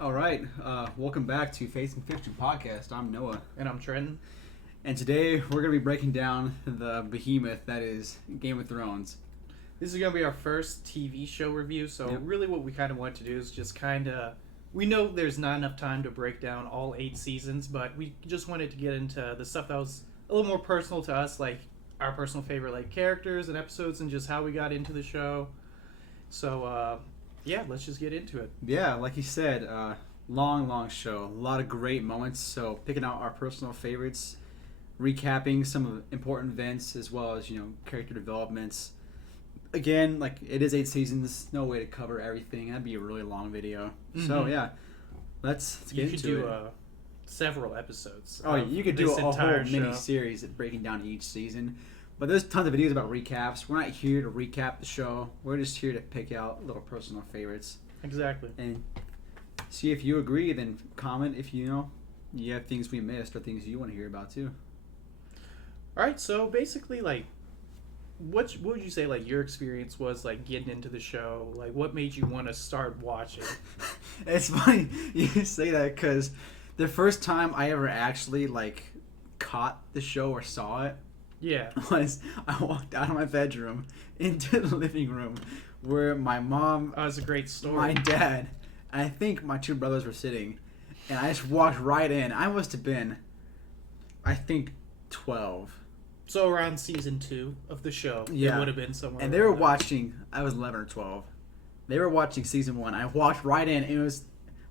All right, welcome back to Faith and Fiction Podcast. I'm Noah. And I'm Trenton. And today we're going to be breaking down the behemoth that is Game of Thrones. This is going to be our first TV show review, so really what we kind of want to do is just kind of... We know there's not enough time to break down all 8 seasons, but we just wanted to get into the stuff that was a little more personal to us, like our personal favorite like characters and episodes and just how we got into the show. So, let's just get into it. Yeah, like you said, long show. A lot of great moments. So picking out our personal favorites, recapping some of the important events as well as, character developments. Again, like it is 8 seasons, no way to cover everything. That'd be a really long video. Mm-hmm. So yeah, let's get into it. You could do several episodes. Oh, you could do a whole mini series breaking down each season. But there's tons of videos about recaps. We're not here to recap the show. We're just here to pick out little personal favorites. Exactly. And see if you agree, then comment if you have things we missed or things you want to hear about too. All right, so basically, like, what would you say, like, your experience was, like, getting into the show? Like, what made you want to start watching? It's funny you say that because the first time I ever actually, like, caught the show or saw it was I walked out of my bedroom into the living room where my mom... Oh, it's a great story. My dad, and I think my 2 brothers were sitting, and I just walked right in. I must have been, I think, 12. So around season 2 of the show, it would have been somewhere. And they were watching. I was 11 or 12. They were watching season 1. I walked right in, and it was.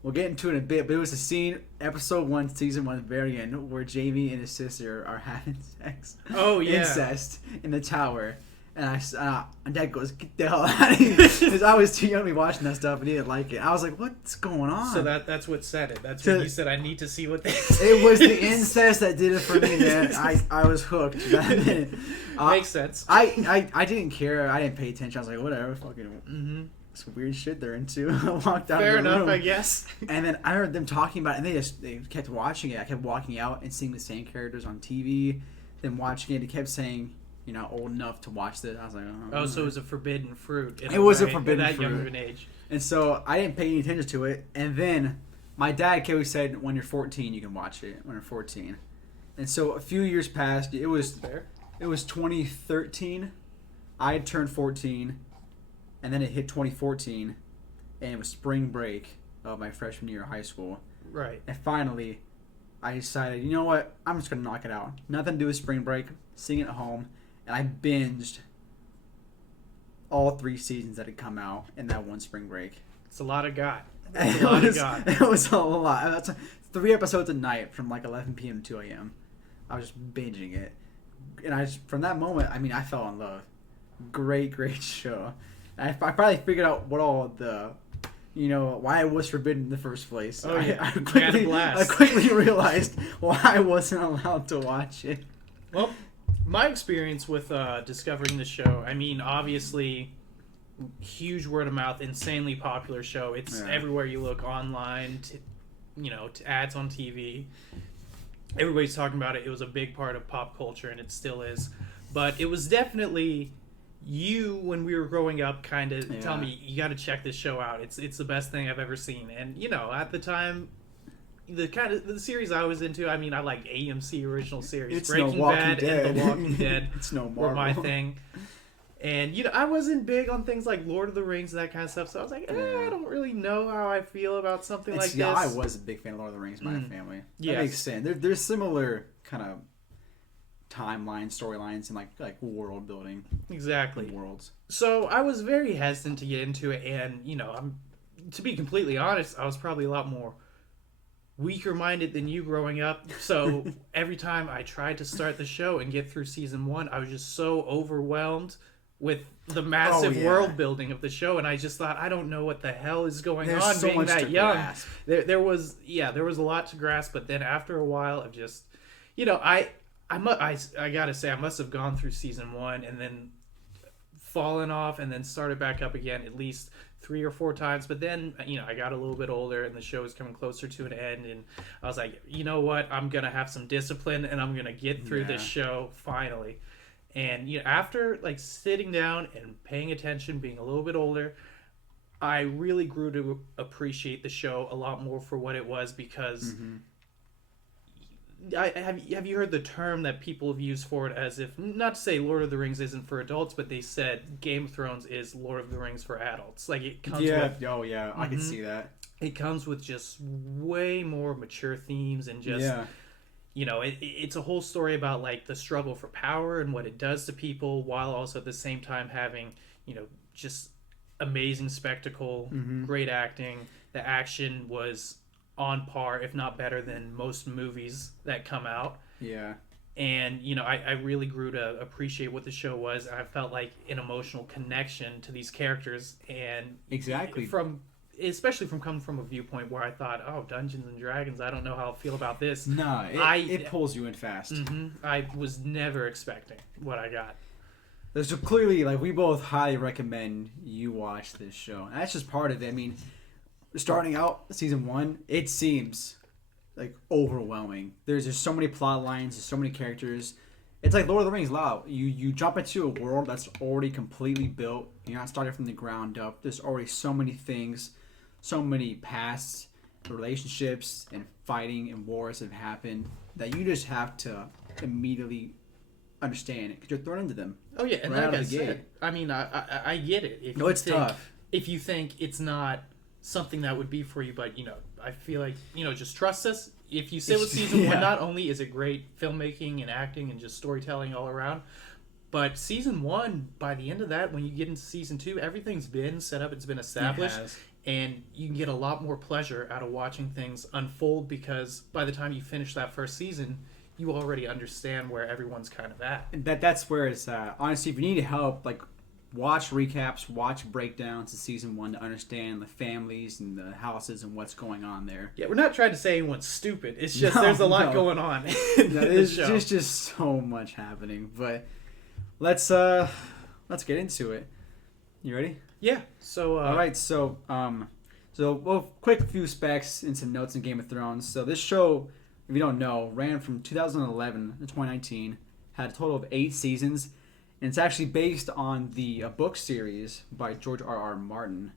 We'll get into it in a bit, but it was a scene, episode 1, season 1, very end, where Jamie and his sister are having sex. Oh yeah, incest in the tower. And my dad goes, "Get the hell out of here!" Because I was too young to be watching that stuff, and he didn't like it. I was like, "What's going on?" So that's what said it. That's when you said, "I need to see what they." It was the incest that did it for me, man. I was hooked that minute. Makes sense. I didn't care. I didn't pay attention. I was like, whatever, fucking some weird shit they're into. I walked out. Fair of the enough, room. I guess. And then I heard them talking about it, and they kept watching it. I kept walking out and seeing the same characters on TV. Then watching it, they kept saying, "You're not old enough to watch this." I was like, "Oh, so it was a forbidden fruit." It was a forbidden fruit fruit at that young of an age. And so I didn't pay any attention to it. And then my dad always said, "When you're 14, you can watch it. When you're 14." And so a few years passed. It was fair. It was 2013. I had turned 14, and then it hit 2014, and it was spring break of my freshman year of high school. Right. And finally, I decided, you know what? I'm just gonna knock it out. Nothing to do with spring break. Seeing it at home, and I binged all 3 seasons that had come out in that one spring break. It's a lot of God. It was a lot. That's 3 episodes a night from like 11 p.m. to 2 a.m. I was just binging it, and from that moment, I fell in love. Great show. I finally figured out what all the, why it was forbidden in the first place. Oh yeah, I quickly realized why I wasn't allowed to watch it. Well, my experience with discovering the show, obviously, huge word of mouth, insanely popular show. It's everywhere you look, online, ads on TV. Everybody's talking about it. It was a big part of pop culture, and it still is. But it was definitely you, when we were growing up, kind of tell me, you got to check this show out. It's the best thing I've ever seen. And, at the time, the series I was into, I like AMC original series. It's Breaking Bad and The Walking Dead it's no were my thing. And, I wasn't big on things like Lord of the Rings and that kind of stuff. So I was like, I don't really know how I feel about something like this. Yeah, I was a big fan of Lord of the Rings, my family. That makes sense. There's similar kind of timeline, storylines, and like world building. Exactly. Worlds. So I was very hesitant to get into it. And, to be completely honest, I was probably a lot more weaker-minded than you growing up. So every time I tried to start the show and get through season 1, I was just so overwhelmed with the massive world building of the show, and I just thought, I don't know what the hell is going on so being that young. Grasp. There was a lot to grasp, but then after a while of just, I gotta say, I must have gone through season 1 and then fallen off and then started back up again at least 3 or 4 times. But then, I got a little bit older and the show was coming closer to an end, and I was like, you know what, I'm gonna have some discipline and I'm gonna get through this show finally. And after like sitting down and paying attention, being a little bit older, I really grew to appreciate the show a lot more for what it was because have you heard the term that people have used for it as if, not to say Lord of the Rings isn't for adults, but they said Game of Thrones is Lord of the Rings for adults. Like it comes with, I can see that. It comes with just way more mature themes and just it's a whole story about like the struggle for power and what it does to people, while also at the same time having just amazing spectacle, great acting. The action was on par, if not better, than most movies that come out. Yeah. And, I really grew to appreciate what the show was. I felt like an emotional connection to these characters. And exactly. Especially from coming from a viewpoint where I thought, oh, Dungeons and Dragons, I don't know how I feel about this. No, it pulls you in fast. I was never expecting what I got. So clearly, like, we both highly recommend you watch this show. And that's just part of it. I mean, starting out season 1, it seems like overwhelming. There's just so many plot lines, there's so many characters. It's like Lord of the Rings. You jump into a world that's already completely built. You're not starting from the ground up. There's already so many things, so many past relationships and fighting and wars have happened that you just have to immediately understand it because you're thrown into them. Oh yeah, and right like I said, I mean, I get it. It's tough. If you think it's not something that would be for you, but I feel like just trust us. If you sit with season 1, not only is it great filmmaking and acting and just storytelling all around, but season 1, by the end of that, when you get into season 2, everything's been set up, it's been established, and you can get a lot more pleasure out of watching things unfold because by the time you finish that first season, you already understand where everyone's kind of at. That's where it's honestly, if you need help, like, watch recaps, watch breakdowns of season 1 to understand the families and the houses and what's going on there. Yeah, we're not trying to say anyone's stupid. It's just there's a lot going on in the show. There's just so much happening. But let's get into it. You ready? Yeah. So all right. So quick few specs and some notes in Game of Thrones. So this show, if you don't know, ran from 2011 to 2019, had a total of 8 seasons. And it's actually based on the book series by George R.R. Martin.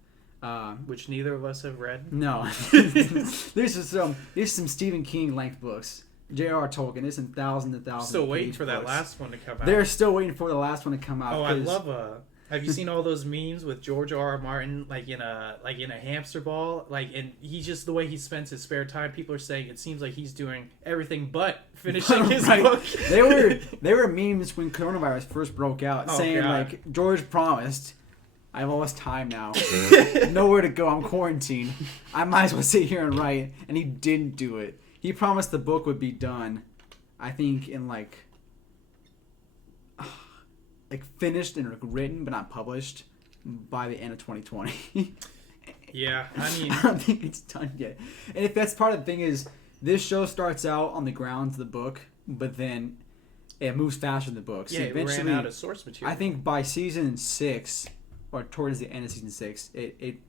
Which neither of us have read. No. There's some Stephen King length books. J.R.R. Tolkien. There's some thousands and thousands Still of waiting for books. that last one to come out. They're still waiting for the last one to come out. Oh, I love have you seen all those memes with George R.R. Martin like in a hamster ball? Like, and he's just the way he spends his spare time. People are saying it seems like he's doing everything but finishing his book. They were memes when coronavirus first broke out, saying like George promised, "I have all this time now, nowhere to go. I'm quarantined. I might as well sit here and write," and he didn't do it. He promised the book would be done, I think, in like finished and written but not published by the end of 2020. Yeah, I mean, I don't think it's done yet. And if that's part of the thing is, this show starts out on the grounds of the book, but then it moves faster than the book. Yeah, so it ran out of source material. I think by season 6, or towards the end of season 6, it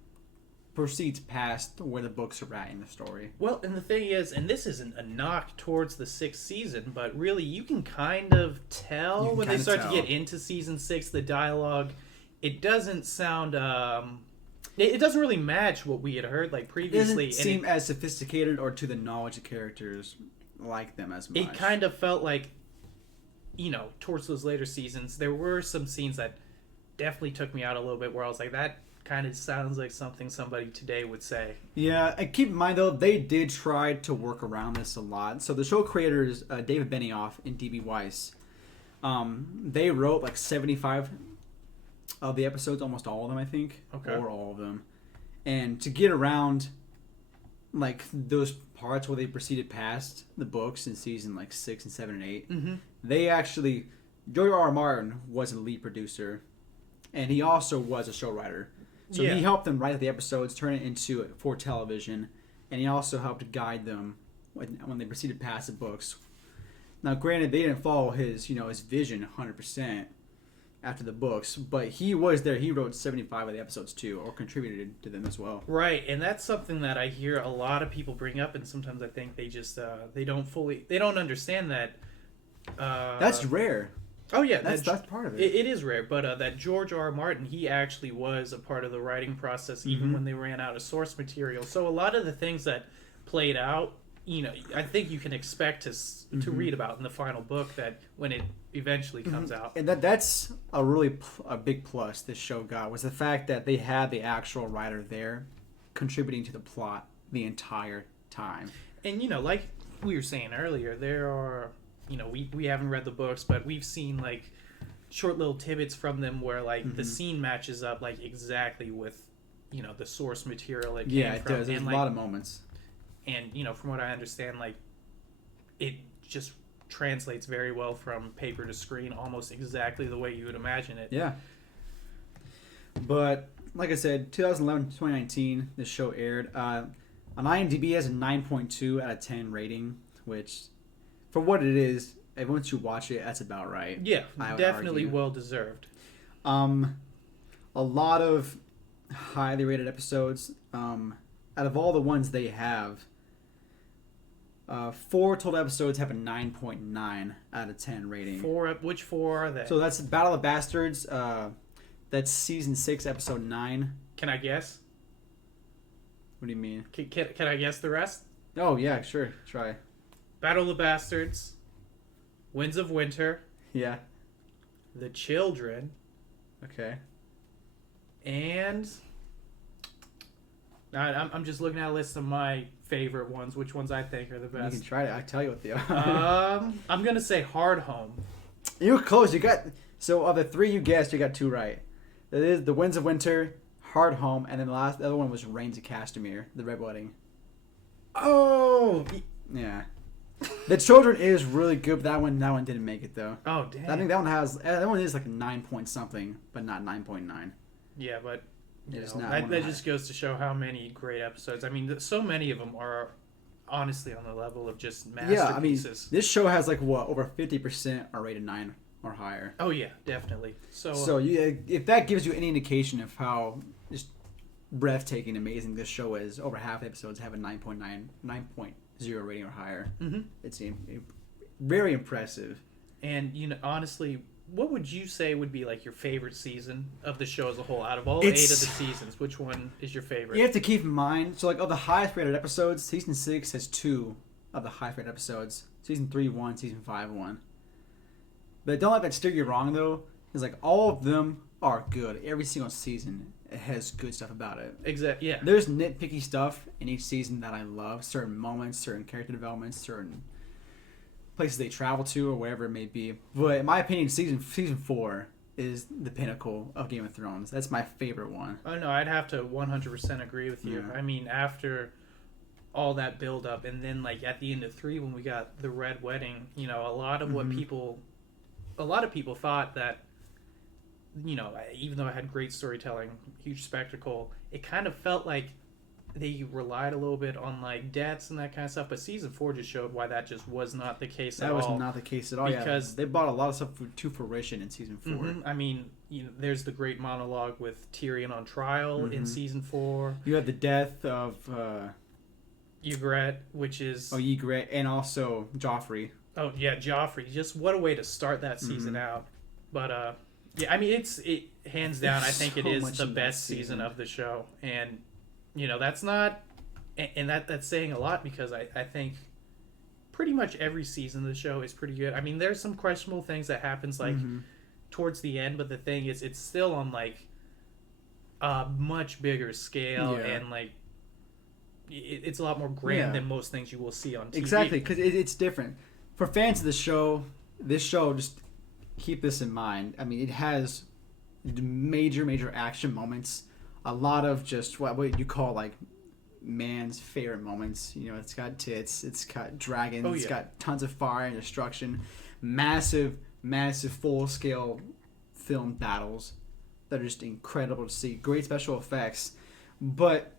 proceeds past where the books are at in the story. Well, and the thing is, and this isn't a knock towards the 6th season, but really you can kind of tell when they start to get into season 6, the dialogue, it doesn't sound it doesn't really match what we had heard like previously. It doesn't seem as sophisticated or to the knowledge of characters like them as much. It kind of felt like, towards those later seasons, there were some scenes that definitely took me out a little bit where I was like, that kind of sounds like something somebody today would say. Yeah, and keep in mind though, they did try to work around this a lot. So the show creators, David Benioff and D.B. Weiss, they wrote like 75 of the episodes, almost all of them, I think, or all of them. And to get around like those parts where they proceeded past the books in season like 6 and 7 and 8, they actually, George R.R. Martin was a lead producer, and he also was a show writer. So he helped them write the episodes, turn it into for television, and he also helped guide them when they proceeded past the books. Now, granted, they didn't follow his vision 100% after the books, but he was there. He wrote 75 of the episodes too, or contributed to them as well. Right, and that's something that I hear a lot of people bring up, and sometimes I think they just they don't understand that. That's rare. Oh yeah, that's part of it. It is rare, but that George R. R. Martin, he actually was a part of the writing process even when they ran out of source material. So a lot of the things that played out, I think you can expect to read about in the final book that when it eventually comes out. And that's a big plus this show got, was the fact that they had the actual writer there contributing to the plot the entire time. And like we were saying earlier, there are we haven't read the books, but we've seen like short little tidbits from them where like the scene matches up like exactly with the source material it came it from. does. There's a lot of moments. And from what I understand, like it just translates very well from paper to screen, almost exactly the way you would imagine it. Yeah. But like I said, 2011 to 2019, this show aired. On IMDb, it has a 9.2 out of 10 rating, which, for what it is, once you watch it, that's about right. Yeah, definitely well deserved. A lot of highly rated episodes. Out of all the ones they have, 4 total episodes have a 9.9 out of 10 rating. Which 4 are they? So that's Battle of Bastards. That's season 6, episode 9. Can I guess? What do you mean? Can I guess the rest? Oh, yeah, sure. Try. Battle of the Bastards, Winds of Winter. Yeah. The Children. Okay. And I'm just looking at a list of my favorite ones, which ones I think are the best. You can try it. I'll tell you what they are. I'm going to say Hard Home. You were close. So of the 3 you guessed, you got 2 right. That is The Winds of Winter, Hard Home, and then the other one was Rains of Castamere, The Red Wedding. Oh! Yeah. The Children is really good, but that one didn't make it, though. Oh, damn. I think that one is like a 9 point something, but not 9.9. Yeah, but that just goes to show how many great episodes. I mean, so many of them are honestly on the level of just masterpieces. Yeah, I mean, this show has like over 50% are rated 9 or higher. Oh yeah, definitely. So if that gives you any indication of how just breathtaking, amazing this show is, over half the episodes have a 9.0 rating or higher. Mm-hmm. It's very impressive. And honestly, what would you say would be like your favorite season of the show as a whole? Out of all 8 of the seasons, which one is your favorite? You have to keep in mind, so like of the highest rated episodes, season 6 has 2 of the highest rated episodes. Season 3 1, season 5 1. But don't let that steer you wrong though, because like all of them are good. Every single season has good stuff about it. Exactly. Yeah. There's nitpicky stuff in each season that I love. Certain moments, certain character developments, certain places they travel to, or wherever it may be. But in my opinion, season 4 is the pinnacle of Game of Thrones. That's my favorite one. Oh no, I'd have to 100% agree with you. Yeah. I mean, after all that build up, and then like at the end of 3 when we got the Red Wedding, a lot of what people thought that, even though I had great storytelling, huge spectacle, it kind of felt like they relied a little bit on like deaths and that kind of stuff. But season 4 just showed why that just was not the case at all. That was not the case at all. Because they brought a lot of stuff to fruition in season 4. Mm-hmm. I mean, there's the great monologue with Tyrion on trial in season 4. You have the death of Ygritte, which is Ygritte, and also Joffrey. Oh yeah, Joffrey. Just what a way to start that season out. But yeah, I mean it hands down. I think it is the best season of the show, and that's not, and that's saying a lot, because I think pretty much every season of the show is pretty good. I mean, there's some questionable things that happens like towards the end, but the thing is, it's still on like a much bigger scale, and like it's a lot more grand than most things you will see on TV. Exactly, because it's different. For fans of the show, this show, just keep this in mind. I mean, it has major action moments. A lot of just what you call like man's favorite moments. It's got tits, it's got dragons, it's got tons of fire and destruction, massive full-scale film battles that are just incredible to see. Great special effects. But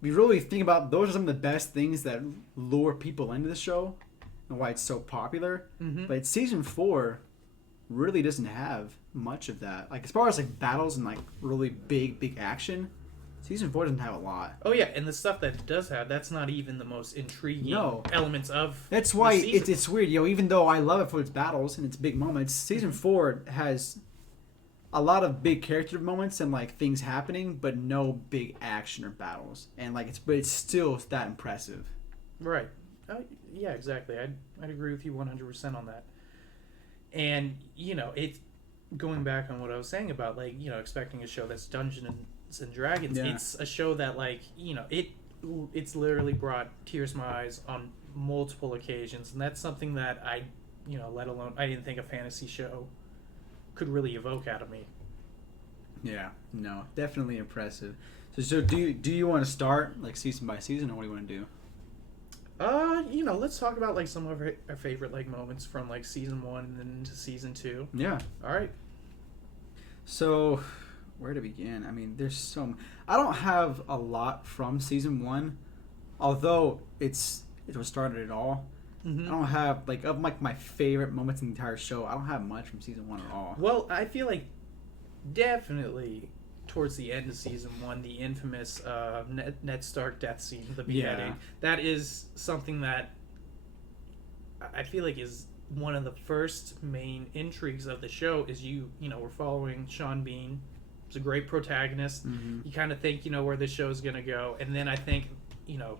we really think about, those are some of the best things that lure people into the show and why it's so popular. But season 4 really doesn't have much of that. Like as far as like battles and like really big action, Season 4 doesn't have a lot. Oh yeah, and the stuff that it does have, that's not even the most intriguing elements of. That's why the season. it's weird. Even though I love it for its battles and its big moments, Season 4 has a lot of big character moments and like things happening, but no big action or battles. And like it's still that impressive. Right. Yeah, exactly. I'd agree with you 100% on that. And it's going back on what I was saying about like expecting a show that's Dungeons and Dragons. Yeah. It's a show that like it's literally brought tears to my eyes on multiple occasions, and that's something that let alone I didn't think a fantasy show could really evoke out of me. Yeah, no, definitely impressive. So do you want to start like season by season, or what do you want to do? Let's talk about like some of our favorite like moments from like season 1 and then into season 2. Yeah. All right. So, where to begin? I mean, there's I don't have a lot from season 1, although it was started it all. Mm-hmm. I don't have like of like my favorite moments in the entire show. I don't have much from season 1 at all. Well, I feel like definitely towards the end of season 1, the infamous Ned Stark death scene, the beheading. Yeah. That is something that I feel like is one of the first main intrigues of the show. Is we're following Sean Bean. He's a great protagonist. Mm-hmm. You kind of think where the show's gonna go, and then I think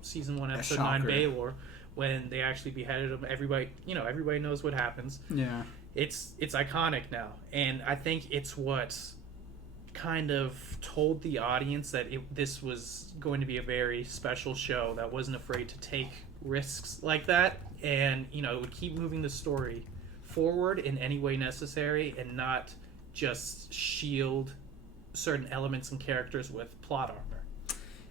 season 1 episode 9 shocker. Baylor, when they actually beheaded him. Everybody knows what happens. Yeah. It's iconic now, and I think it's what kind of told the audience that this was going to be a very special show that wasn't afraid to take risks like that, and it would keep moving the story forward in any way necessary and not just shield certain elements and characters with plot armor.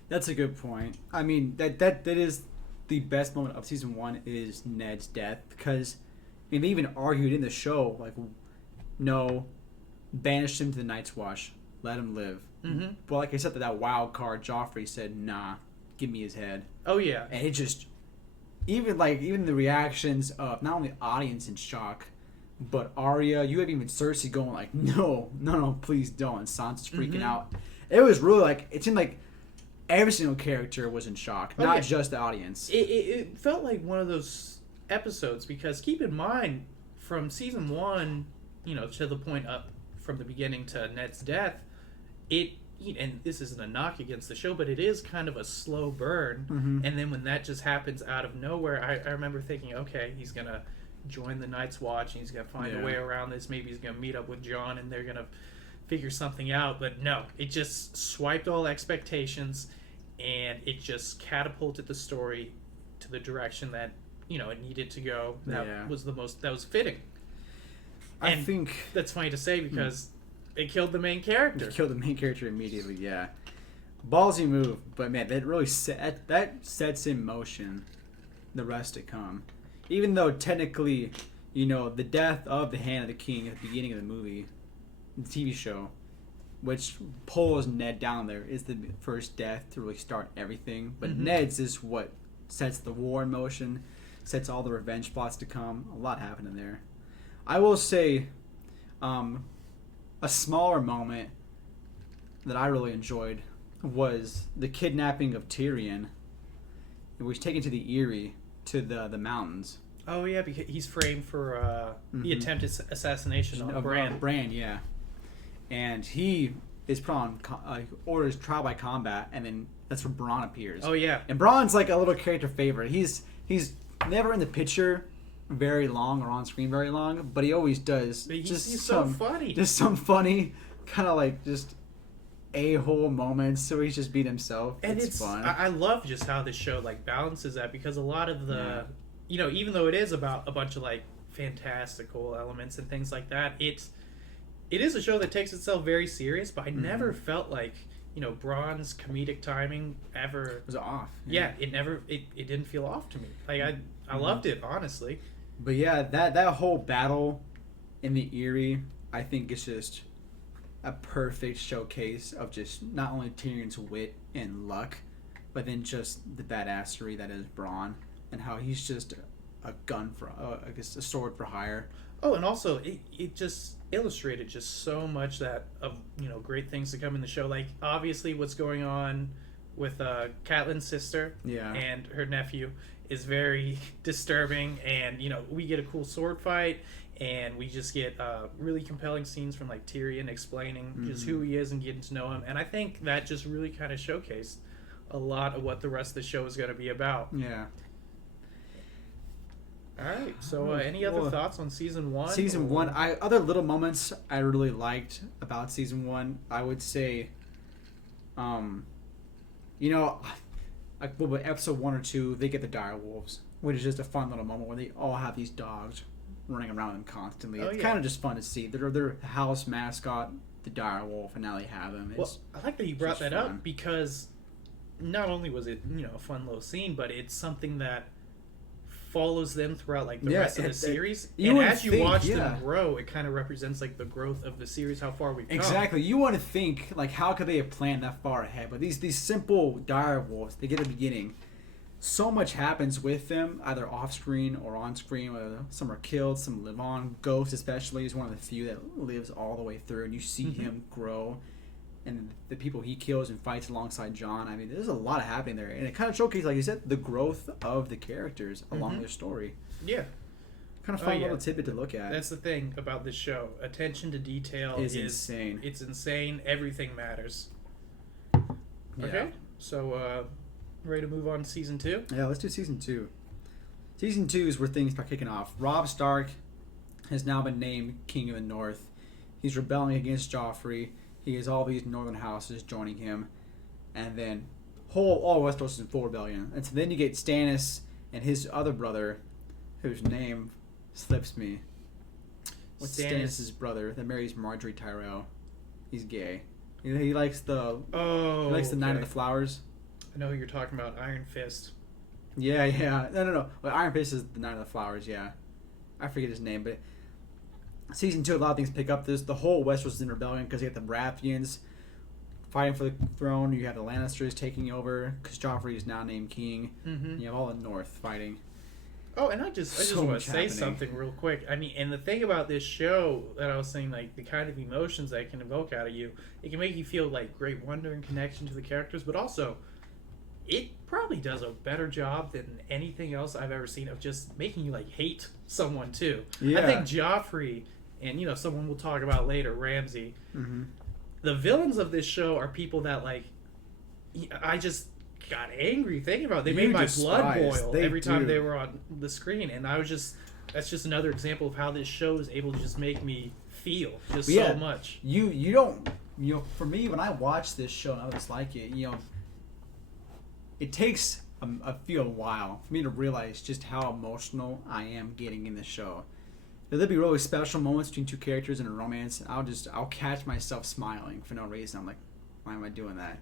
That's a good point. I mean, that is the best moment of season 1 is Ned's death, because they even argued in the show like, no, banish him to the Night's Watch, let him live. Mm-hmm. But like I said, that wild card Joffrey said, nah, give me his head. Oh yeah, and it just even the reactions of not only the audience in shock, but Arya, you have even Cersei going like, no, please don't. And Sansa's freaking Mm-hmm. out. It was really like, it seemed like every single character was in shock, not yeah. just the audience. It felt like one of those episodes, because keep in mind, from season 1, to the point up from the beginning to Ned's death, and this isn't a knock against the show, but it is kind of a slow burn. Mm-hmm. And then when that just happens out of nowhere, I remember thinking, okay, he's gonna join the Night's Watch and he's gonna find a way around this. Maybe he's gonna meet up with Jon and they're gonna figure something out. But no, it just swiped all expectations, and it just catapulted the story to the direction that it needed to go. That was fitting. I And think that's funny to say because it killed the main character. they killed the main character immediately. Yeah, ballsy move, but man, that really sets in motion the rest to come. Even though technically, the death of the Hand of the King at the beginning of the movie, the TV show, which pulls Ned down there, is the first death to really start everything. But Mm-hmm. Ned's is what sets the war in motion, sets all the revenge plots to come. A lot happening there. I will say, a smaller moment that I really enjoyed was the kidnapping of Tyrion. He was taken to the Eyrie, to the mountains. Oh yeah, because he's framed for the attempted assassination of Bran. Bran, yeah. And he is put on orders trial by combat, and then that's where Bronn appears. Oh yeah, and Bronn's like a little character favorite. He's never in the picture very long or on screen very long, but he always does. But he's so funny. Just some funny kind of like just a-hole moments, so he's just being himself. And it's fun. I love just how this show like balances that, because a lot of the even though it is about a bunch of like fantastical elements and things like that, it is a show that takes itself very serious, but I never felt like Bronn's comedic timing ever It was off. Yeah, it didn't feel off to me. Like I loved it, honestly. But yeah, that whole battle in the Eyrie, I think is just a perfect showcase of just not only Tyrion's wit and luck, but then just the badassery that is Bronn, and how he's just a gun for, I guess, a sword for hire. Oh, and also it just illustrated just so much that of great things to come in the show. Like obviously, what's going on with Catelyn's sister Yeah. and her nephew is very disturbing, and we get a cool sword fight, and we just get really compelling scenes from like Tyrion explaining just who he is and getting to know him, and I think that just really kind of showcased a lot of what the rest of the show is going to be about. Yeah. All right. So, any other thoughts on season 1? Season 1, other little moments I really liked about season 1. I would say, like episode 1 or 2, they get the dire wolves, which is just a fun little moment where they all have these dogs running around them constantly. It's kind of just fun to see. They're their house mascot, the dire wolf, and now they have him. I like that you brought that up because not only was it a fun little scene, but it's something that follows them throughout like the rest of the series, and as you watch them grow, it kind of represents like the growth of the series, how far we've come. Exactly. You want to think like, how could they have planned that far ahead? But these simple dire wolves, they get a beginning. So much happens with them, either off screen or on screen. Whether some are killed, some live on. Ghost especially is one of the few that lives all the way through, and you see him grow, and the people he kills and fights alongside Jon. I mean, there's a lot of happening there, and it kind of showcases, like you said, the growth of the characters along their story. Yeah, kind of fun little tidbit to look at. That's the thing about this show. Attention to detail is insane. It's insane. Everything matters. Yeah. Okay, so ready to move on to season 2? Yeah, let's do season 2. Season 2 is where things start kicking off. Robb Stark has now been named King of the North. He's rebelling against Joffrey. He has all these northern houses joining him, and then all Westeros is in full rebellion. And so then you get Stannis and his other brother, whose name slips me. What's Stannis' brother that marries Marjorie Tyrell? He's gay. He likes the Night of the Flowers. I know who you're talking about. Iron Fist. Yeah. No. Well, Iron Fist is the Night of the Flowers. Yeah, I forget his name, but. Season 2, a lot of things pick up. There's the whole Westeros is in rebellion because you have the Baratheons fighting for the throne. You have the Lannisters taking over because Joffrey is now named king. You have all the North fighting. Oh, and I just want to say something real quick. I mean, and the thing about this show that I was saying, like the kind of emotions that it can evoke out of you, it can make you feel like great wonder and connection to the characters, but also it probably does a better job than anything else I've ever seen of just making you like hate someone too. Yeah. I think Joffrey, and someone we'll talk about later, Ramsay. The villains of this show are people that like I just got angry thinking about. They made my blood boil every time they were on the screen, and that's just another example of how this show is able to just make me feel so much. You don't for me, when I watch this show and others like it, it takes a while for me to realize just how emotional I am getting in the show. There'll be really special moments between two characters in a romance. I'll catch myself smiling for no reason. I'm like, why am I doing that?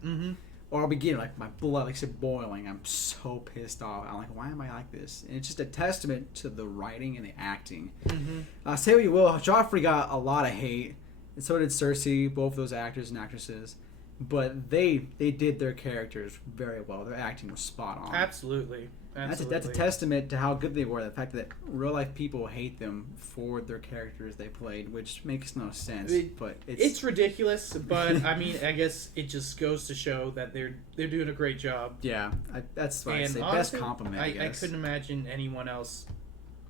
Or I'll be getting like my blood, like I said, boiling. I'm so pissed off. I'm like, why am I like this? And it's just a testament to the writing and the acting. Say what you will, Joffrey got a lot of hate, and so did Cersei. Both those actors and actresses. But they did their characters very well. Their acting was spot on. Absolutely. That's a testament to how good they were. The fact that real life people hate them for their characters they played, which makes no sense. But it's ridiculous. But I mean, I guess it just goes to show that they're doing a great job. Yeah, that's what I say. Honestly, best compliment. I couldn't imagine anyone else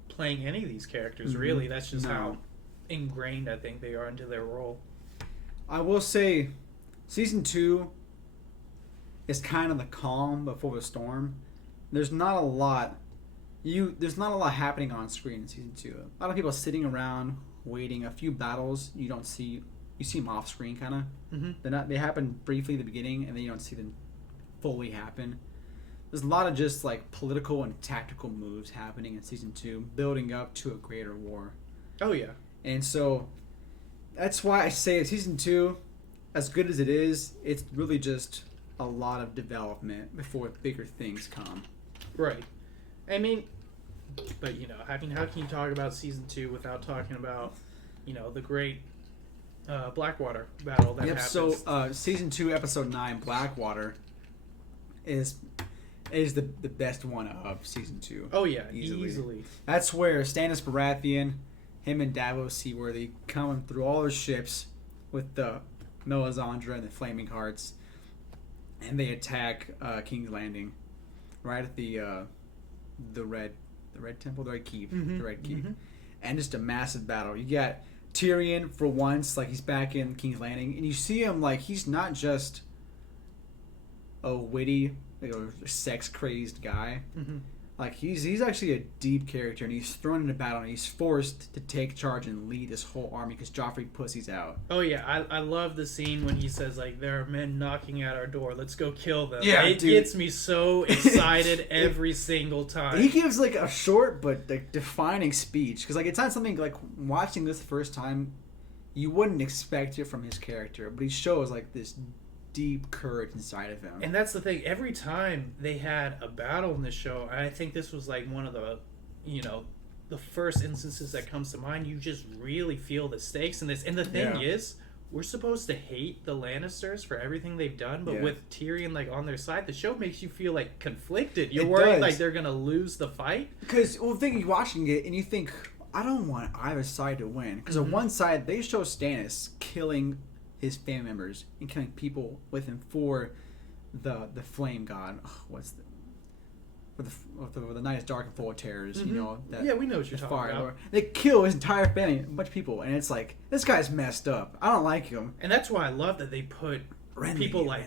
playing any of these characters. Really, that's just how ingrained I think they are into their role. I will say, season 2 is kind of the calm before the storm. There's not a lot happening on screen in season 2. A lot of people sitting around waiting. A few battles you don't see. You see them off screen, kind of. They happen briefly at the beginning, and then you don't see them fully happen. There's a lot of just like political and tactical moves happening in season 2, building up to a greater war. Oh yeah. And so that's why I say season 2, as good as it is, it's really just a lot of development before bigger things come. Right. I mean, but how can you talk about season 2 without talking about, the great Blackwater battle that happens? So season 2, episode 9, Blackwater, is the best one of season 2. Oh yeah, easily. That's where Stannis Baratheon, him and Davos see where they come through all their ships with the Melisandre and the Flaming Hearts, and they attack King's Landing, right at the red temple, the red keep, the red keep, and just a massive battle. You got Tyrion for once, like he's back in King's Landing, and you see him like he's not just a witty, sex crazed guy. Like he's actually a deep character, and he's thrown into battle, and he's forced to take charge and lead this whole army because Joffrey pussies out. Oh yeah, I love the scene when he says like, "There are men knocking at our door. Let's go kill them." Yeah, it gets me so excited every single time. He gives like a short but like defining speech because like it's not something like watching this the first time you wouldn't expect it from his character, but he shows like this deep courage inside of him. And that's the thing. Every time they had a battle in this show, I think this was like one of the, the first instances that comes to mind. You just really feel the stakes in this. And the thing is, we're supposed to hate the Lannisters for everything they've done, but with Tyrion like on their side, the show makes you feel like conflicted. You're worried like they're gonna lose the fight. Because you're watching it and you think, I don't want either side to win. Because on one side, they show Stannis killing his family members and killing people with him for the flame god. The night is dark and full of terrors. You know that. Yeah, we know what you're talking about. They kill his entire family, a bunch of people, and it's like this guy's messed up. I don't like him. And that's why I love that they put people like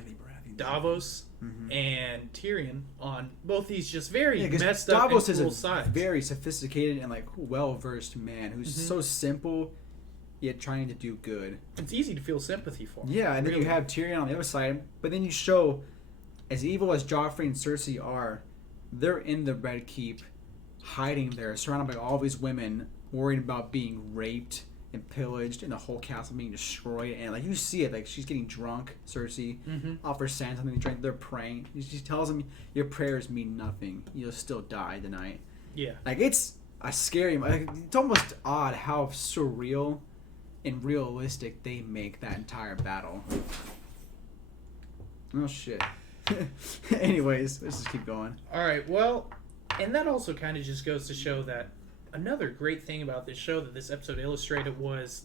Davos and Tyrion on both these just very messed up Davos and cool is a sides. very sophisticated and like well-versed man who's so simple yet trying to do good. It's easy to feel sympathy for him. Yeah, and then you have Tyrion on the other side, but then you show, as evil as Joffrey and Cersei are, they're in the Red Keep, hiding there, surrounded by all these women, worried about being raped and pillaged, and the whole castle being destroyed. And like you see it, like she's getting drunk. Cersei offers Sansa something to drink. They're praying. She tells him, "Your prayers mean nothing. You'll still die tonight." Yeah, like it's a scary. Like, it's almost odd how surreal and realistic they make that entire battle. Oh shit. Anyways, let's just keep going. Alright, well, and that also kind of just goes to show that another great thing about this show that this episode illustrated was,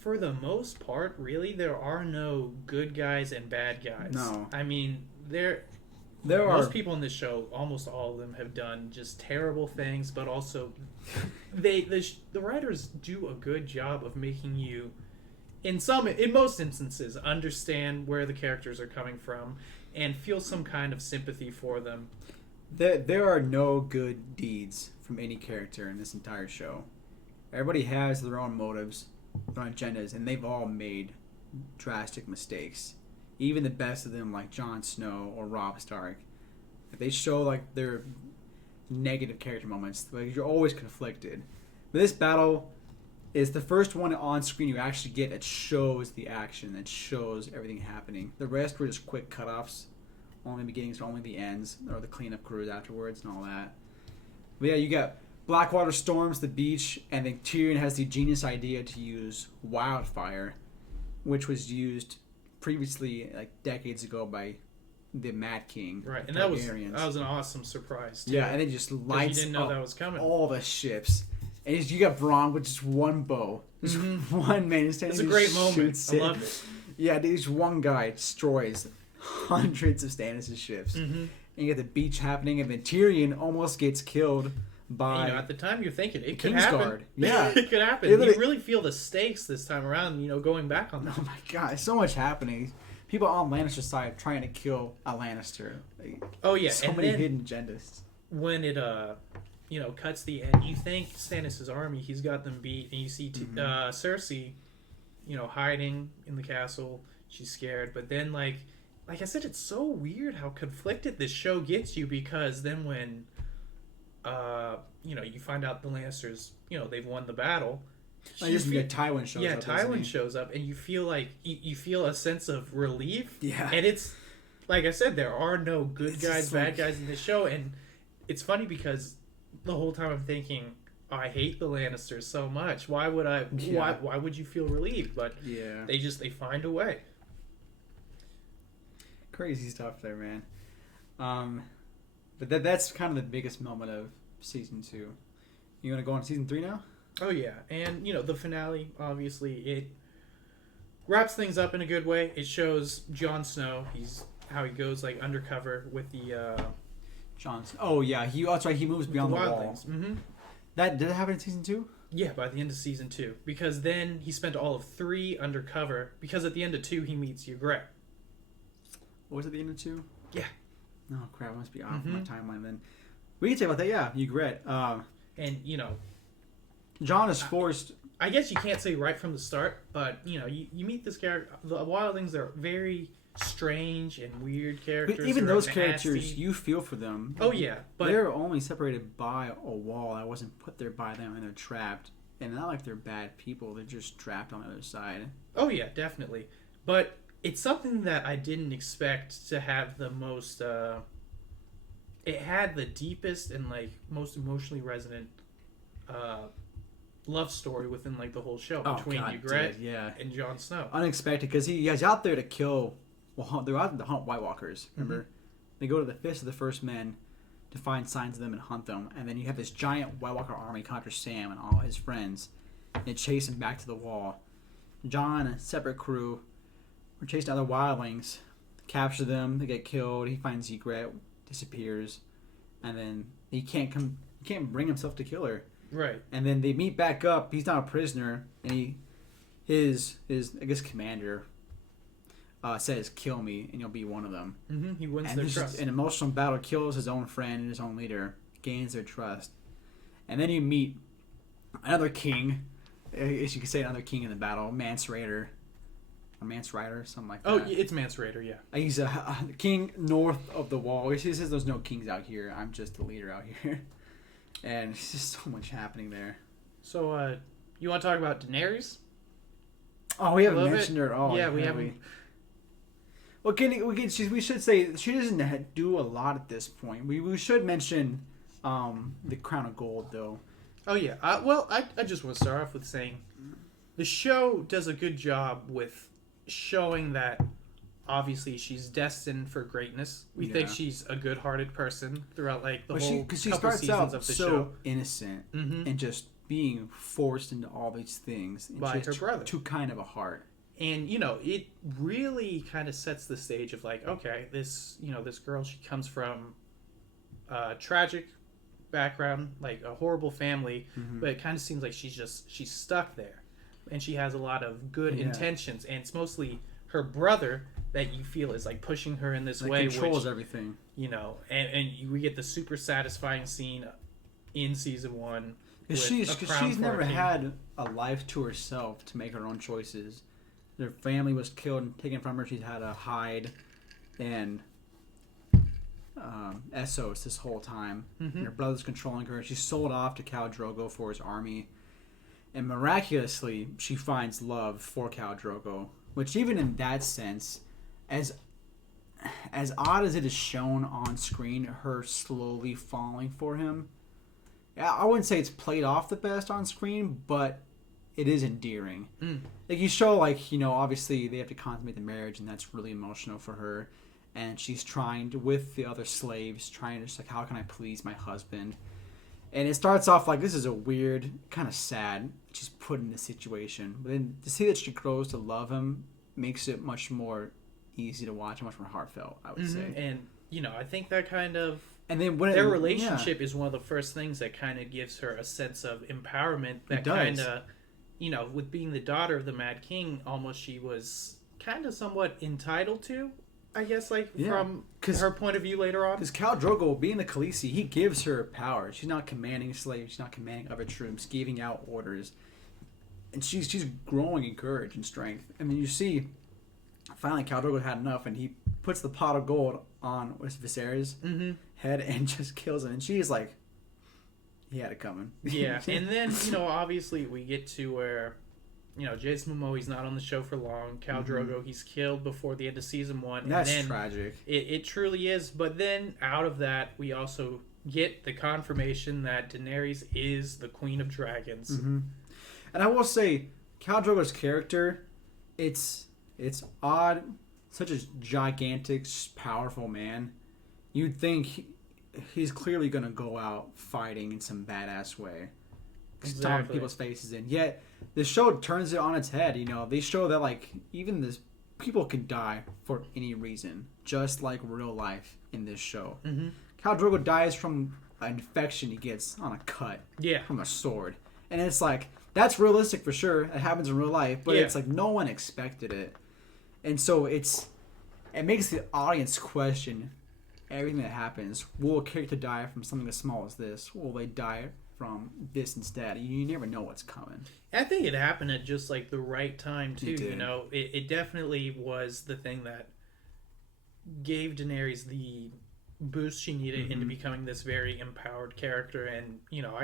for the most part, really, there are no good guys and bad guys. No. I mean, most people in this show, almost all of them, have done just terrible things, but also the writers do a good job of making you, in most instances, understand where the characters are coming from and feel some kind of sympathy for them. There are no good deeds from any character in this entire show. Everybody has their own motives, their own agendas, and they've all made drastic mistakes. Even the best of them, like Jon Snow or Robb Stark, they show like their negative character moments. Like you're always conflicted. But this battle is the first one on screen you actually get that shows the action, that shows everything happening. The rest were just quick cutoffs, only the beginnings, only the ends, or the cleanup crews afterwards and all that. But yeah, you got Blackwater storms the beach, and then Tyrion has the genius idea to use wildfire, which was used previously, like decades ago, by the Mad King. Right, and that was an awesome surprise too. Yeah, and it just lights you didn't know that was coming. All the ships. And you got Bronn with just one bow. Just one man standing. It's a great moment. I love it. Yeah, this one guy destroys hundreds of Stannis' ships. And you get the beach happening, and then Tyrion almost gets killed by... at the time you're thinking, it could happen. Kingsguard. Yeah. It could happen. You really feel the stakes this time around, going back on that. Oh my god, so much happening. People on Lannister's side trying to kill a Lannister. Like, oh yeah, so and many then hidden agendas. When it cuts the end, you think Stannis' army, he's got them beat, and you see Cersei, hiding in the castle. She's scared, but then like I said, it's so weird how conflicted this show gets you, because then when you find out the Lannisters, they've won the battle. Tywin shows up. Yeah, Tywin shows up, and you feel like you feel a sense of relief. Yeah, and it's like I said, there are no good guys, bad guys in this show, and it's funny because the whole time I'm thinking, I hate the Lannisters so much. Why would I? Yeah. Why would you feel relieved? But yeah, they find a way. Crazy stuff there, man. But that's kind of the biggest moment of season 2. You want to go on season 3 now? Oh yeah, and the finale, obviously, it wraps things up in a good way. It shows Jon Snow. How he goes like undercover with the Johnson. Oh yeah, that's right. He moves beyond the wall. wildlings. Mm-hmm. That did it happen in season 2? Yeah, by the end of season 2, because then he spent all of 3 undercover. Because at the end of 2, he meets Ygritte. What was it, the end of 2? Yeah. Oh crap! I must be off my timeline then. We can talk about that. Yeah, Ygritte. And Jon is forced. I guess you can't say right from the start, but you meet this character. The wildlings are very strange and weird characters. But even those characters, nasty. you feel for them. Oh yeah, but they're only separated by a wall that wasn't put there by them, and they're trapped. And not like they're bad people; they're just trapped on the other side. Oh yeah, definitely. But it's something that I didn't expect to have the most. It had the deepest and like most emotionally resonant love story within like the whole show between Ygritte and Jon Snow. Unexpected, because he's out there to kill. Well, they're out to hunt White Walkers. Remember, they go to the Fist of the First Men to find signs of them and hunt them, and then you have this giant White Walker army contra Sam and all his friends, and they chase him back to the wall. Jon and a separate crew were chasing other wildlings, capture them, they get killed. He finds Ygritte, disappears, and then he can't bring himself to kill her. Right. And then they meet back up. He's not a prisoner, and his I guess commander says, "Kill me, and you'll be one of them." Mm-hmm. He wins and their trust. An emotional battle, kills his own friend and his own leader, gains their trust, and then you meet another king. As you could say, another king in the battle, Mance Rayder, or Mance Rider, something like that. Oh, it's Mance Rayder, yeah. He's a king north of the wall. He says, "There's no kings out here. I'm just the leader out here." And it's just so much happening there. So, you want to talk about Daenerys? Oh, we haven't mentioned her at all. Yeah, we haven't. Well, we should say she doesn't do a lot at this point. We should mention the Crown of Gold, though. Oh, yeah. I just want to start off with saying the show does a good job with showing that obviously she's destined for greatness. We think she's a good-hearted person throughout like the whole because she couple starts seasons out of the so show. innocent and just being forced into all these things and by her brother. Too kind of a heart. And it really kind of sets the stage of like, okay, this girl, she comes from a tragic background, like a horrible family, but it kind of seems like she's stuck there, and she has a lot of good intentions, and it's mostly her brother that you feel is like pushing her in this way, controls everything. And we get the super satisfying scene in season 1. Because she's never had a life to herself to make her own choices. Her family was killed and taken from her. She's had to hide and Essos this whole time. And her brother's controlling her. She's sold off to Khal Drogo for his army. And miraculously, she finds love for Khal Drogo. Which even in that sense, as odd as it is shown on screen, her slowly falling for him, I wouldn't say it's played off the best on screen, but it is endearing. Like you show, obviously they have to consummate the marriage, and that's really emotional for her. And she's trying to, with the other slaves, trying to just how can I please my husband? And it starts off like this is a weird, kind of sad. She's put in this situation, but then to see that she grows to love him makes it much more easy to watch, and much more heartfelt, I would say. And I think that kind of. And then their relationship is one of the first things that kind of gives her a sense of empowerment. That kind of, with being the daughter of the Mad King, almost she was kind of somewhat entitled to, I guess, from her point of view later on. Because Khal Drogo, being the Khaleesi, he gives her power. She's not commanding slaves. She's not commanding other troops, giving out orders. And she's growing in courage and strength. And then you see, finally, Khal Drogo had enough, and he puts the pot of gold on Viserys' head and just kills him. And she's like, he had it coming. Yeah, and then, obviously we get to where, Jason Momoa, he's not on the show for long. Khal Drogo, he's killed before the end of season 1. And that's tragic. It truly is. But then, out of that, we also get the confirmation that Daenerys is the Queen of Dragons. And I will say, Khal Drogo's character, it's odd. Such a gigantic, powerful man. You'd think he's clearly going to go out fighting in some badass way. stomping people's faces in. Yet the show turns it on its head. You know, they show that like even this people can die for any reason, just like real life in this show. Mm-hmm. Khal Drogo dies from an infection he gets on a cut Yeah. from a sword, and it's like that's realistic for sure. It happens in real life, but it's like no one expected it, and so it makes the audience question everything that happens. Will a character die from something as small as this? Will they die from this instead? You never know what's coming. I think it happened at just like the right time too. You know, it definitely was the thing that gave Daenerys the boost she needed into becoming this very empowered character, and you know,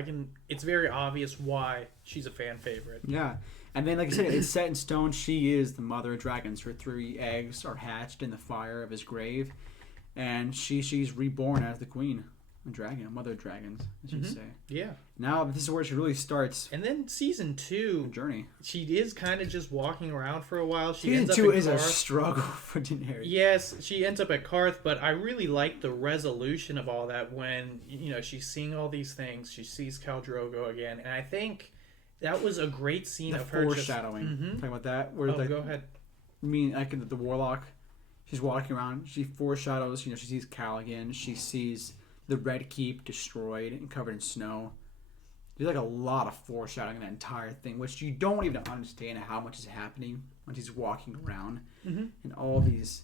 it's very obvious why she's a fan favorite. Yeah, and then like I said, it's set in stone. She is the mother of dragons. Her 3 eggs are hatched in the fire of his grave, and she's reborn as the queen of dragon, mother of dragons, as you say. Yeah. Now this is where she really starts. And then season 2, journey. She is kind of just walking around for a while. Season 2 is a struggle for Daenerys. Yes, she ends up at Karth, but I really like the resolution of all that when, you know, she's seeing all these things. She sees Khal Drogo again, and I think that was a great scene of her foreshadowing. Just, Talking about that. Where go ahead. I mean, like the warlock, she's walking around. She foreshadows. You know, she sees Khal again. She sees the Red Keep destroyed and covered in snow. There's like a lot of foreshadowing in that entire thing, which you don't even understand how much is happening when she's walking around, and all these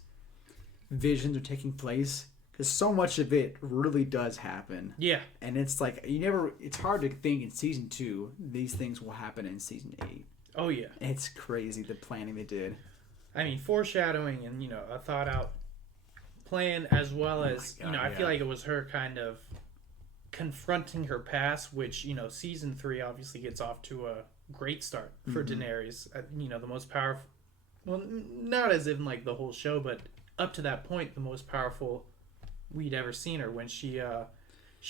visions are taking place because so much of it really does happen. Yeah, and it's like it's hard to think in season 2 these things will happen in season 8. Oh yeah, it's crazy the planning they did. I mean, foreshadowing and, you know, a thought out plan, as well as God, you know, I feel like it was her kind of confronting her past, which, you know, season 3 obviously gets off to a great start for Daenerys. You know, the most powerful, well, not as in like the whole show, but up to that point, the most powerful we'd ever seen her when she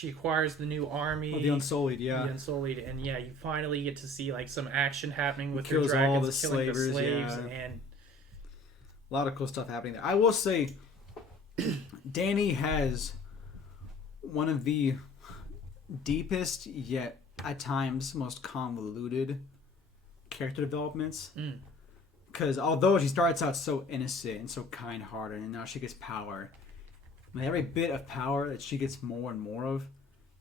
acquires the new army, the Unsullied, the Unsullied, and yeah, you finally get to see like some action happening with her kills dragons, all the killing the slaves, yeah. and a lot of cool stuff happening there. I will say, Dany has one of the deepest yet at times most convoluted character developments. Because although she starts out so innocent and so kind-hearted, and now she gets power, with every bit of power that she gets more and more of,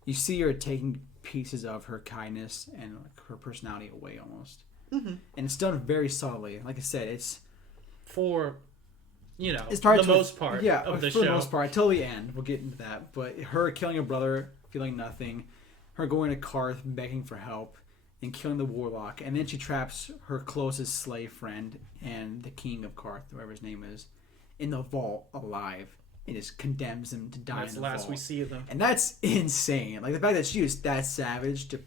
you see her taking pieces of her kindness and like, her personality away almost. And it's done very subtly. Like I said, it's for, you know, the most part of the show. For the most part, until the end. We'll get into that. But her killing her brother, feeling nothing, her going to Karth, begging for help, and killing the warlock. And then she traps her closest slave friend and the king of Karth, whoever his name is, in the vault alive. And just condemns him to die in the vault. That's the last we see of them. And that's insane. Like, the fact that she was that savage to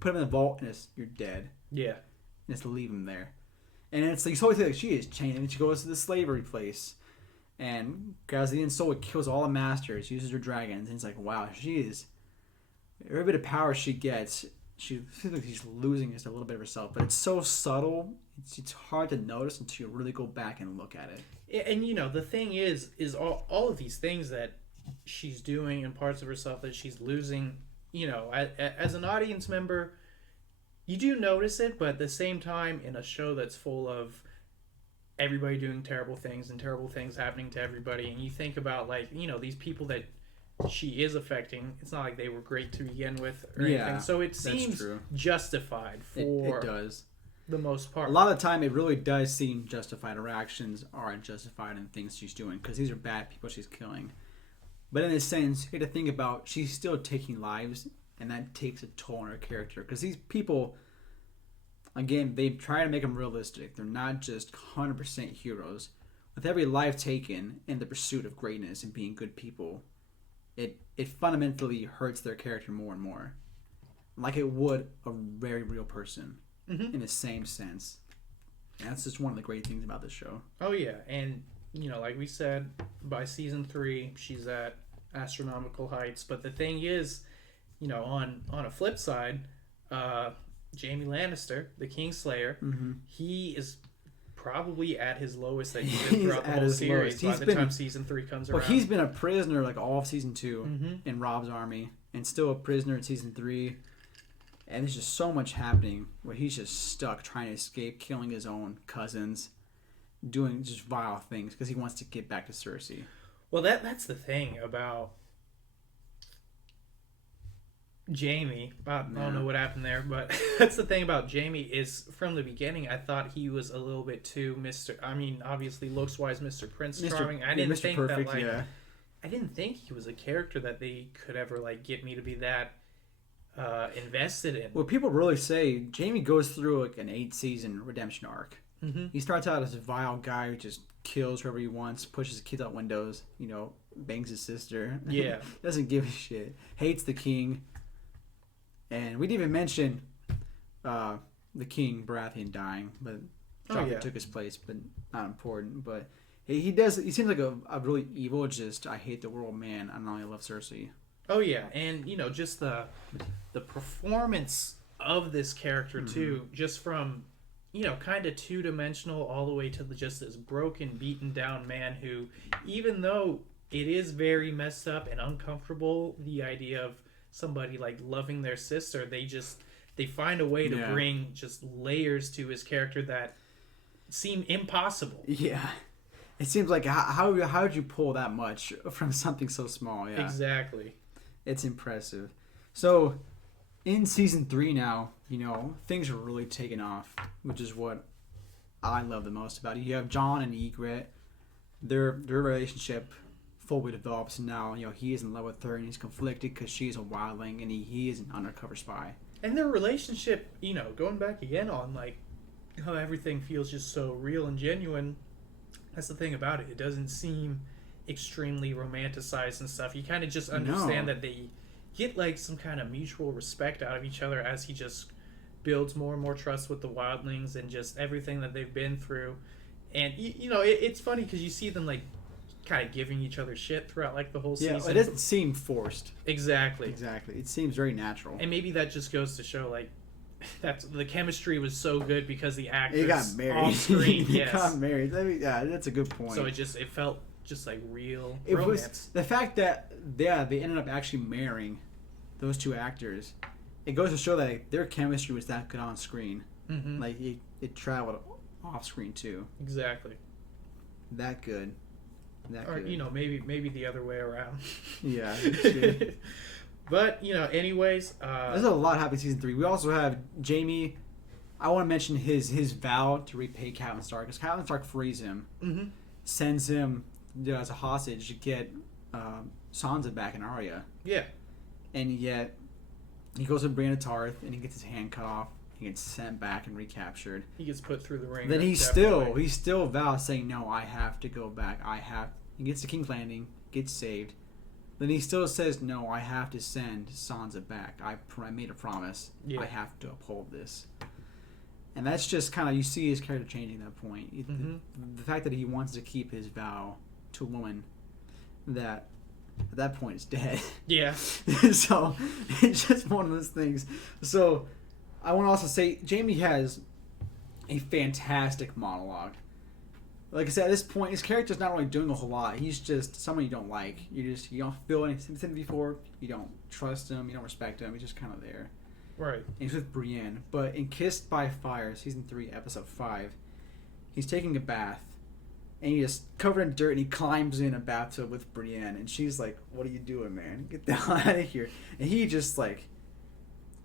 put him in the vault and you're dead. Yeah. And just leave him there. And it's like, you totally think like she is chained. And then she goes to the slavery place and grabs the Unsullied, kills all the masters, uses her dragons. And it's like, wow, she is... Every bit of power she gets, she feels like she's losing just a little bit of herself. But it's so subtle, it's hard to notice until you really go back and look at it. And, you know, the thing is all of these things that she's doing and parts of herself that she's losing, you know, as an audience member, you do notice it, but at the same time, in a show that's full of everybody doing terrible things and terrible things happening to everybody, and you think about, like, you know, these people that she is affecting, it's not like they were great to begin with or anything. So it seems justified for it does. The most part. A lot of the time, it really does seem justified. Her actions aren't justified in things she's doing because these are bad people she's killing. But in a sense, you have to think about she's still taking lives, and that takes a toll on her character. Because these people, again, they try to make them realistic. They're not just 100% heroes. With every life taken in the pursuit of greatness and being good people, it fundamentally hurts their character more and more. Like it would a very real person. In the same sense. And that's just one of the great things about this show. Oh yeah, and you know, like we said, by season 3 she's at astronomical heights. But the thing is, you know, on a flip side, Jaime Lannister, the Kingslayer, he is probably at his lowest that he's been throughout the whole series by the time season 3 comes around. Well, he's been a prisoner like all of season 2 in Rob's army, and still a prisoner in season 3. And there's just so much happening where he's just stuck trying to escape, killing his own cousins, doing just vile things because he wants to get back to Cersei. Well, that's the thing about Jamie. I don't know what happened there, but that's the thing about Jamie is from the beginning I thought he was a little bit too obviously looks wise Mr. Prince Charming. I didn't think Perfect, that I didn't think he was a character that they could ever get me to be that invested in. Well, people really say Jamie goes through an 8-season redemption arc. Mm-hmm. He starts out as a vile guy who just kills whoever he wants, pushes kids out windows, bangs his sister. Yeah. Doesn't give a shit. Hates the king. And we didn't even mention the king Baratheon dying, but Joffrey took his place, but not important. But he seems like a really evil, just I hate the world man. I only love Cersei. Oh yeah, and just the performance of this character too, just from kind of 2-dimensional all the way to just this broken, beaten down man who, even though it is very messed up and uncomfortable, the idea of somebody loving their sister, they find a way to bring just layers to his character that seem impossible. Yeah. It seems like how would you pull that much from something so small? Yeah, exactly. It's impressive. So, in season 3 now, things are really taking off, which is what I love the most about it. You have Jon and Ygritte. Their relationship fully develops, and now he is in love with her, and he's conflicted because she's a wildling, and he is an undercover spy. And their relationship, going back again on how everything feels just so real and genuine. That's the thing about it. It doesn't seem extremely romanticized and stuff. You kind of just understand that they get some kind of mutual respect out of each other as he just builds more and more trust with the wildlings and just everything that they've been through. And it's funny because you see them kind of giving each other shit throughout the whole season. Yeah, it doesn't seem forced. Exactly. It seems very natural. And maybe that just goes to show that's the chemistry was so good because the actors they got married on screen. They got married. That's a good point. So it felt just real it romance. Was the fact that they ended up actually marrying those two actors. It goes to show that their chemistry was that good on screen. Mm-hmm. It traveled off screen too. Exactly. That good. Or maybe the other way around. Yeah. But anyways, there's a lot happening in season 3. We also have Jaime. I want to mention his vow to repay Catelyn Stark, because Catelyn Stark frees him, sends him as a hostage to get Sansa back and Arya. Yeah. And yet he goes to Brienne of Tarth and he gets his hand cut off. He gets sent back and recaptured. He gets put through the ringer. Then he still vows saying, no, I have to go back. He gets to King's Landing, gets saved. Then he still says, no, I have to send Sansa back. I made a promise. Yeah. I have to uphold this. And that's just kind of, you see his character changing at that point. The fact that he wants to keep his vow to a woman that at that point is dead. Yeah. So it's just one of those things. So I want to also say Jaime has a fantastic monologue. Like I said, at this point, his character's not really doing a whole lot. He's just someone you don't like. You don't feel any sympathy for. You don't trust him. You don't respect him. He's just kind of there. Right. And he's with Brienne. But in Kissed by Fire, season 3, episode 5, he's taking a bath. And he's just covered in dirt, and he climbs in a bathtub with Brienne. And she's like, what are you doing, man? Get the hell out of here. And he just,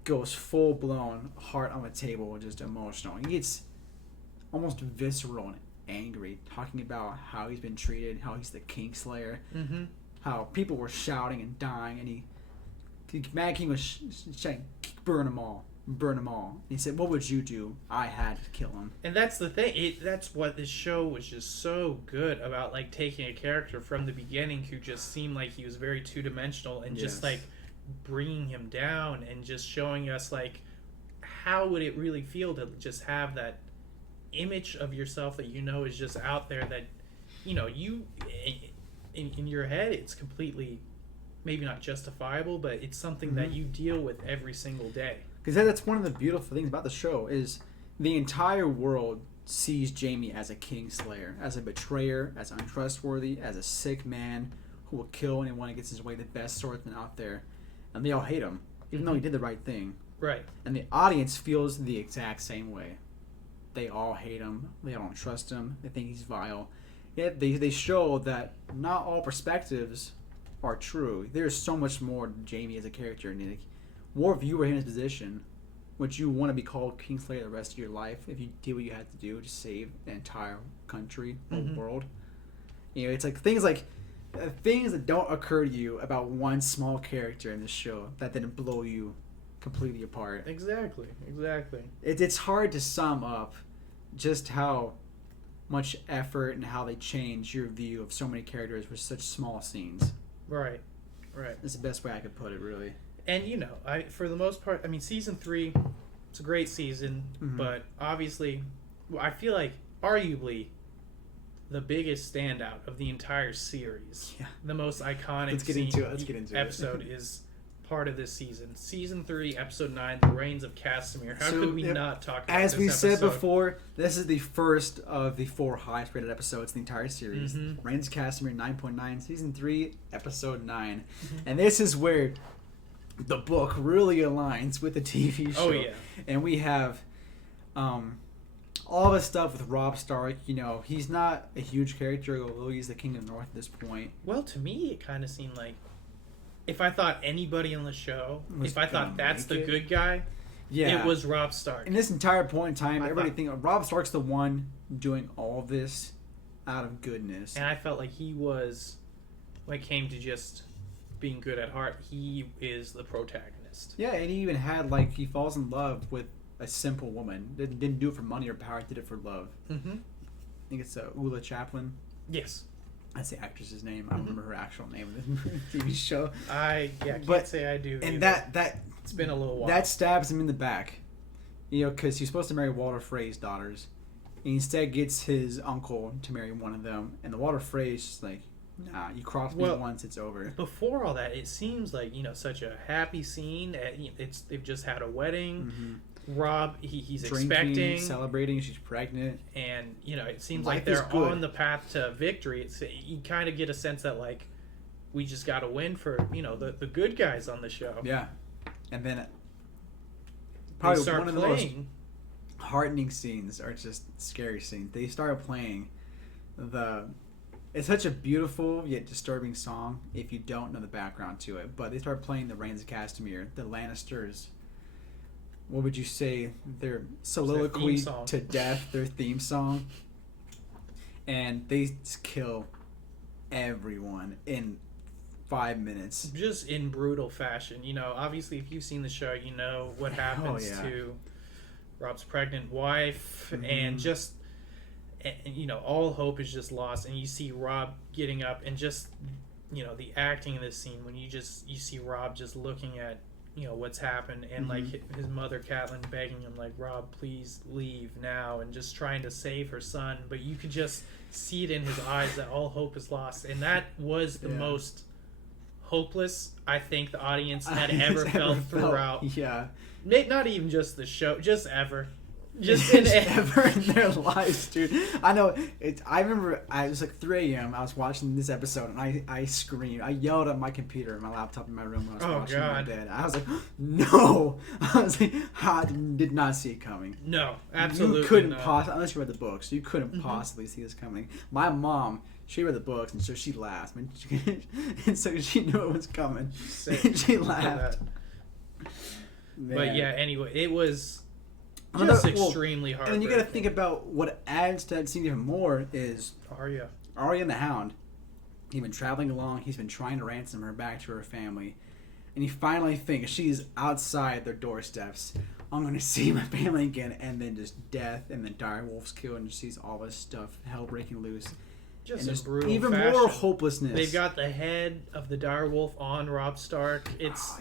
goes full-blown, heart on the table, and just emotional. He gets almost visceral and angry, talking about how he's been treated, how he's the Kingslayer, how people were shouting and dying, and Mad King was saying, burn them all. And he said, what would you do? I had to kill him. And that's the thing. That's what this show was just so good about, taking a character from the beginning who just seemed like he was very two-dimensional and just, bringing him down and just showing us, how would it really feel to just have that image of yourself that is just out there that you in your head it's completely maybe not justifiable, but it's something that you deal with every single day. Because that's one of the beautiful things about the show is the entire world sees Jaime as a Kingslayer, as a betrayer, as untrustworthy, as a sick man who will kill anyone who gets his way, the best swordsman out there, and they all hate him even though he did the right thing. Right. And the audience feels the exact same way. They all hate him. They don't trust him. They think he's vile. Yet they show that not all perspectives are true. There's so much more to Jamie as a character. And more if you were in his position, would you want to be called Kingslayer the rest of your life if you did what you had to do to save an entire country or world? It's like things that don't occur to you about one small character in this show that didn't blow you completely apart. Exactly. It's hard to sum up just how much effort and how they change your view of so many characters with such small scenes. Right. That's the best way I could put it, really. And for the most part, I mean, season 3, it's a great season, but obviously, I feel like arguably the biggest standout of the entire series, the most iconic Let's get into episode is part of this season. Season 3, episode 9, The Reigns of Castamere. How could we not talk about as this we episode? said before, this is the first of the 4 highest rated episodes in the entire series. Reigns of Castamere 9.9, season 3, episode 9. And this is where the book really aligns with the TV show. Oh, yeah. And we have all the stuff with Robb Stark. He's not a huge character, although he's the King of the North at this point. Well, to me, it kind of seemed like if I thought anybody on the show, if I thought that's the good guy, it was Robb Stark. In this entire point in time, everybody think Robb Stark's the one doing all of this out of goodness. And I felt like he was, when it came to just being good at heart, he is the protagonist. Yeah, and he even had, he falls in love with a simple woman. Didn't do it for money or power, did it for love. I think it's Ula Chaplin. Yes. That's the actress's name. I don't remember her actual name of the TV show. I can't say I do. And either. that it's been a little while. That stabs him in the back, because he's supposed to marry Walter Frey's daughters. He instead gets his uncle to marry one of them, and the Walter Frey's just like, nah, you cross me once, it's over. Before all that, it seems like such a happy scene. They've just had a wedding. Robb, he's drinking, expecting, celebrating. She's pregnant, and it seems like they're on the path to victory. You kind of get a sense that we just got to win for the good guys on the show. Yeah, and then probably one of the most heartening scenes, or just scary scenes. They started playing it's such a beautiful yet disturbing song if you don't know the background to it. But they started playing the Reigns of Castamere, the Lannisters. What would you say? Their soliloquy to death, their theme song. And they just kill everyone in 5 minutes. Just in brutal fashion. Obviously, if you've seen the show, you know what happens to Robb's pregnant wife. And just, all hope is just lost. And you see Robb getting up and just, the acting in this scene when you see Robb just looking at what's happened, and his mother Catelyn begging him Robb, please leave now, and just trying to save her son, but you could just see it in his eyes that all hope is lost. And that was the most hopeless I think the audience had ever felt throughout. Not even just the show, just ever. Just ever in their lives, dude. I know. I remember it was 3 a.m. I was watching this episode, and I screamed. I yelled at my computer, my laptop in my room when I was watching my bed. I was like, no! I was like, I did not see it coming. No, absolutely. You couldn't possibly, unless you read the books, you couldn't possibly see this coming. My mom, she read the books, and so she laughed, and so she knew it was coming. And she laughed. But yeah, anyway, it was just extremely hard. And you got to think about what adds to that scene even more is Arya and the Hound. He's been traveling along. He's been trying to ransom her back to her family. And he finally thinks she's outside their doorsteps. I'm going to see my family again. And then just death, and then dire wolves kill, and just sees all this stuff, hell breaking loose. Just brutal even fashion. More hopelessness. They've got the head of the dire wolf on Robb Stark. It's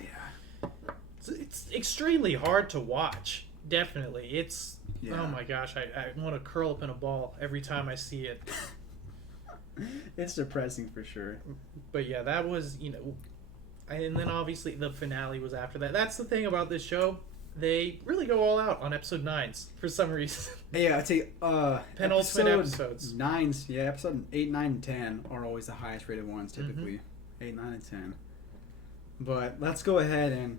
extremely hard to watch. Definitely. It's oh my gosh, I want to curl up in a ball every time I see it. It's depressing for sure. But yeah, that was, and then obviously the finale was after that. That's the thing about this show. They really go all out on episode 9s for some reason. Yeah, I'd say penultimate episodes. 9s, episode 8, 9, and 10 are always the highest rated ones typically. 8, 9, and 10. But let's go ahead and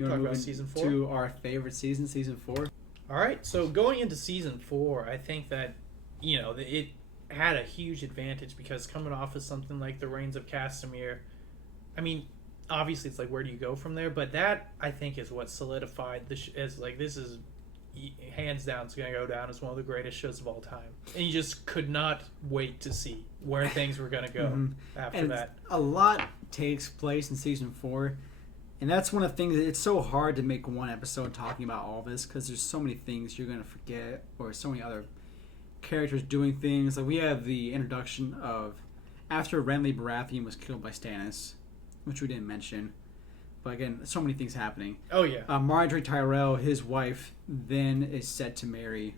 You want Talk to about move season 4? to our favorite season, season 4? All right, so going into season 4, I think that, it had a huge advantage because coming off of something like the Reigns of Castamere, I mean, obviously it's like, where do you go from there? But that, I think, is what solidified as like, this is hands down, it's going to go down as one of the greatest shows of all time. And you just could not wait to see where things were going to go after that. A lot takes place in season 4. And that's one of the things, it's so hard to make one episode talking about all this because there's so many things you're going to forget or so many other characters doing things. Like we have the introduction of after Renly Baratheon was killed by Stannis, which we didn't mention. But again, so many things happening. Oh, yeah. Marjorie Tyrell, his wife, then is set to marry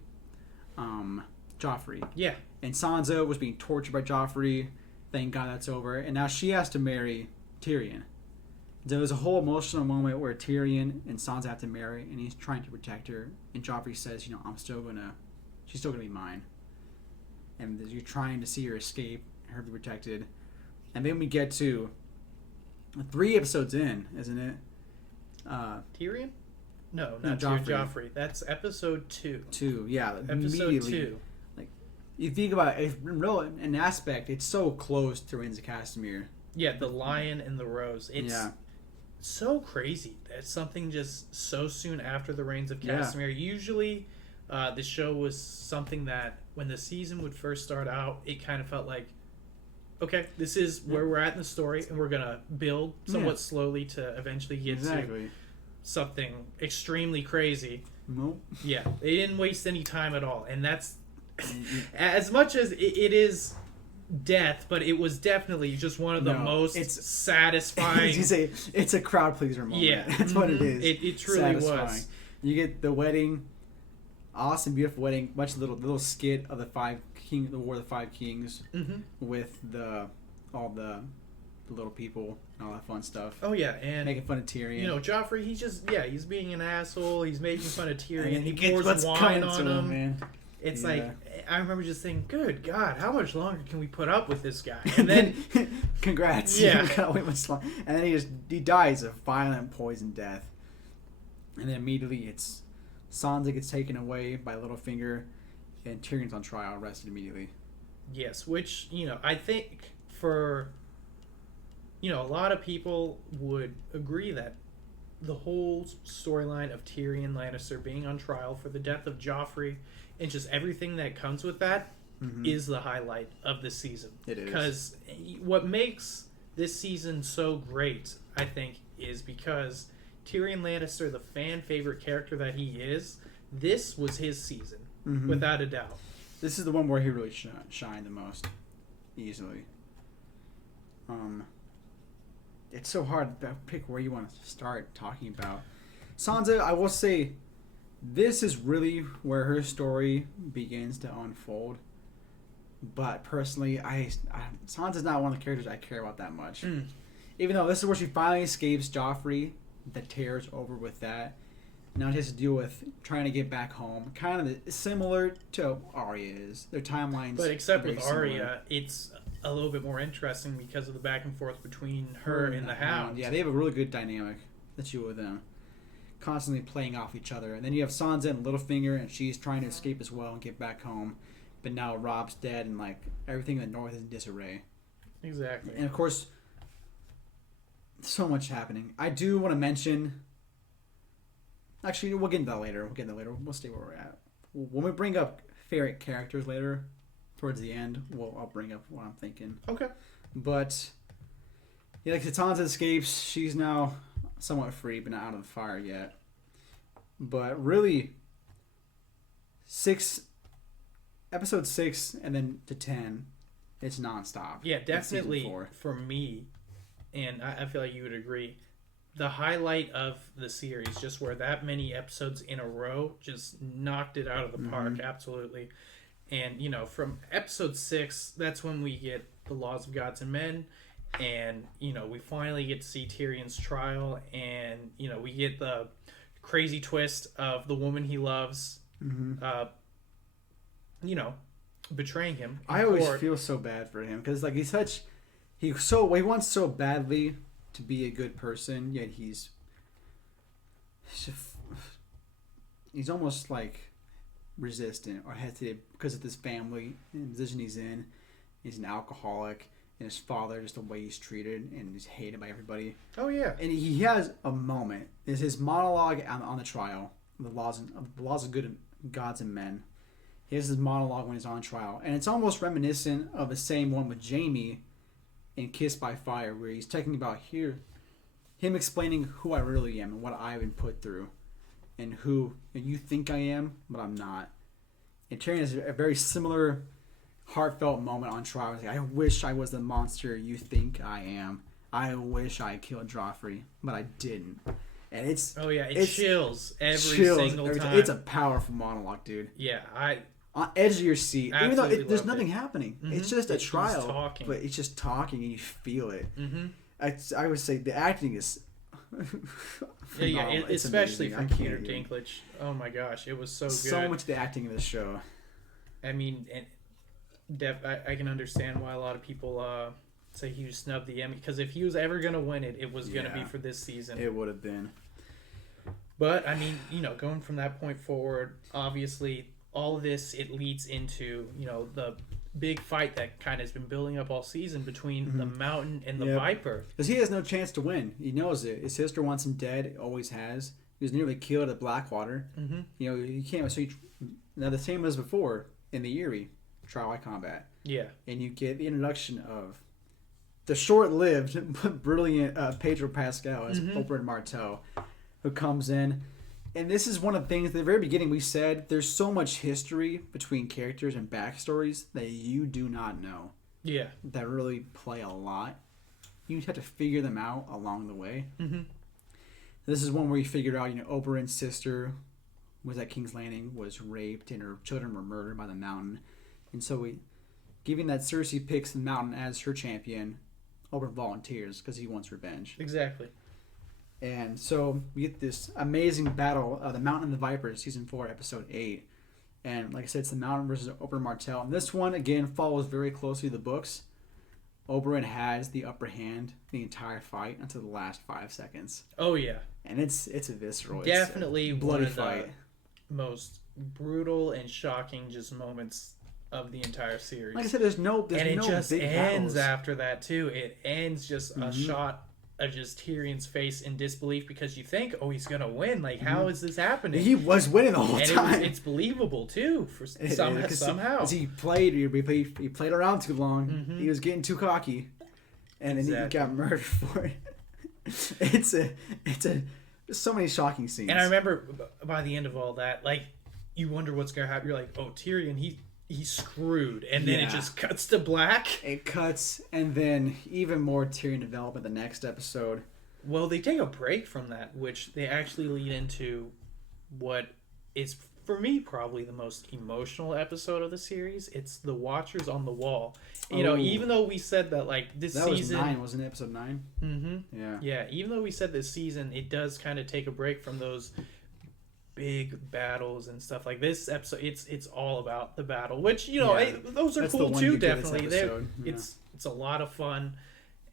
Joffrey. Yeah. And Sansa was being tortured by Joffrey. Thank God that's over. And now she has to marry Tyrion. There was a whole emotional moment where Tyrion and Sansa have to marry, and he's trying to protect her. And Joffrey says, she's still gonna be mine. And you're trying to see her escape, her be protected. And then we get to 3 episodes in, isn't it? Tyrion? No, not Joffrey. That's episode 2. 2, yeah. Episode 2. Like, you think about it, in aspect, it's so close to Reigns of Castamere. Yeah, the Lion and the Rose. It's so crazy that something just so soon after the Reigns of Castamere. Yeah. Usually, the show was something that when the season would first start out, it kind of felt like, okay, this is where we're at in the story, and we're gonna build somewhat slowly to eventually get to something extremely crazy. Nope. Yeah, they didn't waste any time at all, and that's as much as it is death, but it was definitely just one of the most satisfying. You say it's a crowd pleaser moment. Yeah, that's what it is. It truly was. You get the wedding, awesome, beautiful wedding. Much little skit of the War of the Five Kings, with all the little people and all that fun stuff. Oh yeah, and making fun of Tyrion. Joffrey, he's being an asshole. He's making fun of Tyrion. He pours wine on him. Man. It's like, I remember just thinking, good God, how much longer can we put up with this guy? And then, congrats. Yeah. Can't wait much longer. And then he dies a violent poison death. And then immediately it's Sansa gets taken away by Littlefinger, and Tyrion's on trial, arrested immediately. Yes, which, I think for, a lot of people would agree that the whole storyline of Tyrion Lannister being on trial for the death of Joffrey and just everything that comes with that is the highlight of the season. It is. Because what makes this season so great, I think, is because Tyrion Lannister, the fan favorite character that he is, this was his season, without a doubt. This is the one where he really shined the most, easily. It's so hard to pick where you want to start talking about. Sansa, I will say, this is really where her story begins to unfold. But personally, Sansa's not one of the characters I care about that much. Even though this is where she finally escapes Joffrey, the tear's over with that. Now she has to deal with trying to get back home. Kind of similar to Arya is. Their timelines. But except with Arya, it's a little bit more interesting because of the back and forth between her and the Hound. Yeah, they have a really good dynamic, the two of them. Constantly playing off each other. And then you have Sansa and Littlefinger, and she's trying to escape as well and get back home. But now Rob's dead, and everything in the north is in disarray. Exactly. And of course, so much happening. I do want to mention. Actually, we'll get into that later. We'll stay where we're at. When we bring up favorite characters later, towards the end, I'll bring up what I'm thinking. Okay. But yeah, Sansa escapes. She's now somewhat free, but not out of the fire yet. But really, episode 6 and then to 10, it's nonstop. Yeah, definitely for me, and I feel like you would agree, the highlight of the series, just where that many episodes in a row just knocked it out of the park, absolutely. And, from episode 6, that's when we get the Laws of Gods and Men, and, we finally get to see Tyrion's trial, and, we get the crazy twist of the woman he loves, betraying him. I always feel so bad for him, because, he wants so badly to be a good person, yet he's he's almost like resistant or hesitant because of this family and the position he's in. He's an alcoholic, and his father, just the way he's treated, and he's hated by everybody. Oh yeah. And he has a moment. It's his monologue on the trial, the laws of good gods and men. He has his monologue when he's on trial, and it's almost reminiscent of the same one with Jamie in Kissed by Fire, where he's talking about him explaining who I really am and what I've been put through, and who you think I am, but I'm not. And Tyrion has a very similar, heartfelt moment on trial. He's like, I wish I was the monster you think I am. I wish I killed Joffrey, but I didn't. And it's chills every single time. It's a powerful monologue, dude. Yeah, on edge of your seat, even though there's nothing happening. Mm-hmm. It's just a trial, talking. But it's just talking, and you feel it. Mm-hmm. I would say the acting is especially from Peter Dinklage. Dinklage. Oh my gosh, it was so good. So much of the acting in this show. I mean, I can understand why a lot of people say he snubbed the Emmy, because if he was ever going to win it, it was going to be for this season. It would have been. But I mean, going from that point forward, obviously all of this, it leads into the big fight that kind of has been building up all season between the Mountain and the Viper. Because he has no chance to win. He knows it. His sister wants him dead. Always has. He was nearly killed at Blackwater. Mm-hmm. You can't. So now the same as before in the Eyrie trial by combat. Yeah. And you get the introduction of the short-lived but brilliant Pedro Pascal as Oberyn Martell, who comes in. And this is one of the things at the very beginning we said, there's so much history between characters and backstories that you do not know. Yeah. That really play a lot. You have to figure them out along the way. Mm-hmm. This is one where you figure out, Oberyn's sister was at King's Landing, was raped, and her children were murdered by the Mountain. And so given that Cersei picks the Mountain as her champion, Oberyn volunteers because he wants revenge. Exactly. And so we get this amazing battle of the Mountain and the Viper, season 4, episode 8. And like I said, it's the Mountain versus Oberyn Martell. And this one, again, follows very closely the books. Oberyn has the upper hand the entire fight until the last 5 seconds. Oh, yeah. And it's a visceral. Definitely it's a bloody one of fight. The most brutal and shocking just moments of the entire series. Like I said, there's no and it no just big ends battles. after that, too. It ends just a shot of just Tyrion's face in disbelief because you think, oh, he's gonna win. Like, how is this happening? He was winning the whole time. It's believable too for somehow. He played around too long. Mm-hmm. He was getting too cocky, and then he got murdered for it. It's so many shocking scenes. And I remember by the end of all that, like, you wonder what's gonna happen. You're like, oh, Tyrion, he's screwed, and then it just cuts to black. It cuts, and then even more Tyrion development the next episode. Well, they take a break from that, which they actually lead into what is, for me, probably the most emotional episode of the series. It's the Watchers on the Wall. Even though we said that, like, this season... That was 9, wasn't it? Episode 9? Mm-hmm. Yeah. Yeah, even though we said this season, it does kind of take a break from those big battles and stuff. Like this episode, it's all about the battle, which those are cool too. Definitely, it's a lot of fun,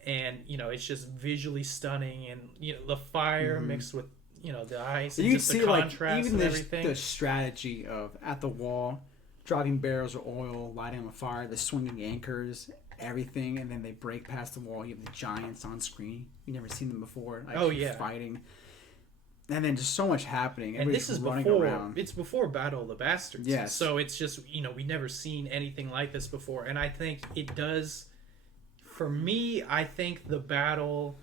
and it's just visually stunning, and the fire mixed with the ice, and you just see the contrast like even and everything. The strategy of at the wall, dropping barrels of oil, lighting on the fire, the swinging anchors, everything, and then they break past the wall. You have the giants on screen. You've never seen them before. Fighting. And then just so much happening. And this is running before around. It's before Battle of the Bastards. Yes. So it's just we've never seen anything like this before, and I think it does. For me, I think the battle,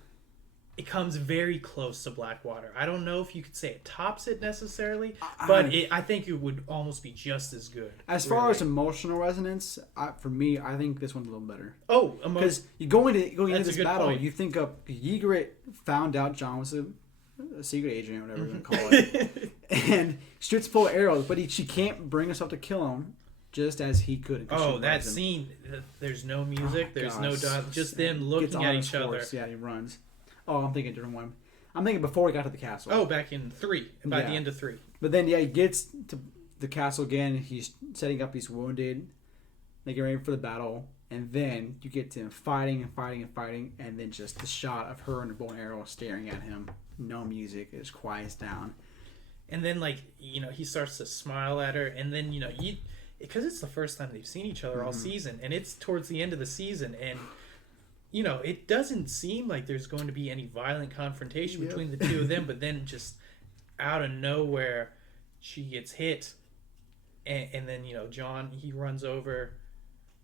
it comes very close to Blackwater. I don't know if you could say it tops it necessarily, but I think it would almost be just as good. As far as emotional resonance, for me, I think this one's a little better. Oh, because going into this battle, point. You think of Ygritte found out Jon was a secret agent, whatever you want to call it, and shoots full of arrows, but she can't bring herself to kill him, just as he could. Oh, that scene! There's no music. There's no dialogue. Just them looking at each other. Yeah, he runs. Oh, I'm thinking a different one. I'm thinking before we got to the castle. Oh, back in 3. By the end of 3. But then, he gets to the castle again. He's setting up. He's wounded. They get ready for the battle. And then you get to him fighting and fighting and fighting, and then just the shot of her and the bow and arrow staring at him. No music, it just quiets down. And then, like, you know, he starts to smile at her, and then, you know, because it's the first time they've seen each other all season, and it's towards the end of the season, and, you know, it doesn't seem like there's going to be any violent confrontation between the two of them, but then just out of nowhere, she gets hit, and then, you know, John, he runs over,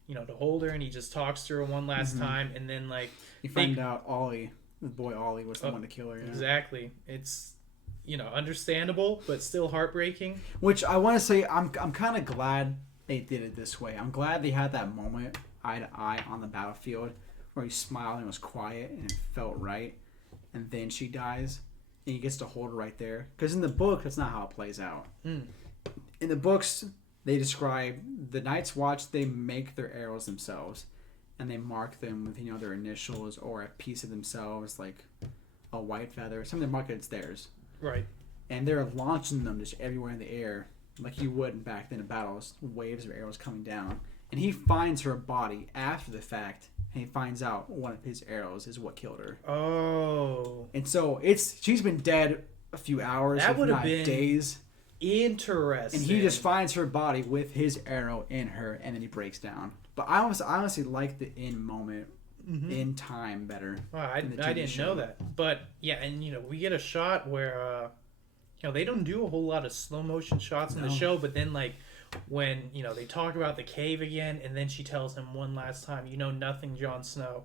you know, to hold her, and he just talks to her one last time, and then, like... You find out Ollie, the boy Ollie, was the one to kill her. Yeah. Exactly. It's, you know, understandable, but still heartbreaking. Which I want to say, I'm kind of glad they did it this way. I'm glad they had that moment, eye to eye, on the battlefield, where he smiled and was quiet, and it felt right, and then she dies, and he gets to hold her right there. Because in the book, that's not how it plays out. In the books... They describe the Night's Watch, they make their arrows themselves, and they mark them with, you know, their initials or a piece of themselves, like a white feather. Some of them mark it as theirs. Right. And they're launching them just everywhere in the air, like you would back then in battles, waves of arrows coming down. And he finds her body after the fact, and he finds out one of his arrows is what killed her. Oh. And so she's been dead a few hours, that would have been days. Interesting. And he just finds her body with his arrow in her, and then he breaks down. But I honestly like the in moment, in time better. Wow, I didn't know that. But yeah, and you know, we get a shot where you know, they don't do a whole lot of slow motion shots in the show, but then like when, you know, they talk about the cave again, and then she tells him one last time, "You know nothing, Jon Snow,"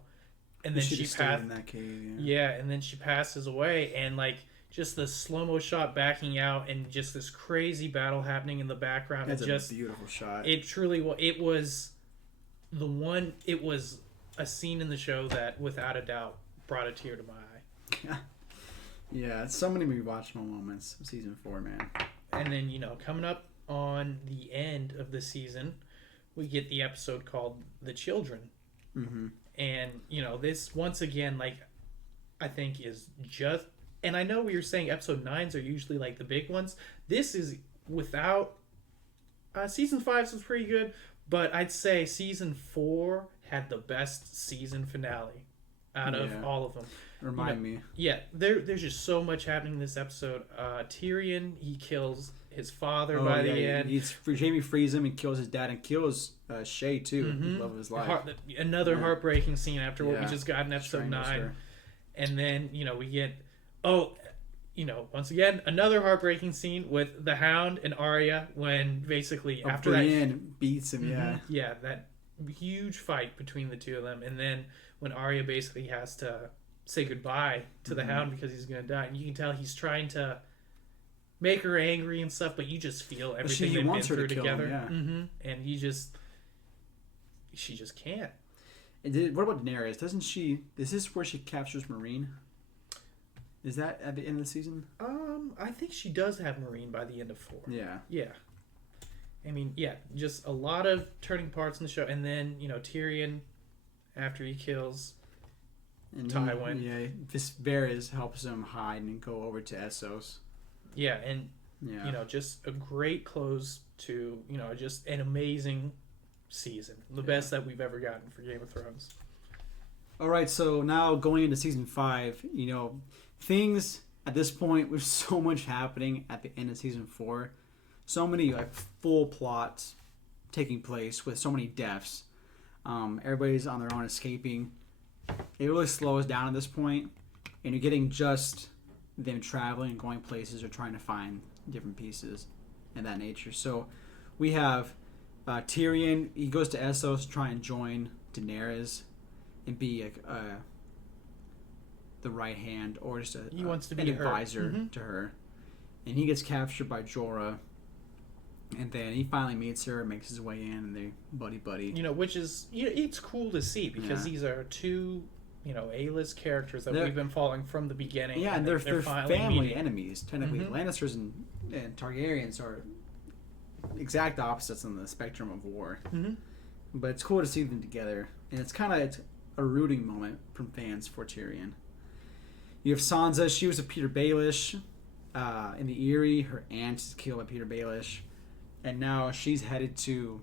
and then she passes in that cave. Yeah, and then she passes away, and like. Just the slow-mo shot backing out and just this crazy battle happening in the background. That's just a beautiful shot. It truly was. It was it was a scene in the show that, without a doubt, brought a tear to my eye. Yeah, it's so many rewatchable moments of season 4, man. And then, you know, coming up on the end of the season, we get the episode called The Children. And, you know, this, once again, like, I think is just... And I know we were saying episode 9s are usually like the big ones. This is without... season 5 was pretty good, but I'd say season 4 had the best season finale out of all of them. Remind me. Yeah, there's just so much happening in this episode. Tyrion, he kills his father by the end. Jaime frees him and kills his dad and kills Shay too, the love of his life. Another heartbreaking scene after what we just got in episode 9. And then, you know, we get... you know, once again, another heartbreaking scene with the Hound and Arya when basically after Brienne beats him, yeah, that huge fight between the two of them, and then when Arya basically has to say goodbye to the Hound because he's gonna die, and you can tell he's trying to make her angry and stuff, but you just feel everything they've been through together, and she just can't. And what about Daenerys? Is this where she captures Meereen? Is that at the end of the season? I think she does have Meereen by the end of 4. Yeah. Yeah. I mean, yeah, just a lot of turning parts in the show. And then, you know, Tyrion, after he kills Tywin. Varys helps him hide and go over to Essos. Yeah, and, you know, just a great close to, you know, just an amazing season. The best that we've ever gotten for Game of Thrones. All right, so now going into season 5, you know... Things at this point with so much happening at the end of season 4, so many like full plots taking place with so many deaths. Everybody's on their own escaping. It really slows down at this point, and you're getting just them traveling and going places or trying to find different pieces and that nature. So we have Tyrion. He goes to Essos to try and join Daenerys and be like the right hand or just he wants to be an advisor to her, and he gets captured by Jorah, and then he finally meets her, makes his way in, and they buddy. You know, which is, you know, it's cool to see because these are two, you know, A-list characters that we've been following from the beginning. Yeah, and they're family enemies technically. Lannisters and Targaryens are exact opposites on the spectrum of war, but it's cool to see them together, and it's a rooting moment from fans for Tyrion. You have Sansa. She was with Peter Baelish in the Eyrie. Her aunt is killed by Peter Baelish. And now she's headed to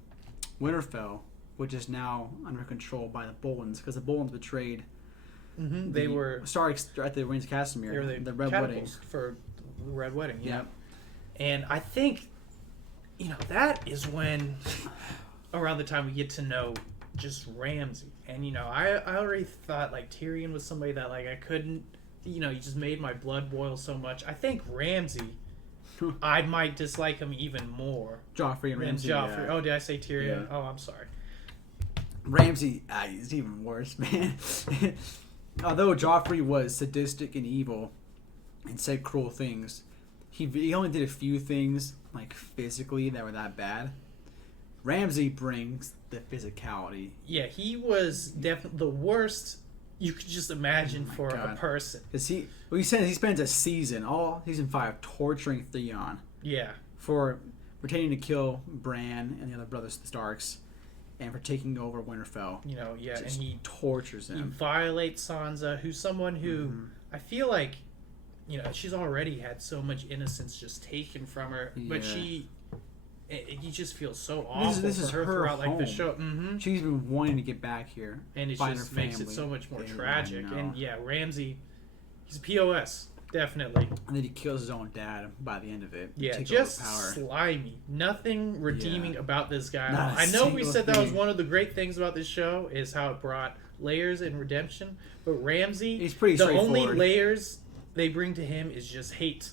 Winterfell which is now under control by the Boltons, because the Boltons betrayed. They were Stark at the Reigns of Castamere. They were the Red Wedding. for the Red Wedding. Yeah. Yep. And I think, that is when, around the time we get to know just Ramsay. And, I already thought, like, Tyrion was somebody that, like, I couldn't, he just made my blood boil so much. I think Ramsay, I might dislike him even more. Joffrey and Ramsay. Joffrey. Yeah. Oh, did I say Tyrion? Yeah. Oh, I'm sorry. Ramsay, he's even worse, man. Although Joffrey was sadistic and evil and said cruel things, he only did a few things, like, physically that were that bad. Ramsay brings the physicality. Yeah, he was definitely the worst you could just imagine for a person. Because he spends a season, all season 5, torturing Theon. Yeah. For pretending to kill Bran and the other brothers, the Starks, and for taking over Winterfell. Yeah, just and he tortures them. He violates Sansa, who's someone who I feel like, she's already had so much innocence just taken from her, but you just feel so awful this for is her throughout home. like the show. Mm-hmm. She's been wanting to get back here, and it just makes it so much more tragic. And Ramsay, he's a POS, definitely. And then he kills his own dad by the end of it. Yeah, just slimy. Nothing redeeming about this guy. I know we said that was one of the great things about this show is how it brought layers and redemption, but Ramsay, he's pretty the only layers they bring to him is just hate.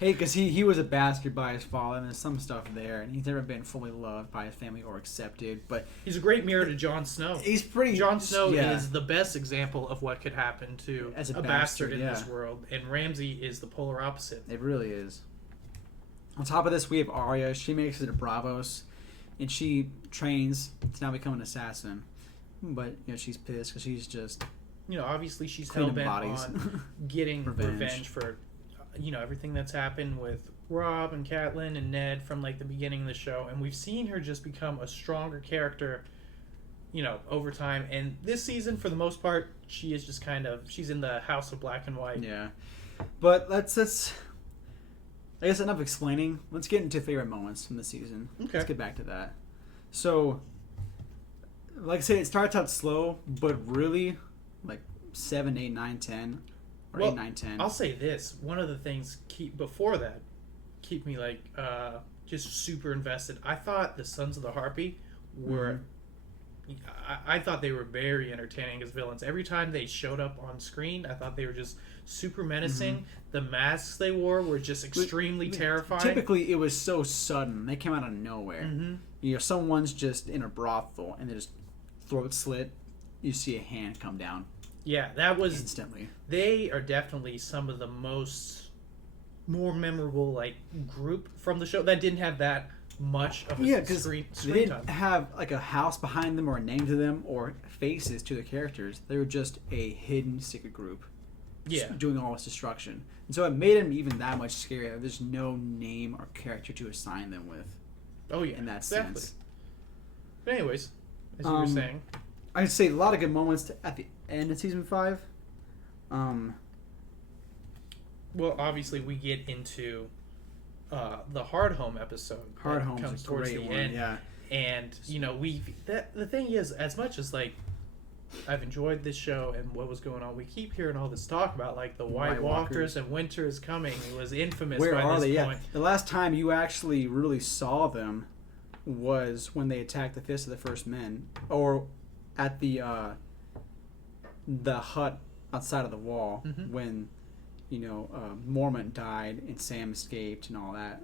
Hey, because he was a bastard by his father, and there's some stuff there, and he's never been fully loved by his family or accepted. But he's a great mirror to Jon Snow. He's pretty. Jon Snow is the best example of what could happen to as a bastard in this world, and Ramsay is the polar opposite. It really is. On top of this, we have Arya. She makes it to Bravos, and she trains to now become an assassin. But she's pissed because she's just. Obviously she's hell bent on getting revenge for. Everything that's happened with Robb and Catelyn and Ned from like the beginning of the show, and we've seen her just become a stronger character over time. And this season, for the most part, she is just she's in the House of Black and White. Yeah, but let's I guess enough explaining. Let's get into favorite moments from the season. Okay, let's get back to that. So, like I said, it starts out slow, but really, like 7, 8, 9, 10. Or 8, 9, 10. I'll say this. One of the things keep me like just super invested. I thought the Sons of the Harpy were I thought they were very entertaining as villains. Every time they showed up on screen, I thought they were just super menacing. The masks they wore were just extremely terrifying. Typically, it was so sudden. They came out of nowhere. Someone's just in a brothel and they just throat slit. You see a hand come down. Yeah, that was instantly. They are definitely some of the more memorable like group from the show that didn't have that much of a screen they didn't have like a house behind them or a name to them or faces to the characters. They were just a hidden secret group. Doing all this destruction. And so it made them even that much scarier. There's no name or character to assign them with. Oh yeah, in that sense. But anyways, as you were saying, I'd say a lot of good moments at the end of season 5. Well, obviously we get into the Hard Home episode. Hard Home comes towards the end, yeah. And the thing is, as much as like I've enjoyed this show and what was going on, we keep hearing all this talk about like the White Walkers and winter is coming. It was infamous. Where by are this they? point. Yeah, the last time you actually really saw them was when they attacked the Fist of the First Men, or at the hut outside of the wall when Mormont died and Sam escaped and all that.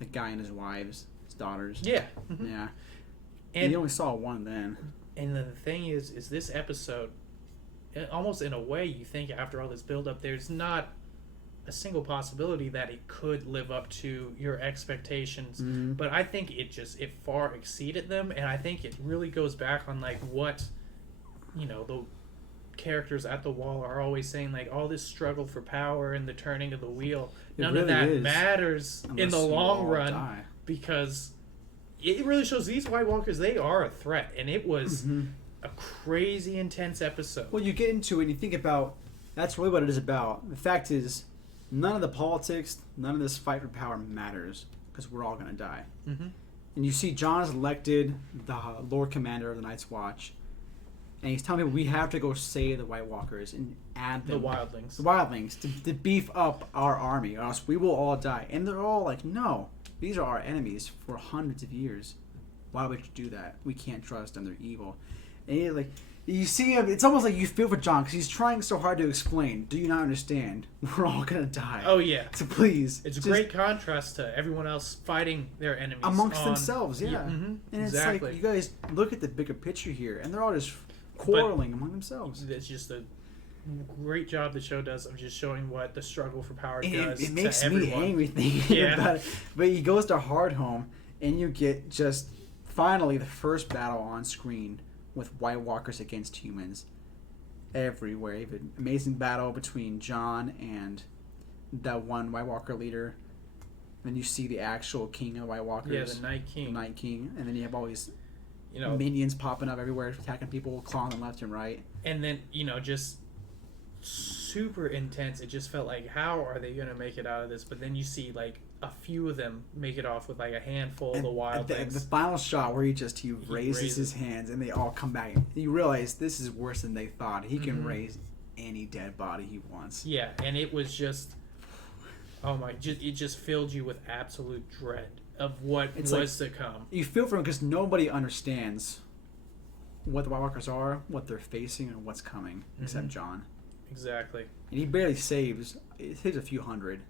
The guy and his wives, his daughters. Yeah. Yeah. And you only saw one then. And the thing is this episode, almost in a way, you think after all this build-up, there's not a single possibility that it could live up to your expectations. But I think it far exceeded them, and I think it really goes back on like what the characters at the wall are always saying, like all this struggle for power and the turning of the wheel, none of that matters in the long run, because it really shows these White Walkers, they are a threat, and it was a crazy intense episode. Well, you get into it and you think about that's really what it is about. The fact is, none of the politics, none of this fight for power matters because we're all going to die. and you see Jon is elected the Lord Commander of the Night's Watch, and he's telling people we have to go save the White Walkers and add them, The wildlings. the wildlings, to beef up our army, or else we will all die. And they're all like, no, these are our enemies for hundreds of years. Why would you do that? We can't trust them. They're evil. And he, like, you see him, it's almost like you feel for Jon because he's trying so hard to explain. Do you not understand? We're all going to die. Oh, yeah. So please. It's a great contrast to everyone else fighting their enemies. Amongst themselves, yeah. Mm-hmm. And it's exactly. like, you guys look at the bigger picture here, and they're all just quarreling among themselves. It's just a great job the show does of just showing what the struggle for power And does it makes to me everyone. angry thinking Yeah. about it. But he goes to Hardhome, and you get just finally the first battle on screen with White Walkers against humans everywhere. You have an amazing battle between Jon and that one White Walker leader. Then you see the actual king of White Walkers. Yeah, the Night King. The Night King. And then you have all these You know, minions popping up everywhere, attacking people, clawing them left and right. and then, you know, just super intense. It just felt like, how are they going to make it out of this? But then you see, like, a few of them make it off with, like, a handful of the wildlings. The final shot where he raises his hands and they all come back. You realize this is worse than they thought. He can raise any dead body he wants. Yeah, and it was just, oh my, it just filled you with absolute dread of what was to come. You feel for him because nobody understands what the White Walkers are, what they're facing, and what's coming, except Jon. Exactly. And he barely saves a few hundred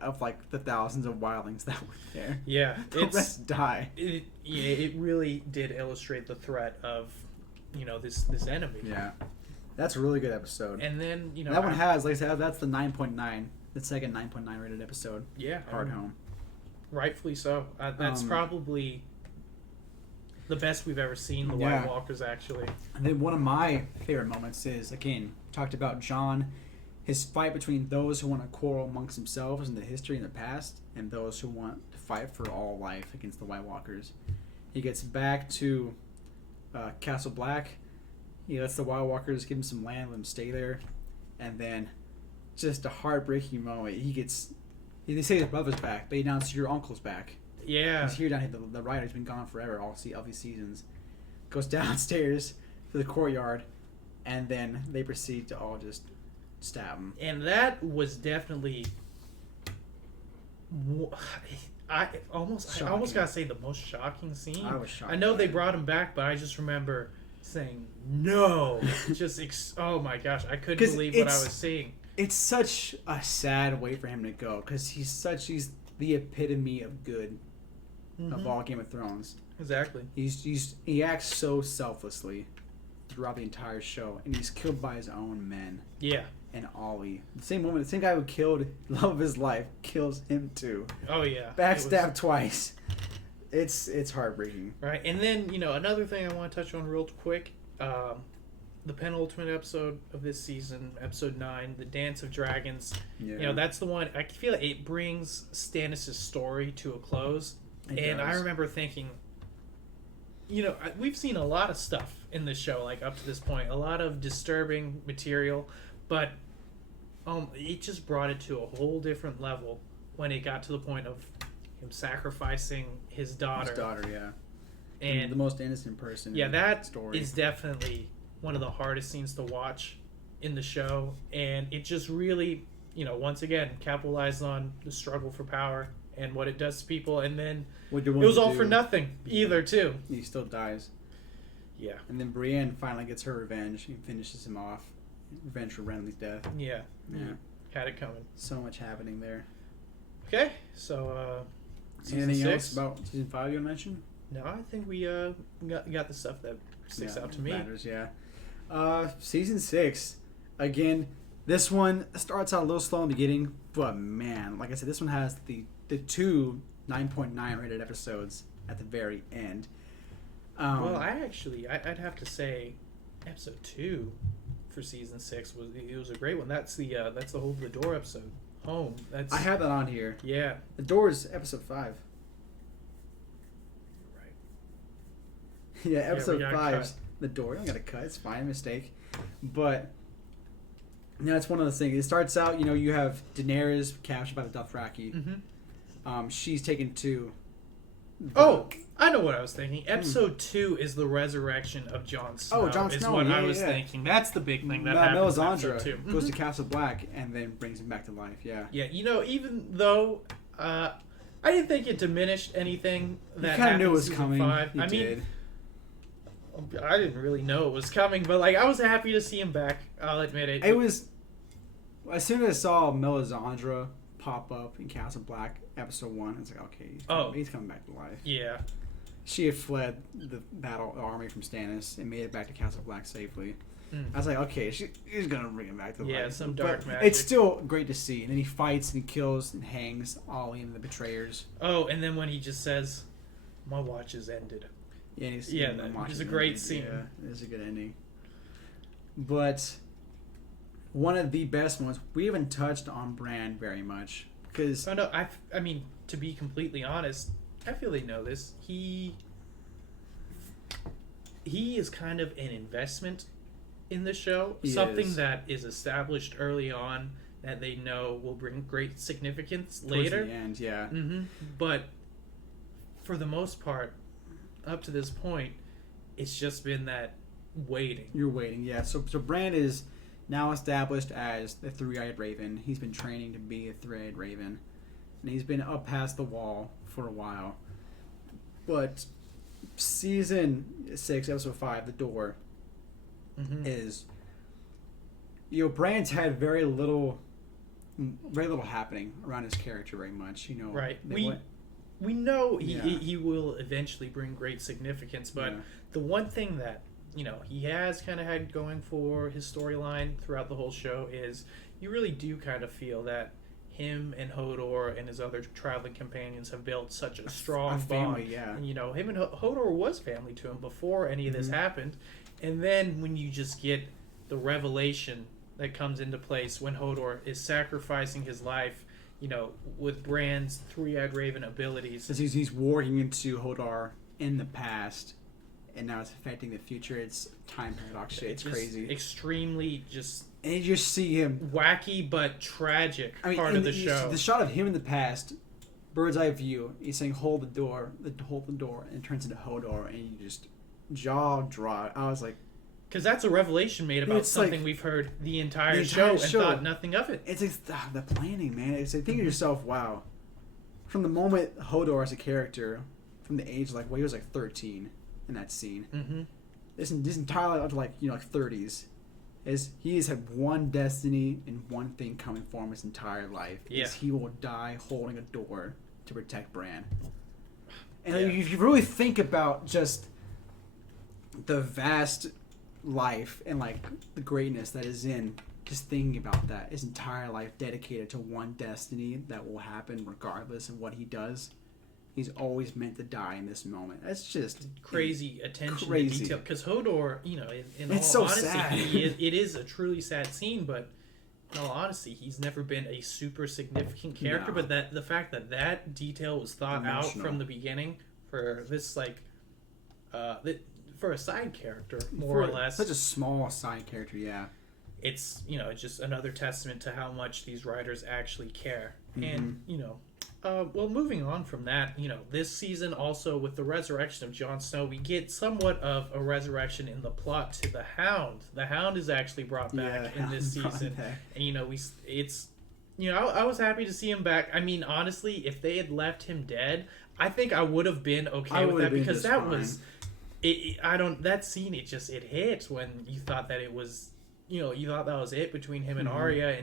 of like the thousands of wildlings that were there. Yeah, The rest die. It really did illustrate the threat of, you know, this enemy. Yeah. That's a really good episode. And then, you know, that one has, like I said, that's the 9.9, the second 9.9 rated episode. Yeah. Hardhome. Rightfully so. That's probably the best we've ever seen the White Walkers, actually. And then one of my favorite moments is, again, talked about Jon, his fight between those who want to quarrel amongst themselves in the history and the past, and those who want to fight for all life against the White Walkers. He gets back to Castle Black. He lets the White Walkers give him some land, let him stay there, and then just a heartbreaking moment. They say his brother's back, but he announced your uncle's back. Yeah. He's here down here. The writer's been gone forever. All these seasons. Goes downstairs to the courtyard, and then they proceed to all just stab him. And that was definitely, I almost gotta say the most shocking scene. I was shocked. I know they brought him back, but I just remember saying no. Oh my gosh, I couldn't believe what I was seeing. It's such a sad way for him to go because he's the epitome of good of all Game of Thrones. Exactly. He acts so selflessly throughout the entire show, and he's killed by his own men. Yeah. And Ollie, the same guy who killed love of his life, kills him too. Oh yeah. Backstabbed twice. It's heartbreaking. Right, and then, you know, another thing I want to touch on real quick, the penultimate episode of this season, episode 9, the Dance of Dragons. Yeah. You know, that's the one, I feel like it brings Stannis' story to a close. It does. I remember thinking, you know, we've seen a lot of stuff in this show, like up to this point, a lot of disturbing material, but it just brought it to a whole different level when it got to the point of him sacrificing his daughter. His daughter, yeah. And the most innocent person. Yeah, in that the story. is definitely one of the hardest scenes to watch in the show, and it just really, you know, once again capitalized on the struggle for power and what it does to people, and then it was all for nothing either too. He still dies. Yeah. And then Brienne finally gets her revenge and finishes him off. Revenge for Renly's death. Yeah. Yeah. Had it coming. So much happening there. Okay, so anything 6? else about season 5 you want to mention? No, I think we got the stuff that sticks out to me. Matters, yeah. Season 6, again, this one starts out a little slow in the beginning, but man, like I said, this one has the two 9.9 rated episodes at the very end. Well, I'd have to say, episode 2 for season 6 was a great one. That's the whole The Door episode. Home. I have that on here. Yeah. The Door is episode 5. Right. Yeah, episode 5. cut. The Door. You don't gotta cut. It's fine. Mistake. But no, it's one of those things. It starts out, you know, you have Daenerys captured by the Dothraki. Mm-hmm. She's taken to Oh, I know what I was thinking. Episode 2 is the resurrection of Jon Snow. Oh, Jon Snow. Is what yeah, I was yeah. thinking. That's the big thing that happens in episode 2. Goes to Castle Black and then brings him back to life. Yeah. Yeah, even though I didn't think it diminished anything that You kind of knew it was in coming. 5. You I did. mean, I didn't really know it was coming, but I was happy to see him back. I'll admit it. It was as soon as I saw Melisandre pop up in Castle Black, episode 1. I was like, okay, he's coming back to life. Yeah. She had fled the army from Stannis and made it back to Castle Black safely. I was like, okay, she's gonna bring him back to life. Yeah, some dark magic. It's still great to see. And then he fights and he kills and hangs Ollie and the betrayers. Oh, and then when he just says, "My watch is ended." Yeah, that is a great scene. Yeah, it is a good ending. But one of the best ones, we haven't touched on Bran very much because. Oh no, I mean, to be completely honest, I feel they know this. He is kind of an investment in the show. Something that is established early on that they know will bring great significance later. Towards the end, yeah. But for the most part, up to this point, it's just been that waiting. You're waiting, yeah. So Bran is now established as the three-eyed raven. He's been training to be a three-eyed raven. And he's been up past the wall for a while. But season 6, episode 5, The Door, is... Bran's had very little happening around his character very much. Right. We know he will eventually bring great significance, but the one thing that he has kind of had going for his storyline throughout the whole show is you really do kind of feel that him and Hodor and his other traveling companions have built such a strong family, bond. yeah. And, him and Hodor was family to him before any of this happened. And then when you just get the revelation that comes into place when Hodor is sacrificing his life, with Bran's three-eyed raven abilities. Because he's warging into Hodor in the past, and now it's affecting the future. It's time paradox shit. It's crazy. Extremely just... And you just see him... wacky but tragic part of the show. The shot of him in the past, bird's eye view, he's saying, hold the door, and it turns into Hodor, and you just jaw drop. I was like... Because that's a revelation made about something we've heard the entire show and thought nothing of it. It's the planning, man. It's like, think of yourself, wow. From the moment Hodor as a character, from the age he was 13 in that scene. This entire up to 30s, he has had one destiny and one thing coming for him his entire life. Yeah. Is he will die holding a door to protect Bran. And if you really think about just the vast life and the greatness that is in just thinking about that, his entire life dedicated to one destiny that will happen regardless of what he does. He's always meant to die in this moment. That's just crazy attention to detail. Because Hodor, in it's all so honesty, sad. it is a truly sad scene. But in all honesty, he's never been a super significant character. No. But the fact that detail was thought out from the beginning for this for a side character, more or less. Such a small side character, yeah. It's it's just another testament to how much these writers actually care. And moving on from that, this season also with the resurrection of Jon Snow, we get somewhat of a resurrection in the plot to the Hound. The Hound is actually brought back in this season, and I was happy to see him back. I mean, honestly, if they had left him dead, I think I would have been okay with that because that was. That scene, it hit when you thought that it was, you thought that was it between him and Arya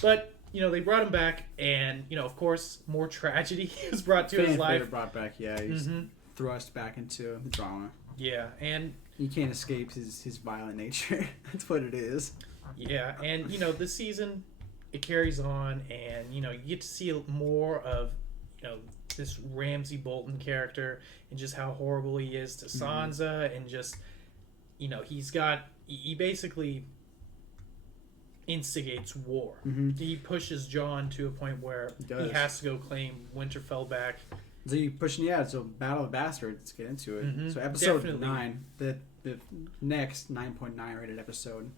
but they brought him back and, of course, more tragedy was brought to his life. Brought back, yeah. He's thrust back into the drama. Yeah, and... You can't escape his violent nature. That's what it is. Yeah, and, this season, it carries on and, you get to see more of, this Ramsay Bolton character and just how horrible he is to Sansa and just he basically instigates war. He pushes Jon to a point where he has to go claim Winterfell back. So you pushing so Battle of Bastards, let's get into it. So episode 9, the next 9.9 rated episode.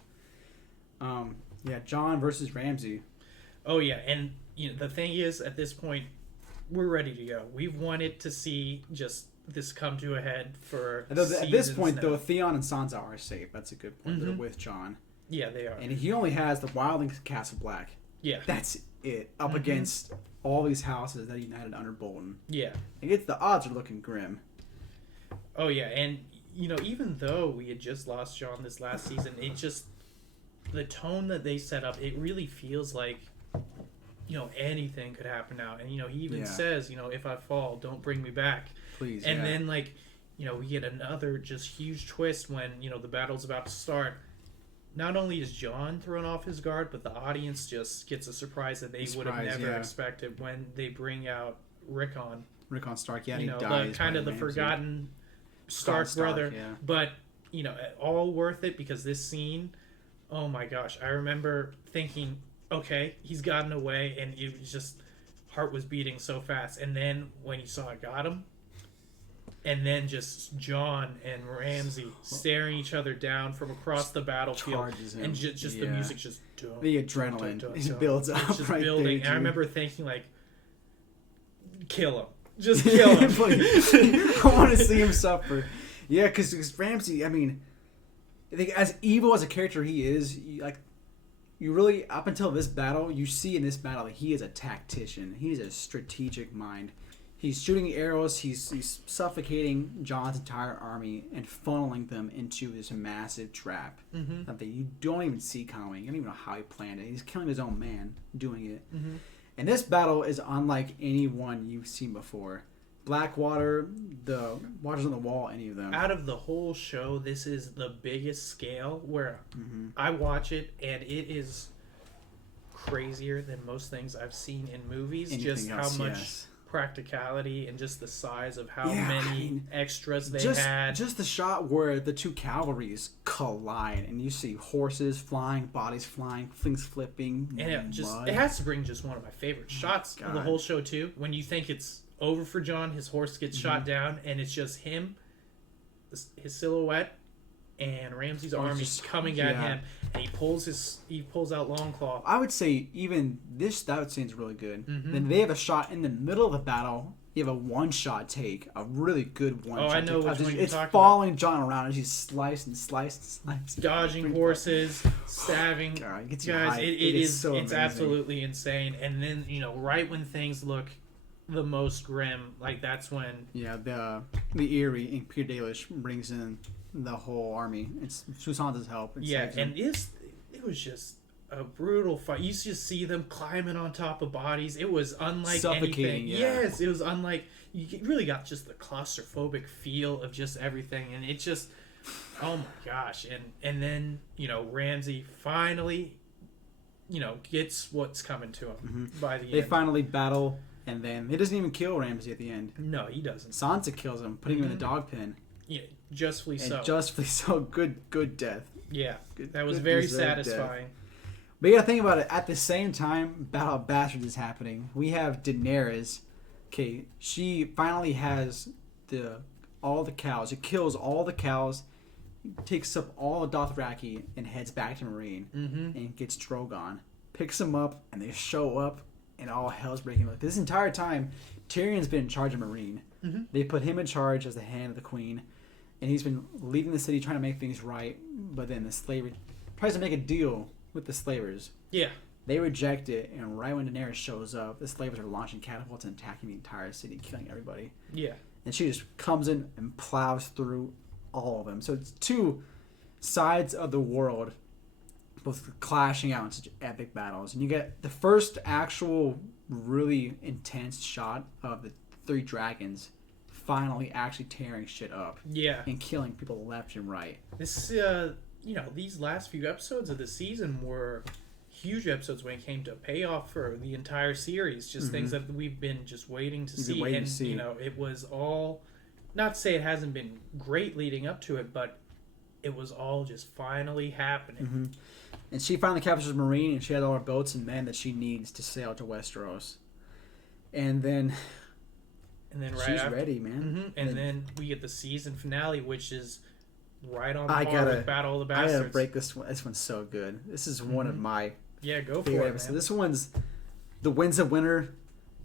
Jon versus Ramsay. Oh yeah, and the thing is at this point we're ready to go. We've wanted to see just this come to a head for At this point, now. though, Theon and Sansa are safe. That's a good point. They're with Jon. Yeah, they are. And he only has the Wildlings of Castle Black. Yeah. That's it. Up against all these houses that are united under Bolton. Yeah. The odds are looking grim. Oh, yeah. And, even though we had just lost Jon this last season, it just... The tone that they set up, it really feels like, anything could happen now. And, he even says, if I fall, don't bring me back. Please, and then, we get another just huge twist when, the battle's about to start. Not only is Jon thrown off his guard, but the audience just gets a surprise that they would have never expected when they bring out Rickon. Rickon Stark, he dies. The forgotten Stark brother. Yeah. But, all worth it because this scene, oh my gosh, I remember thinking, okay, he's gotten away, and it was just, heart was beating so fast. And then when you saw it got him, and then just Jon and Ramsay staring each other down from across the battlefield, and just the music just the adrenaline builds up, just right building. there, and I remember thinking kill him, just kill him. I want to see him suffer. Yeah, because Ramsay, I mean, I think as evil as a character he is, you really, up until this battle, you see in this battle that he is a tactician. He's a strategic mind. He's shooting arrows. He's suffocating Jon's entire army and funneling them into this massive trap that you don't even see coming. You don't even know how he planned it. He's killing his own man doing it. And this battle is unlike any one you've seen before. Blackwater, the Watchers on the Wall, any of them. Out of the whole show, this is the biggest scale where I watch it, and it is crazier than most things I've seen in movies. How much practicality and just the size of how many extras they had. Just the shot where the two cavalries collide, and you see horses flying, bodies flying, things flipping. And it has to bring just one of my favorite shots of the whole show too. When you think it's over for Jon, his horse gets shot down, and it's just him, his silhouette, and Ramsay's army coming at him, and he pulls out Longclaw. I would say even that scene's really good. Then they have a shot in the middle of the battle. You have a one-shot take, a really good one-shot. Oh, I know which one you're talking about. It's following Jon around as he's slicing, dodging horses, stabbing guys. It's absolutely insane. And then right when things look the most grim, that's when the Eyrie and Peter Baelish brings in the whole army. It's Sansa's help. And it was just a brutal fight. You just see them climbing on top of bodies. It was unlike anything. Yes, it was unlike. You really got just the claustrophobic feel of just everything, and it just, oh my gosh! And then Ramsay finally, gets what's coming to him by the end. They finally battle. And then he doesn't even kill Ramsay at the end. No, he doesn't. Sansa kills him, putting him in the dog pen. Yeah, justly so. Justly so. Good death. Yeah, that was very satisfying. Death. But you gotta think about it. At the same time, Battle of Bastards is happening. We have Daenerys. Okay, she finally has all the cows. It kills all the cows, takes up all the Dothraki, and heads back to Meereen. And gets Drogon. Picks them up, and they show up. And all hell's breaking loose. This entire time, Tyrion's been in charge of Meereen. They put him in charge as the hand of the queen. And he's been leading the city, trying to make things right. But then the slaver tries to make a deal with the slavers. Yeah. They reject it. And right when Daenerys shows up, the slavers are launching catapults and attacking the entire city, killing everybody. Yeah. And she just comes in and plows through all of them. So it's two sides of the world both clashing out in such epic battles. And you get the first actual really intense shot of the three dragons finally actually tearing shit up. Yeah. And killing people left and right. This, these last few episodes of the season were huge episodes when it came to payoff for the entire series. Just things that we've been just waiting to see. It was all, not to say it hasn't been great leading up to it, but it was all just finally happening. And she finally captures Meereen, and she has all her boats and men that she needs to sail to Westeros. And then she's ready, man. And then we get the season finale, which is right on par with Battle of the Bastards. I gotta break this one. This one's so good. This is one of my go favorite for it, episodes. man. This one's the Winds of Winter,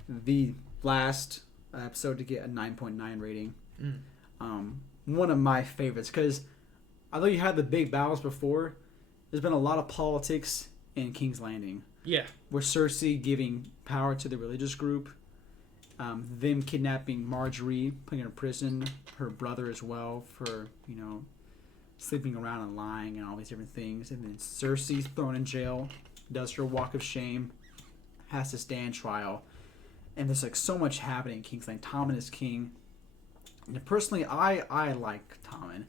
the last episode to get a 9.9 rating. Mm. One of my favorites, because although you had the big battles before, there's been a lot of politics in King's Landing. Yeah. With Cersei giving power to the religious group, them kidnapping Marjorie, putting her in prison, her brother as well for, sleeping around and lying and all these different things. And then Cersei's thrown in jail, does her walk of shame, has to stand trial. And there's like so much happening in King's Landing. Tommen is king. And personally, I like Tommen.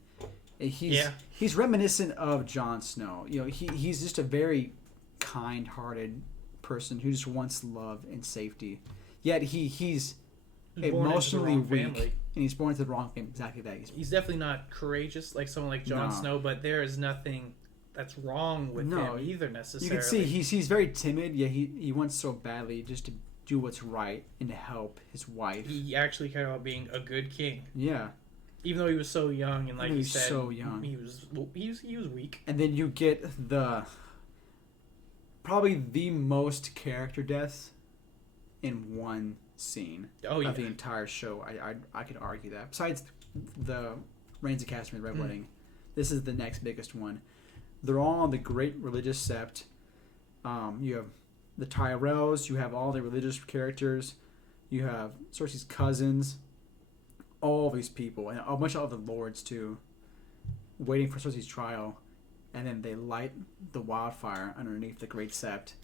He's reminiscent of Jon Snow. He's just a very kind-hearted person who just wants love and safety. Yet he's emotionally weak, and he's born into the wrong family. Exactly that. He's definitely not courageous like someone like Jon Snow, but there is nothing that's wrong with him either necessarily. You can see he's very timid. Yet he wants so badly just to do what's right and to help his wife. He actually cared about being a good king. Yeah. Even though he was so young, and like you said, so young. He was weak. And then you get probably the most character deaths in one scene of the entire show. I could argue that. Besides the Reigns of Castamere, the Red Wedding, this is the next biggest one. They're all on the Great Religious Sept. You have the Tyrells. You have all the religious characters. You have Cersei's cousins. All these people, and a bunch of other lords too, waiting for Cersei's trial. And then they light the wildfire underneath the Great Sept.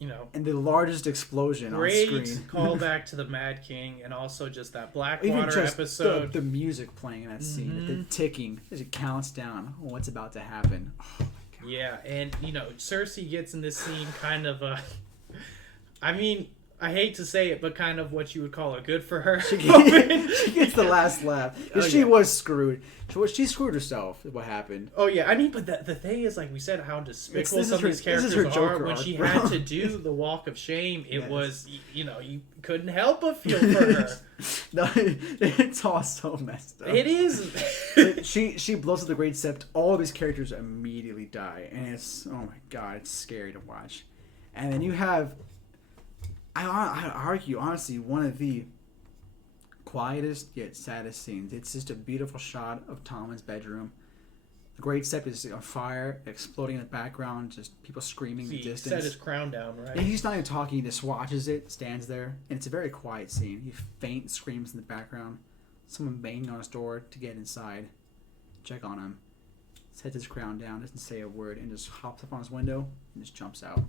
And the largest explosion on screen. Great callback to the Mad King, and also just that Blackwater episode. The music playing in that scene, the ticking as it counts down on what's about to happen. Oh my God. Yeah, and Cersei gets in this scene kind of I mean, I hate to say it, but kind of what you would call a good for her. She gets the last laugh. She was screwed. She screwed herself, is what happened. Oh, yeah. I mean, but the thing is, like we said, how despicable some of these characters are. When she had to do the Walk of Shame, it was, you couldn't help but feel for her. No, it's all so messed up. It is. She blows up the Great Sept. All of these characters immediately die. And it's, oh my God, it's scary to watch. And then you have... I argue, honestly, one of the quietest yet saddest scenes. It's just a beautiful shot of Tommen's bedroom. The Great Sept is on fire, exploding in the background, just people screaming in the distance. He set his crown down, right? And he's not even talking, he just watches it, stands there, and it's a very quiet scene. He faint screams in the background. Someone banging on his door to get inside, check on him. Sets his crown down, doesn't say a word, and just hops up on his window and just jumps out.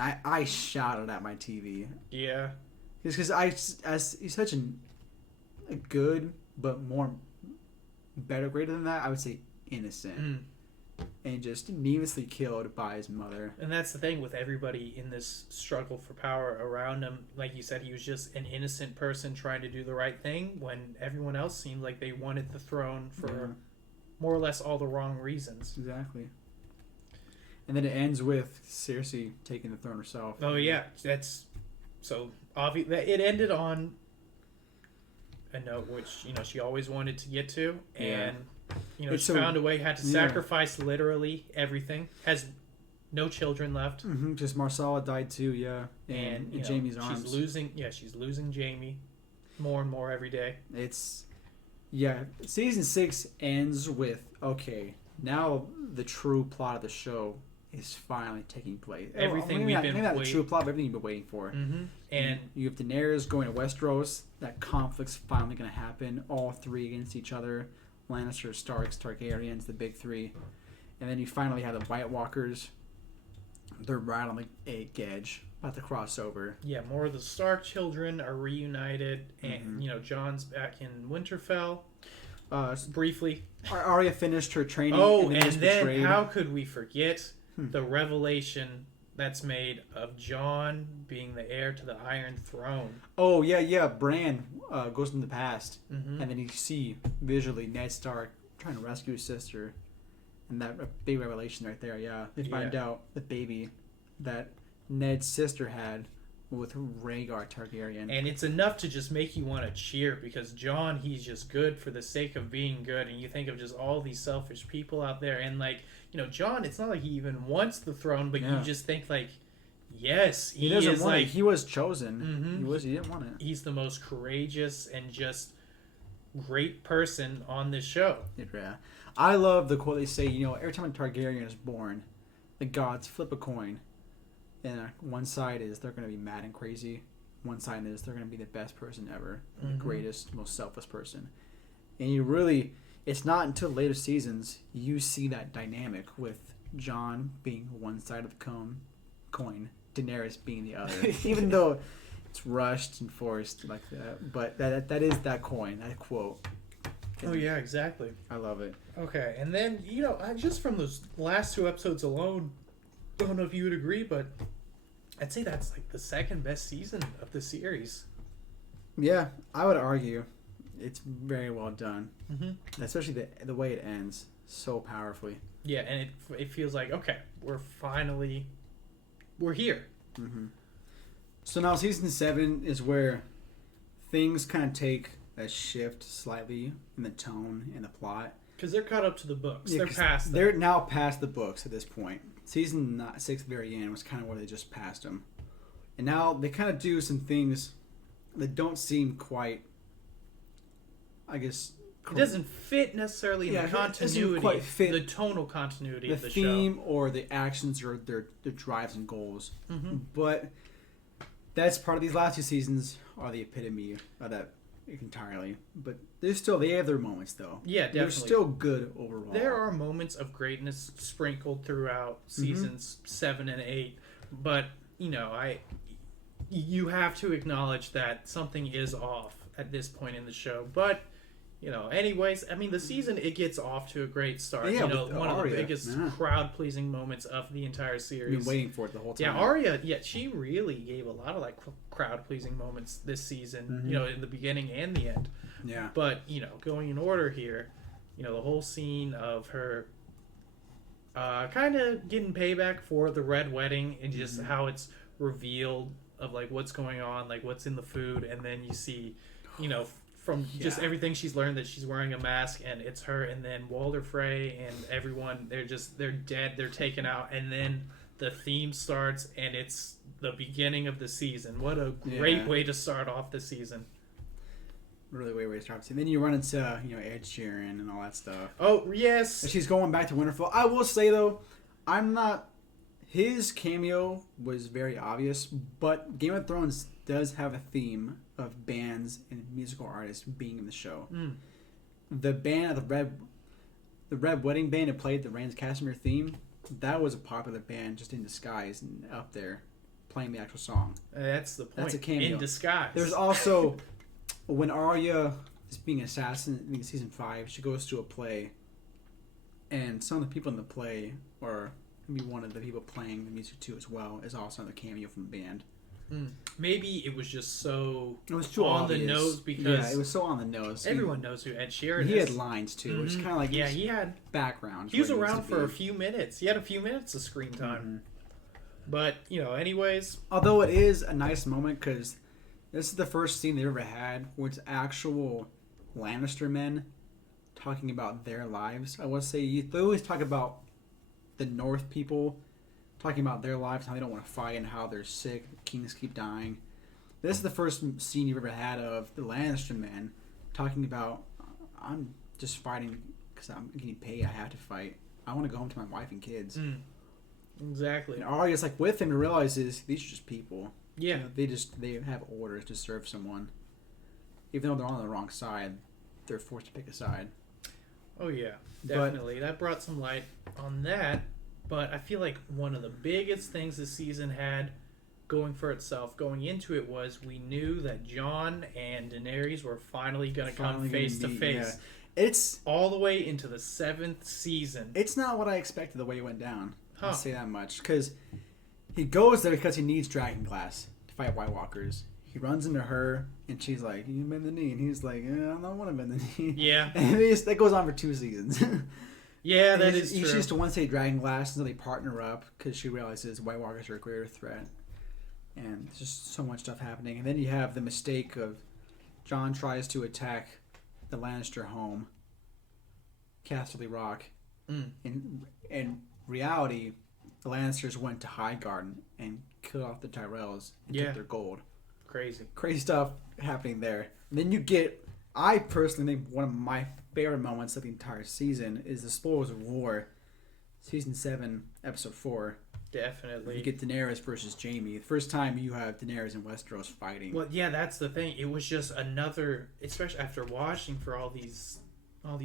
I shouted at my TV. Yeah. Because he's such a good, but greater than that, I would say innocent. And just needlessly killed by his mother. And that's the thing with everybody in this struggle for power around him. Like you said, he was just an innocent person trying to do the right thing when everyone else seemed like they wanted the throne for more or less all the wrong reasons. Exactly. And then it ends with Cersei taking the throne herself. Oh, yeah. That's so obvious. It ended on a note which, she always wanted to get to. And, she found a way, had to sacrifice literally everything. Has no children left. Just Marsala died too, yeah. And in Jaime's arms. She's losing Jaime more and more every day. Season 6 ends with, okay, now the true plot of the show is finally taking place. Everything maybe not the true plot, but everything you've been waiting for. And you have Daenerys going to Westeros. That conflict's finally going to happen. All three against each other. Lannisters, Starks, Targaryens, the big three. And then you finally have the White Walkers. They're right on the edge, about to cross over. Yeah, more of the Stark children are reunited. And, Jon's back in Winterfell. Briefly. Arya finished her training. Oh, and then how could we forget the revelation that's made of Jon being the heir to the Iron Throne? Oh, yeah. Bran goes in the past. And then you see visually Ned Stark trying to rescue his sister. And that big revelation right there, yeah. They find out the baby that Ned's sister had with Rhaegar Targaryen. And it's enough to just make you want to cheer because Jon, he's just good for the sake of being good. And you think of just all these selfish people out there. And, Jon, it's not like he even wants the throne, but you just think, Yes, He doesn't is want like it. He was chosen. He didn't want it. he's the most courageous and just great person on this show. Yeah. I love the quote they say, every time a Targaryen is born, the gods flip a coin. And one side is they're going to be mad and crazy. One side is they're going to be the best person ever. The greatest, most selfless person. And it's not until later seasons you see that dynamic with Jon being one side of the coin, Daenerys being the other. Even though it's rushed and forced like that. But that is that coin, that quote. Oh, yeah, exactly. I love it. Okay, and then, just from those last 2 episodes alone, I don't know if you would agree, but I'd say that's like the second best season of the series. Yeah, I would argue it's very well done. Especially the way it ends so powerfully. Yeah, and it feels like, okay, we're here. So now season 7 is where things kind of take a shift slightly in the tone and the plot. Because they're caught up to the books. Yeah, they're past them. They're now past the books at this point. Season 6 at the very end was kind of where they just passed them. And now they kind of do some things that don't seem quite, I guess... It doesn't fit necessarily in the continuity, quite fit the tonal continuity of the theme show. or the actions or their drives and goals. But that's part of these last 2 seasons are the epitome of that entirely. But they have their moments though. Yeah, definitely. They're still good overall. There are moments of greatness sprinkled throughout seasons 7 and 8, but you have to acknowledge that something is off at this point in the show. But anyways, I mean, the season, it gets off to a great start. Yeah, one of the Arya, biggest crowd-pleasing moments of the entire series. I've been waiting for it the whole time. Yeah, Arya, she really gave a lot of crowd-pleasing moments this season, in the beginning and the end. Yeah. But, going in order here, the whole scene of her kind of getting payback for the Red Wedding and just how it's revealed of, what's going on, what's in the food, and then you see, from just everything she's learned that she's wearing a mask and it's her, and then Walder Frey and everyone, they're dead, they're taken out, and then the theme starts and it's the beginning of the season. What a great way to start off the season. Really great way to start. And then you run into Ed Sheeran and all that stuff. Oh yes, and she's going back to Winterfell. I will say though, his cameo was very obvious, but Game of Thrones does have a theme of bands and musical artists being in the show. The band, the Red Wedding band that played the Rans Casimir theme, that was a popular band just in disguise and up there playing the actual song. That's the point. That's a cameo. In disguise. There's also when Arya is being assassinated in season 5, she goes to a play, and some of the people in the play, or maybe one of the people playing the music too as well, is also on the cameo from the band. Maybe it was just so it was too on obvious. The nose because it was so on the nose. Everyone knows who Ed Sheeran is. He had lines too, which is kind of like he had background. He was around for a few minutes. He had a few minutes of screen time. But anyways. Although it is a nice moment because this is the first scene they've ever had where it's actual Lannister men talking about their lives. I will say they always talk about the North people talking about their lives, how they don't want to fight and how they're sick, the kings keep dying. This is the first scene you've ever had of the Lannister men talking about, I'm just fighting because I'm getting paid, I have to fight. I want to go home to my wife and kids. Exactly. And Arya's with him and realizes these are just people. Yeah. They have orders to serve someone. Even though they're on the wrong side, they're forced to pick a side. Oh yeah, definitely. That brought some light on that. But I feel like one of the biggest things this season had going for itself, going into it, was we knew that Jon and Daenerys were finally going to come face to face. It's all the way into the 7th season. It's not what I expected the way it went down. I'll say that much. Because he goes there because he needs dragonglass to fight White Walkers. He runs into her, and she's like, "You bend the knee," and he's like, "I don't want to bend the knee." Yeah, and that goes on for 2 seasons. Yeah, that is true. She used to want to say dragonglass until they partner up because she realizes White Walkers are a greater threat, and there's just so much stuff happening. And then you have the mistake of Jon tries to attack the Lannister home, Casterly Rock. In reality, the Lannisters went to Highgarden and killed off the Tyrells and took their gold. Crazy stuff happening there. And then you get, I personally think one of my favorite moments of the entire season is the Spoils of War, season 7, episode 4. Definitely. You get Daenerys versus Jaime. The first time you have Daenerys and Westeros fighting. Well, yeah, that's the thing. It was just another, especially after watching for all these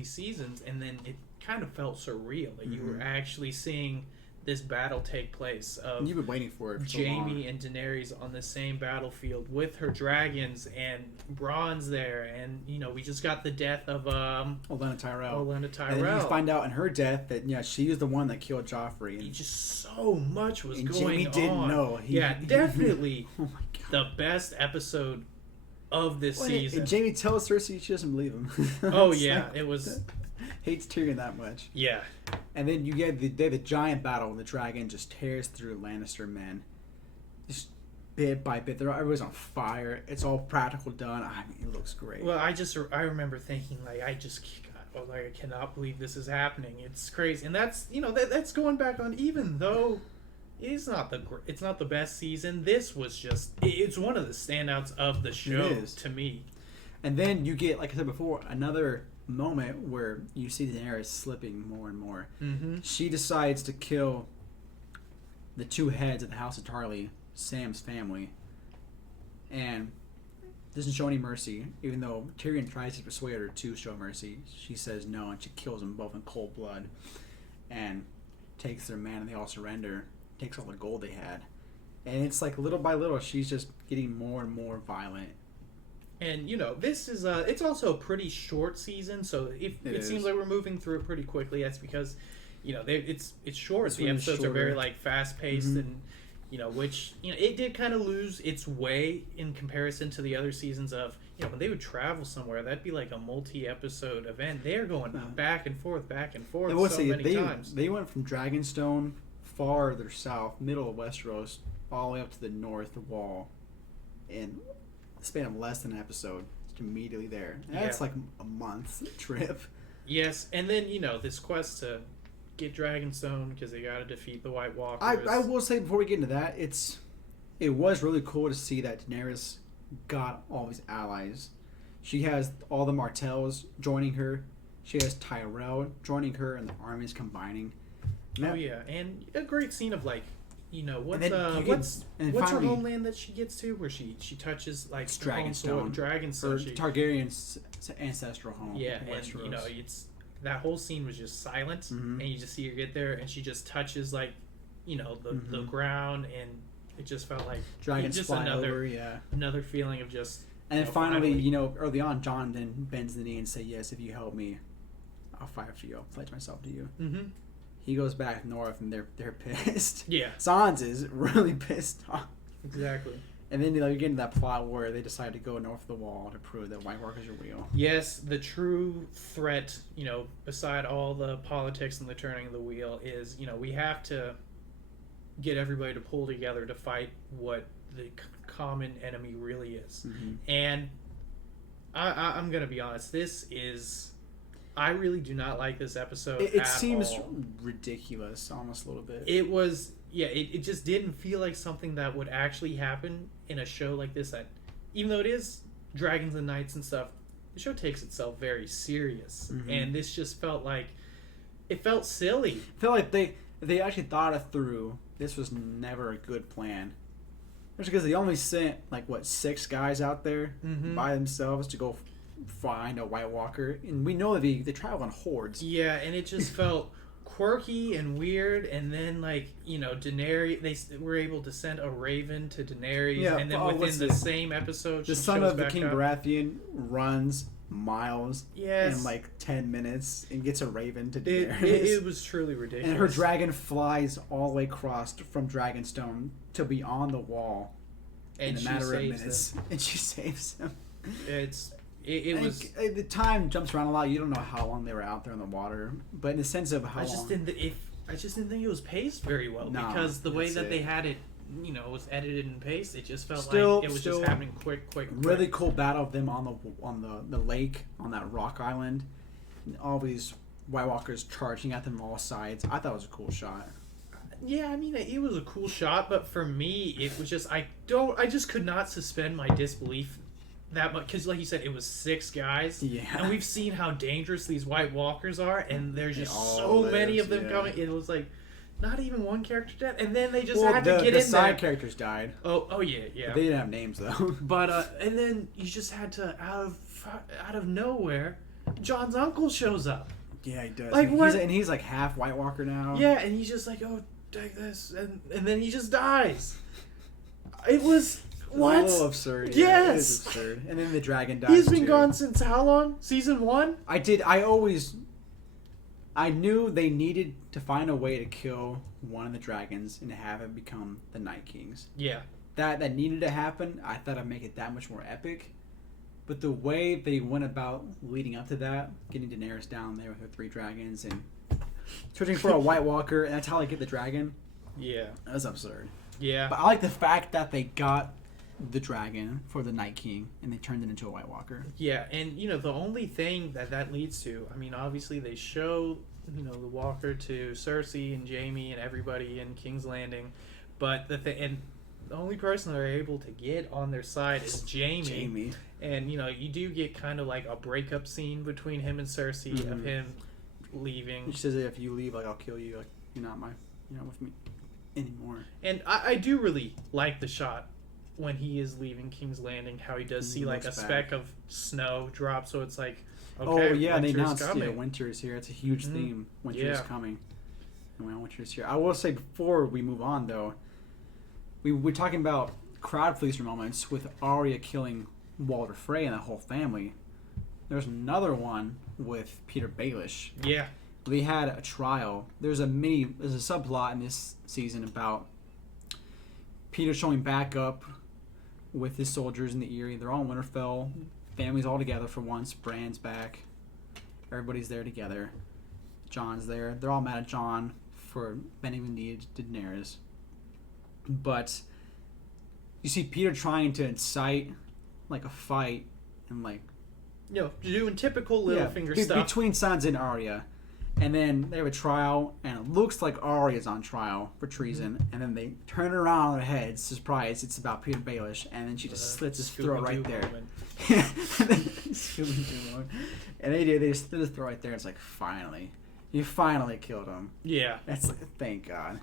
seasons, and then it kind of felt surreal. Like you were actually seeing this battle take place of you've been waiting for it for Jaime and Daenerys on the same battlefield with her dragons and Bronn's there, and we just got the death of Olenna Tyrell. And then you find out in her death that she was the one that killed Joffrey. And just so much was going Jaime didn't on. know. Definitely oh my God. The best episode of this season. And Jaime tells Cersei she doesn't believe him. Oh yeah, it was. Hates Tyrion that much. Yeah. And then you get the giant battle when the dragon just tears through Lannister men. Just bit by bit. Everybody's on fire. It's all practical done. I mean, it looks great. Well, I remember thinking, I cannot believe this is happening. It's crazy. And that's, that's going back on, even though it's not the best season, this was just, it's one of the standouts of the show to me. And then you get, like I said before, another moment where you see Daenerys slipping more and more. Mm-hmm. She decides to kill the two heads of the House of Tarly, Sam's family, and doesn't show any mercy. Even though Tyrion tries to persuade her to show mercy, she says no, and she kills them both in cold blood, and takes their man, and they all surrender. Takes all the gold they had, and it's like little by little, she's just getting more and more violent. And this is it's also a pretty short season, so if it seems like we're moving through it pretty quickly, that's because it's short. The episodes are very fast paced, and which it did kind of lose its way in comparison to the other seasons of when they would travel somewhere, that'd be like a multi-episode event. They're going back and forth many times. They went from Dragonstone farther south, middle of Westeros, all the way up to the north wall, and span of less than an episode, it's immediately there. And that's like a month trip. Yes, and then this quest to get Dragonstone because they got to defeat the White Walkers. I will say before we get into that, it was really cool to see that Daenerys got all these allies. She has all the Martells joining her. She has Tyrell joining her, and the armies combining. And a great scene of what's her homeland that she gets to where she touches it's Dragonstone, Targaryen's ancestral home. Yeah, and it's that whole scene was just silent, and you just see her get there, and she just touches the ground, and it just felt like dragons just fly over. Another feeling of just. And then finally, early on, Jon then bends the knee and say, "Yes, if you help me, I'll fight for you. I'll pledge myself to you." Mm-hmm. He goes back north, and they're pissed. Yeah. Sansa is really pissed off. Exactly. And then you get into that plot where they decide to go north of the wall to prove that White Walkers are real. Yes, the true threat, beside all the politics and the turning of the wheel, is we have to get everybody to pull together to fight what the common enemy really is. Mm-hmm. And I'm gonna be honest, I really do not like this episode. It seems ridiculous, almost a little bit. It was, it just didn't feel like something that would actually happen in a show like this. That, even though it is dragons and knights and stuff, the show takes itself very serious, and this just felt like it felt silly. I felt like they actually thought it through. This was never a good plan. Just because they only sent 6 guys out there by themselves to go find a White Walker, and we know that they travel in hordes. Yeah, and it just felt quirky and weird. And then Daenerys, they were able to send a raven to Daenerys, and then within the same episode, the son of the King Baratheon runs miles in 10 minutes and gets a raven to Daenerys. It was truly ridiculous. And her dragon flies all the way across from Dragonstone to be on the wall in a matter of minutes, and she saves him. It was the time jumps around a lot. You don't know how long they were out there in the water, but in the sense of how I just didn't think it was paced very well, because the way that they had it, was edited and paced. It just felt like it was just happening quick. Really cool battle of them on the lake on that rock island. And all these White Walkers charging at them from all sides. I thought it was a cool shot. Yeah, I mean, it was a cool shot, but for me, it was just I just could not suspend my disbelief that much because, like you said, it was 6 guys. Yeah. And we've seen how dangerous these White Walkers are, and there's just all so many of them yeah. coming. It was like not even one character dead, and then they just Well, had to get the in side there. characters died. Oh yeah, yeah. They didn't have names though. But and then you just had to out of nowhere, John's uncle shows up. Yeah, he does. Like, what? He's like half White Walker now. Yeah, and he's just like, oh, take this, and then he just dies. It was what? It's a little absurd. Yes. Yeah, it is absurd. And then the dragon dies. He's been too. gone since how long? Season 1? I knew they needed to find a way to kill one of the dragons and have it become the Night Kings. Yeah. That needed to happen. I thought I'd make it that much more epic. But the way they went about leading up to that, getting Daenerys down there with her 3 dragons and searching for a White Walker, and that's how they get the dragon. Yeah. That was absurd. Yeah. But I like the fact that they got the dragon for the Night King and they turned it into a White Walker. Yeah, and the only thing that leads to, I mean, obviously they show the Walker to Cersei and Jaime and everybody in King's Landing, but the only person they're able to get on their side is Jaime. And you do get kind of like a breakup scene between him and Cersei of him leaving. She says, "If you leave, like I'll kill you. Like you're not with me anymore." And I do really like the shot when he is leaving King's Landing, how he does see like a speck of snow drop, so it's like, okay, oh yeah, they announced coming. Winter is here. It's a huge theme. Winter is Yeah. coming. And Winter is here. I will say before we move on though, we're talking about crowd pleaser moments with Arya killing Walder Frey and the whole family. There's another one with Peter Baelish. Yeah. They had a trial. There's a subplot in this season about Peter showing back up with his soldiers in the Eyrie. They're all in Winterfell. Family's all together for once. Bran's back. Everybody's there together. Jon's there. They're all mad at Jon for bending the knee to Daenerys. But you see Peter trying to incite like a fight and like doing typical Littlefinger stuff between Sansa and Arya. And then they have a trial, and it looks like Arya's on trial for treason. And then they turn it around on their heads, surprise, it's about Peter Baelish. And then she just slits his throat right there. And they just slit his throat right there. It's like, finally. You finally killed him. Yeah. That's like, thank God.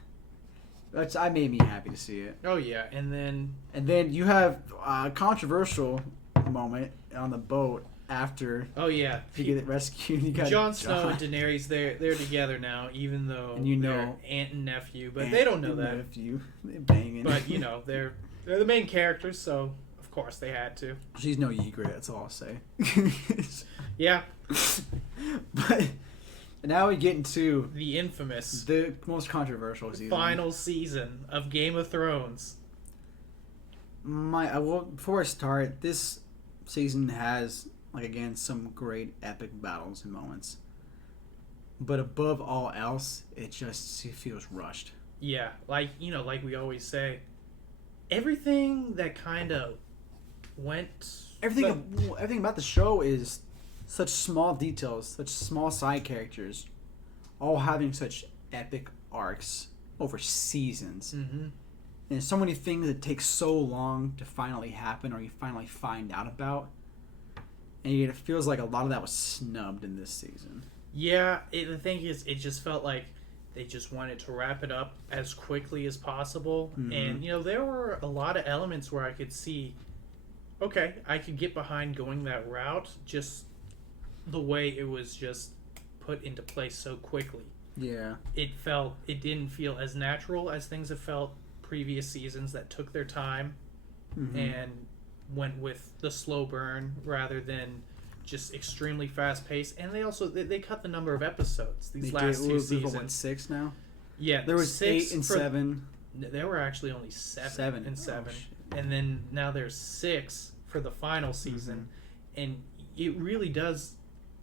I made me happy to see it. Oh, yeah. And then you have a controversial moment on the boat. After you get rescued, you got Jon Snow and Daenerys. They're together now, even though and they're aunt and nephew, but they don't know that. Nephew, they're banging. But they're the main characters, so of course they had to. She's no Ygritte. That's all I'll say. Yeah. But now we get into the infamous, the most controversial season, final season of Game of Thrones. Before I start, this season has. Like, again, some great epic battles and moments. But above all else, it feels rushed. Yeah, like we always say, everything that kind of went... Everything about the show is such small details, such small side characters, all having such epic arcs over seasons. Mm-hmm. And so many things that take so long to finally happen or you finally find out about. And it feels like a lot of that was snubbed in this season. Yeah, the thing is, it just felt like they just wanted to wrap it up as quickly as possible. Mm-hmm. And, there were a lot of elements where I could see, okay, I could get behind going that route, just the way it was just put into place so quickly. Yeah. It didn't feel as natural as things have felt previous seasons that took their time and went with the slow burn rather than just extremely fast paced. And they also they cut the number of episodes these last 2 seasons. 6 now? Yeah, there was 8 and 7. There were actually only 7 and 7, and then now there's 6 for the final season, and it really does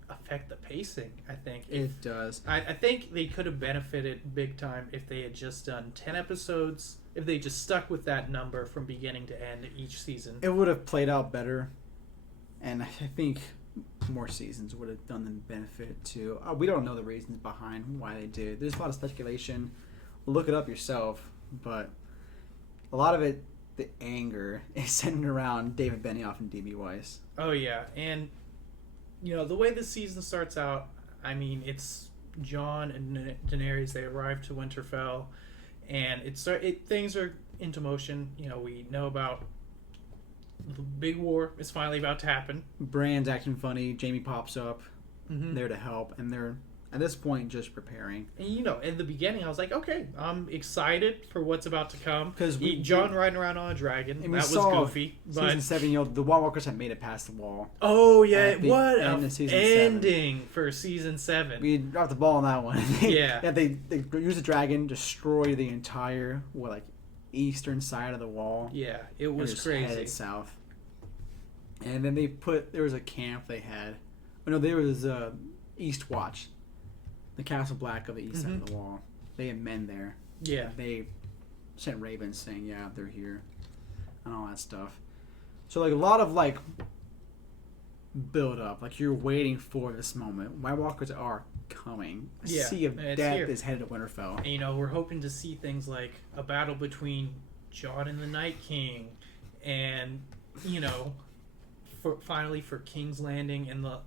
affect the pacing. I think it does. I think they could have benefited big time if they had just done 10 episodes. If they just stuck with that number from beginning to end each season, it would have played out better, and I think more seasons would have done them benefit too. We don't know the reasons behind why they did. There's a lot of speculation look it up yourself. But a lot of it, the anger, is centered around David Benioff and D.B. Weiss. Oh yeah, and the way the season starts out, I mean, it's Jon and Daenerys. They arrive to Winterfell, and things are into motion. We know about the big war is finally about to happen. Bran's acting funny. Jaime pops up Mm-hmm. there to help, and they're at this point just preparing. And in the beginning, I was like, okay, I'm excited for what's about to come. Because Jon riding around on a dragon, and that was goofy. Season 7, the White Walkers had made it past the wall. Oh yeah, what end a of season ending for season 7. We dropped the ball on that one. Yeah. They use the dragon, destroy the entire eastern side of the wall. Yeah, it was just crazy. Headed south. And then there was a camp they had. Oh no, there was East Watch, the Castle Black of the east side of the wall. They had men there. Yeah. They sent ravens saying, yeah, they're here, and all that stuff. So a lot of build up. You're waiting for this moment. White Walkers are coming. A sea of death is headed to Winterfell. And, we're hoping to see things like a battle between Jon and the Night King, and finally for King's Landing and the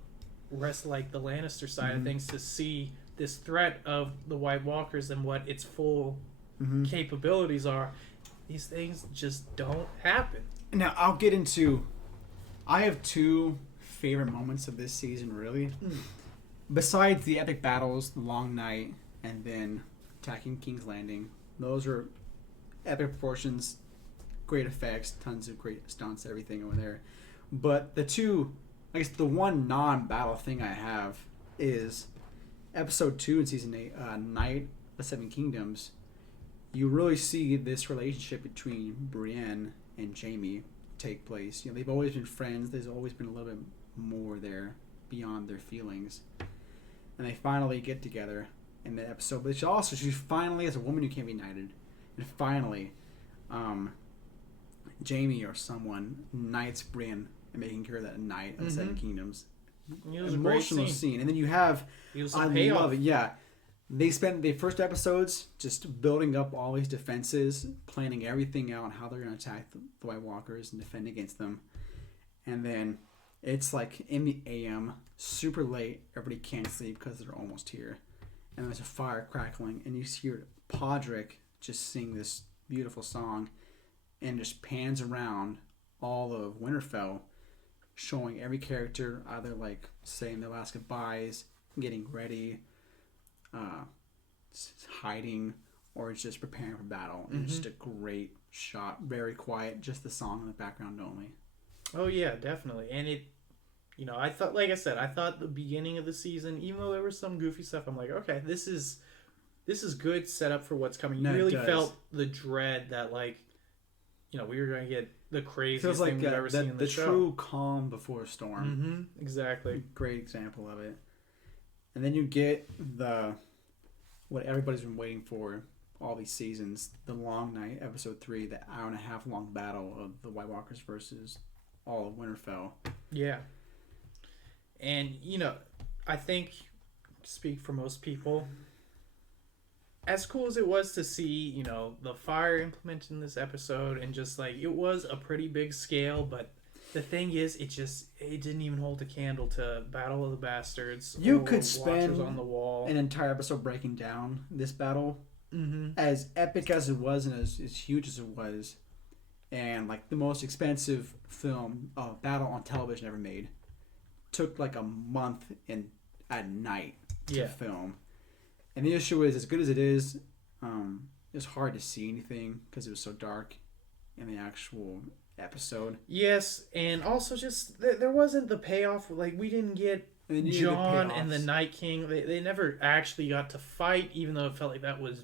rest, the Lannister side of things, to see this threat of the White Walkers and what its full capabilities are. These things just don't happen. Now I'll get into. I have 2 favorite moments of this season, really. Besides the epic battles, the long night, and then attacking King's Landing. Those are epic proportions, great effects, tons of great stunts, everything over there. But the one non-battle thing I have is episode 2 in season 8, Night of the Seven Kingdoms. You really see this relationship between Brienne and Jaime take place. They've always been friends. There's always been a little bit more there beyond their feelings. And they finally get together in the episode. But she finally, as a woman who can't be knighted, and finally, Jaime or someone knights Brienne and making her that knight of the Seven Kingdoms. It was Emotional a great scene. And then you have, I love it. Yeah, they spent the first episodes just building up all these defenses, planning everything out, how they're going to attack the White Walkers and defend against them. And then it's in the AM, super late, everybody can't sleep because they're almost here. And there's a fire crackling, and you hear Podrick just sing this beautiful song, and just pans around all of Winterfell, showing every character either saying their last goodbyes, getting ready, hiding, or just preparing for battle. And it's just a great shot, very quiet, just the song in the background only. Oh yeah, definitely. And it, I thought, like I said, I thought the beginning of the season, even though there was some goofy stuff, I'm like, okay, this is good setup for what's coming. You really felt the dread that we were going to get the craziest thing we've ever seen in the show. The true calm before a storm. Exactly. Great example of it. And then you get what everybody's been waiting for all these seasons, the Long Night, episode 3, the hour-and-a-half long battle of the White Walkers versus all of Winterfell. Yeah. And, I think, speak for most people, as cool as it was to see, the fire implemented in this episode, and just it was a pretty big scale, but the thing is, it didn't even hold a candle to Battle of the Bastards. You could spend on the Wall. An entire episode breaking down this battle, as epic as it was and as huge as it was, and the most expensive battle on television ever made. Took a month at night to film. And the issue is, as good as it is, it's hard to see anything because it was so dark in the actual episode. Yes, and also just there wasn't the payoff. We didn't get Jon and the Night King. They never actually got to fight, even though it felt like that was,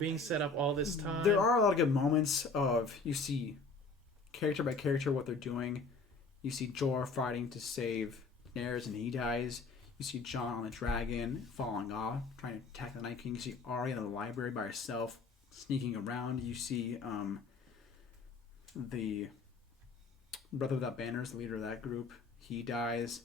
being set up all this time. There are a lot of good moments of, you see character by character what they're doing. You see Jorah fighting to save Daenerys and he dies. You see Jon on the dragon falling off, trying to attack the Night King. You see Arya in the library by herself, sneaking around. You see the Brother Without Banners, the leader of that group. He dies.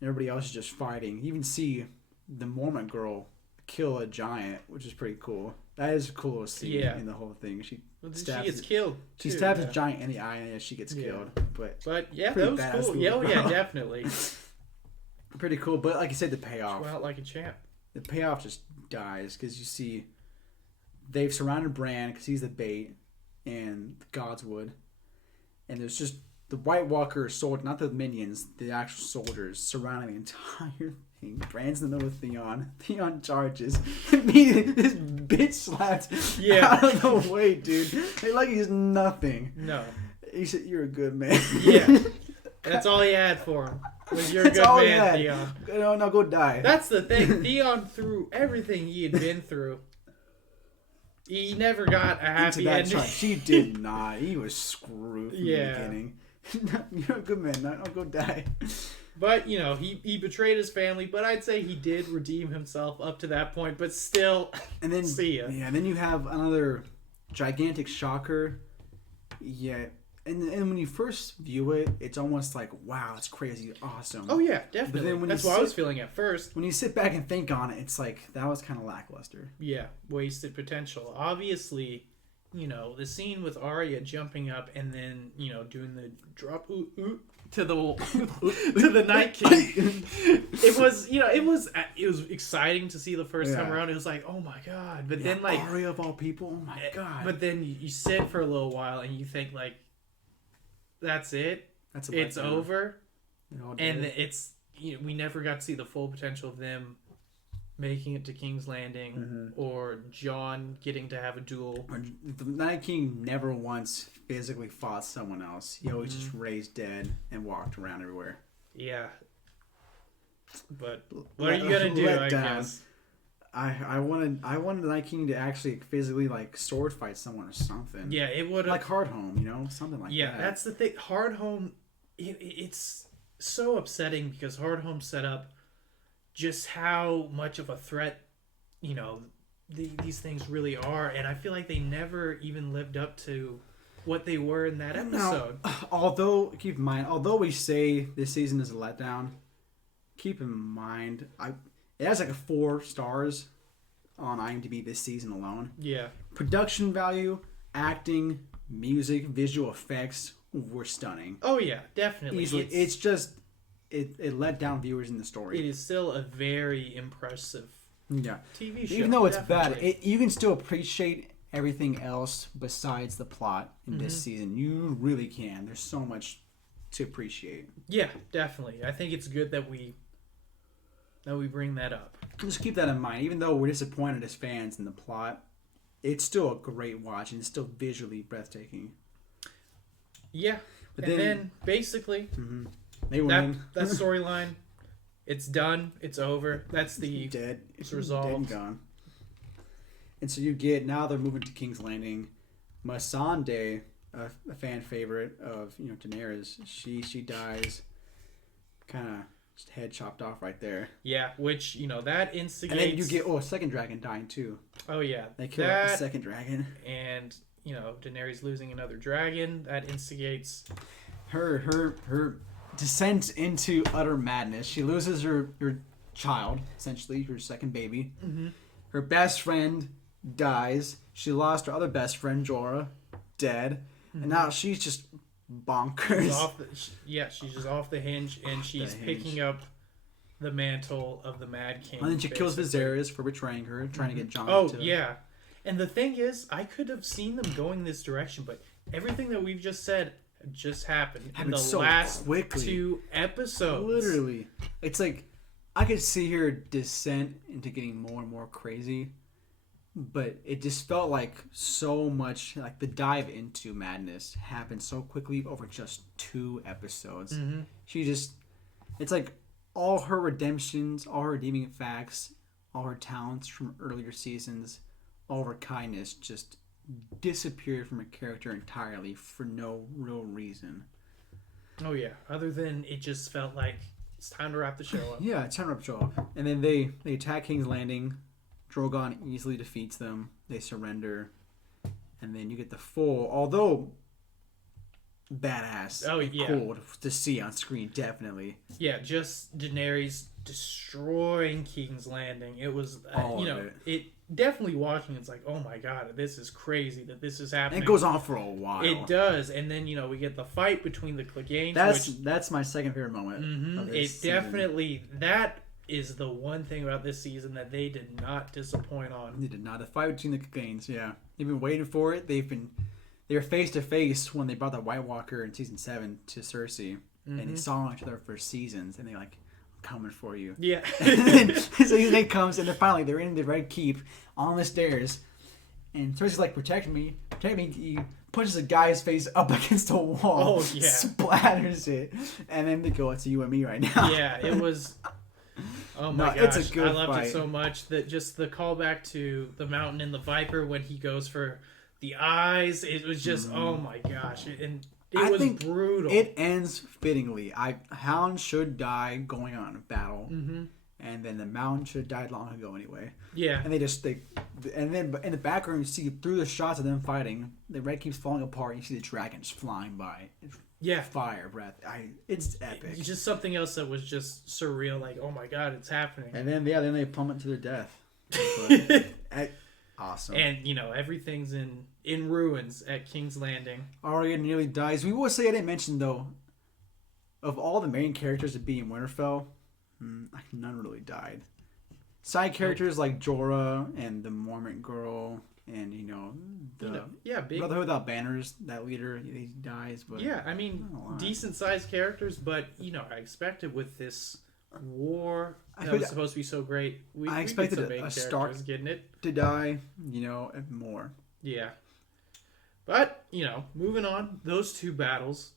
Everybody else is just fighting. You even see the Mormon girl kill a giant, which is pretty cool. That is a cool little scene in the whole thing. She gets killed. She stabs a giant in the eye, and she gets killed. But yeah, that was cool. Movie, yeah, definitely. Pretty cool. But like you said, the payoff. Go out like a champ. The payoff just dies because you see they've surrounded Bran because he's the bait and Godswood, and there's just the White Walker soldier, not the minions, the actual soldiers surrounding the entire thing. Bran's in the middle of Theon. Theon charges. Immediately, this bitch slapped out of the way, dude. Like he's nothing. No. He said, "You're a good man." Yeah. That's all he had for him. Was you're a good man, Theon. No, go die. That's the thing. Theon, through everything he had been through, he never got a happy ending. She did not. He was screwed from the beginning. You're a good man. No, go die. But, he betrayed his family, but I'd say he did redeem himself up to that point, but still, and then, see ya. Yeah, and then you have another gigantic shocker. Yeah, and when you first view it, it's almost like, wow, it's crazy, awesome. Oh, yeah, definitely. That's what I was feeling at first. When you sit back and think on it, it's like, that was kind of lackluster. Yeah, wasted potential. Obviously, the scene with Arya jumping up and then, doing the drop to the Night King. It was exciting to see the first time around. It was like, oh my god. But then like Arya of all people, oh my god. But then you sit for a little while and you think like, that's it. It's over. And it's we never got to see the full potential of them making it to King's Landing or Jon getting to have a duel. The Night King never once physically fought someone else. He always just raised dead and walked around everywhere. Yeah. But what are you gonna do, I guess? I wanted the Night King to actually physically like sword fight someone or something. Yeah, it would like Hardhome, something like that. Yeah, that's the thing. Hardhome, it's so upsetting because Hardhome set up just how much of a threat, these things really are, and I feel like they never even lived up to what they were in that episode. Now, keep in mind, although we say this season is a letdown, keep in mind, it has like 4 stars on IMDb this season alone. Yeah. Production value, acting, music, visual effects were stunning. Oh yeah, definitely. Easily. It's just it let down viewers in the story. It is still a very impressive TV show. Even though it's bad, you can still appreciate everything else besides the plot in this season. You really can. There's so much to appreciate. Yeah, definitely. I think it's good that we bring that up. Just keep that in mind. Even though we're disappointed as fans in the plot, it's still a great watch and it's still visually breathtaking. Yeah. But then basically, they win. That storyline, it's done. It's over. That's the dead. It's resolved. Dead and gone. And so now they're moving to King's Landing. Missandei, a fan favorite of Daenerys, she dies. Kind of. Just head chopped off right there. Yeah, which, that instigates... And then you get, a second dragon dying too. Oh, yeah. They kill the second dragon. And, Daenerys losing another dragon. That instigates... Her descent into utter madness. She loses her child, essentially, her second baby. Mm-hmm. Her best friend dies. She lost her other best friend, Jorah, dead. Mm-hmm. And now she's just... bonkers. She's just off the hinge, and she's picking up the mantle of the Mad King. And then she kills Viserys for betraying her, trying to get Jon. And the thing is, I could have seen them going this direction, but everything that we've just said just happened in the so last quickly. 2 episodes. Literally, it's like I could see her descent into getting more and more crazy. But it just felt like so much, like the dive into madness happened so quickly over just 2 episodes. Mm-hmm. It's like all her redemptions, all her redeeming facts, all her talents from earlier seasons, all her kindness just disappeared from her character entirely for no real reason. Oh yeah, other than it just felt like it's time to wrap the show up. Yeah, it's time to wrap the show up. And then they attack King's Landing. Drogon easily defeats them. They surrender. And then you get the full... Although badass. Oh, and yeah. cool to see on screen, definitely. Yeah, just Daenerys destroying King's Landing. It was, All you of know, it. it definitely watching. It's like, oh my god, this is crazy that this is happening. And it goes on for a while. It does, and then we get the fight between the Cleganes. That's my second favorite moment. Of this season. Definitely that is the one thing about this season that they did not disappoint on. They did not. The fight between the Cleganes, yeah, they've been waiting for it. They were face to face when they brought the White Walker in season 7 to Cersei, and they saw each other for seasons, and they're like, "I'm coming for you." Yeah. And so season 8 comes, and they're in the Red Keep on the stairs, and Cersei's like, "Protect me, protect me." He pushes a guy's face up against a wall, Oh, yeah. splatters it, and then they go, "It's you and me right now." Yeah, it was. Oh my gosh, it's a good I loved fight. it so much that just the callback to the Mountain and the Viper when he goes for the eyes, it was just oh my gosh, and it was brutal. It ends fittingly. Hound should die going on a battle, and then the Mountain should have died long ago anyway. Yeah, And and then in the background you see through the shots of them fighting, the red keeps falling apart. And you see the dragon just flying by. yeah. Fire breath. It's epic. It's just something else that was just surreal. Like, oh my god, it's happening. And then they plummet to their death. But, awesome. And everything's in ruins at King's Landing. Arya nearly dies. We will say I didn't mention though, of all the main characters to be in Winterfell, none really died. Side characters like Jorah and the Mormont girl, and the Big. Brotherhood Without Banners, that leader, he dies. But Yeah, I mean, not a lot. decent sized characters, but I expected with this war that was supposed to be so great. I expected some main a Stark characters getting it. to die, and more. Yeah. But, moving on, those two battles,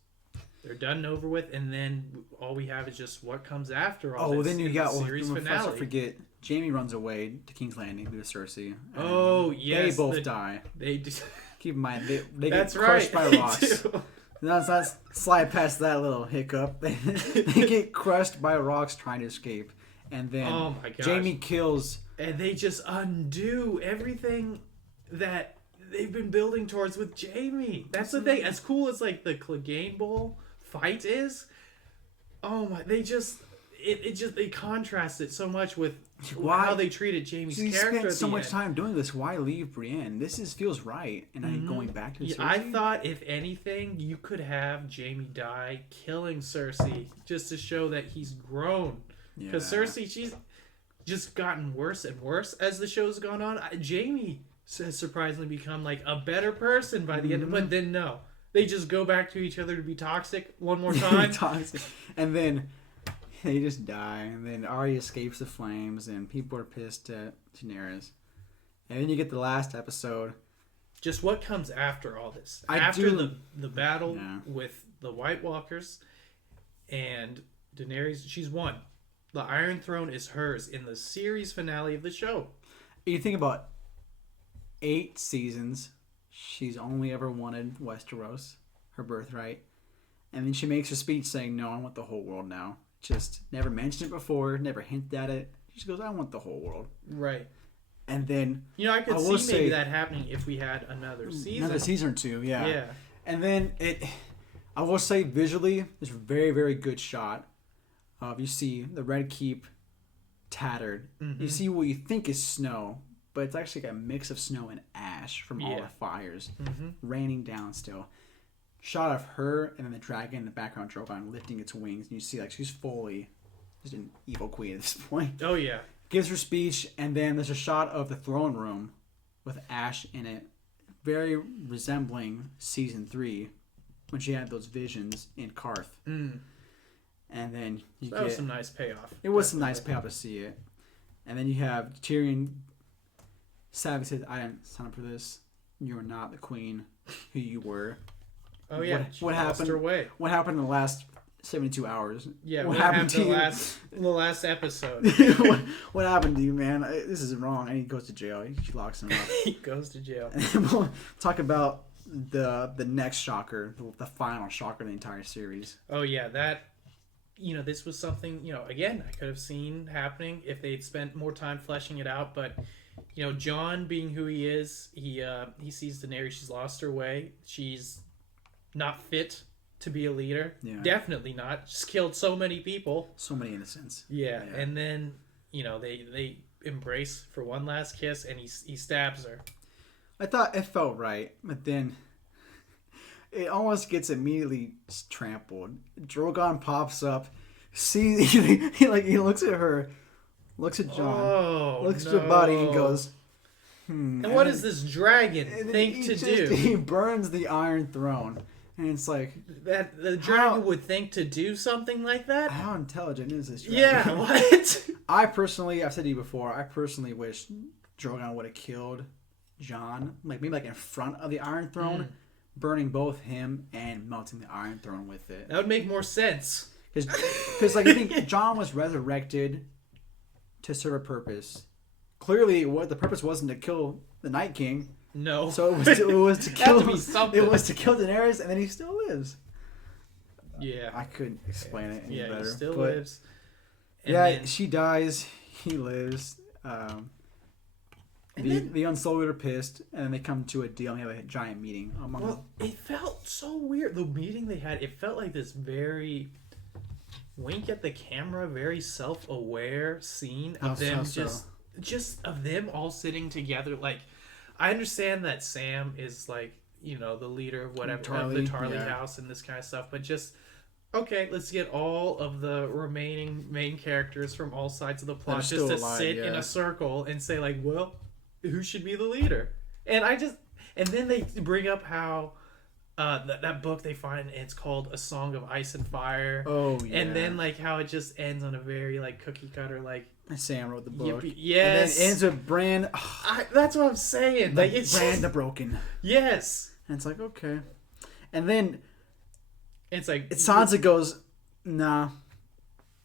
they're done and over with, and then all we have is just what comes after all this. Then you in got the series finale. I forget. Jaime runs away to King's Landing due to Cersei. Oh, yes. They both die. They do. Keep in mind, they That's get crushed right. by rocks. Let's not slide past that little hiccup. They get crushed by rocks trying to escape. And then Oh my gosh. Jaime kills... And they just undo everything that they've been building towards with Jaime. That's the thing. As cool as like the Clegane Bowl fight is, oh my! They contrast it so much with how they treated Jaime's character. Spent so much time doing this. Why leave Brienne? This feels right, and I'm going back to Cersei. I thought if anything, you could have Jaime die killing Cersei just to show that he's grown. Because Cersei, she's just gotten worse and worse as the show's gone on. Jaime has surprisingly become like a better person by the end. But then no, they just go back to each other to be toxic one more time. Toxic. And then they just die. And then Arya escapes the flames, and people are pissed at Daenerys. And then you get the last episode. Just what comes after all this? The battle with the White Walkers and Daenerys, she's won. The Iron Throne is hers in the series finale of the show. You think about 8 seasons, she's only ever wanted Westeros, her birthright. And then she makes her speech saying, "No, I want the whole world now." Just never mentioned it before, never hinted at it. She goes, "I want the whole world." Right. And then I could see maybe that happening if we had another season. Another season or 2, yeah. Yeah. And then I will say visually, it's a very, very good shot. You see the Red Keep tattered. You see what you think is snow, but it's actually a mix of snow and ash from all the fires raining down still. Shot of her and then the dragon in the background, Drogon lifting its wings, and you see like she's fully just an evil queen at this point. Oh yeah. Gives her speech, and then there's a shot of the throne room with ash in it, very resembling season 3 when she had those visions in Karth. And then that was some nice payoff. It was some nice payoff to see it. And then you have Tyrion sadly said, "I didn't sign up for this. You're not the queen who you were." Oh yeah. What happened? Her way. What happened in the last 72 hours? Yeah. What happened to you? In the last episode? what happened to you, man? This is wrong. And he goes to jail. She locks him up. He goes to jail. And we'll talk about the next shocker, the final shocker of the entire series. Oh yeah, that. This was something, again, I could have seen happening if they'd spent more time fleshing it out. But, Jon being who he is, he sees Daenerys, she's lost her way. She's not fit to be a leader. Yeah. Definitely not. Just killed so many people. So many innocents. Yeah. And then, they embrace for one last kiss, and he stabs her. I thought it felt right, but then it almost gets immediately trampled. Drogon pops up, sees he looks at her, looks at Jon, looks at the body, and goes, And what does this dragon think to do? He burns the Iron Throne, and it's like that the dragon would think to do something like that. How intelligent is this dragon? Yeah, what? I've said to you before, I personally wish Drogon would have killed Jon, maybe in front of the Iron Throne, burning both him and melting the Iron Throne with it. That would make more sense. Because I think Jon was resurrected to serve a purpose. Clearly, the purpose wasn't to kill the Night King. No. So it was to kill. Something. It was to kill Daenerys, and then he still lives. Yeah. I couldn't explain it any better. He still lives. And then, she dies. He lives. The Unsullied are pissed, and then they come to a deal and have a giant meeting among them. It felt so weird. The meeting they had, it felt like this very wink at the camera, very self-aware scene of them just of them all sitting together. Like, I understand that Sam is the leader of whatever of the Tarly house and this kind of stuff, but just okay, let's get all of the remaining main characters from all sides of the plot just to sit in a circle and say well, who should be the leader? And then they bring up how that book they find, and it's called A Song of Ice and Fire. Oh yeah. And then how it just ends on a very cookie cutter Sam wrote the book. Yes. And then it ends with Bran. That's what I'm saying. It's Bran the Broken. Yes. And it's okay. And then it's Sansa goes, nah,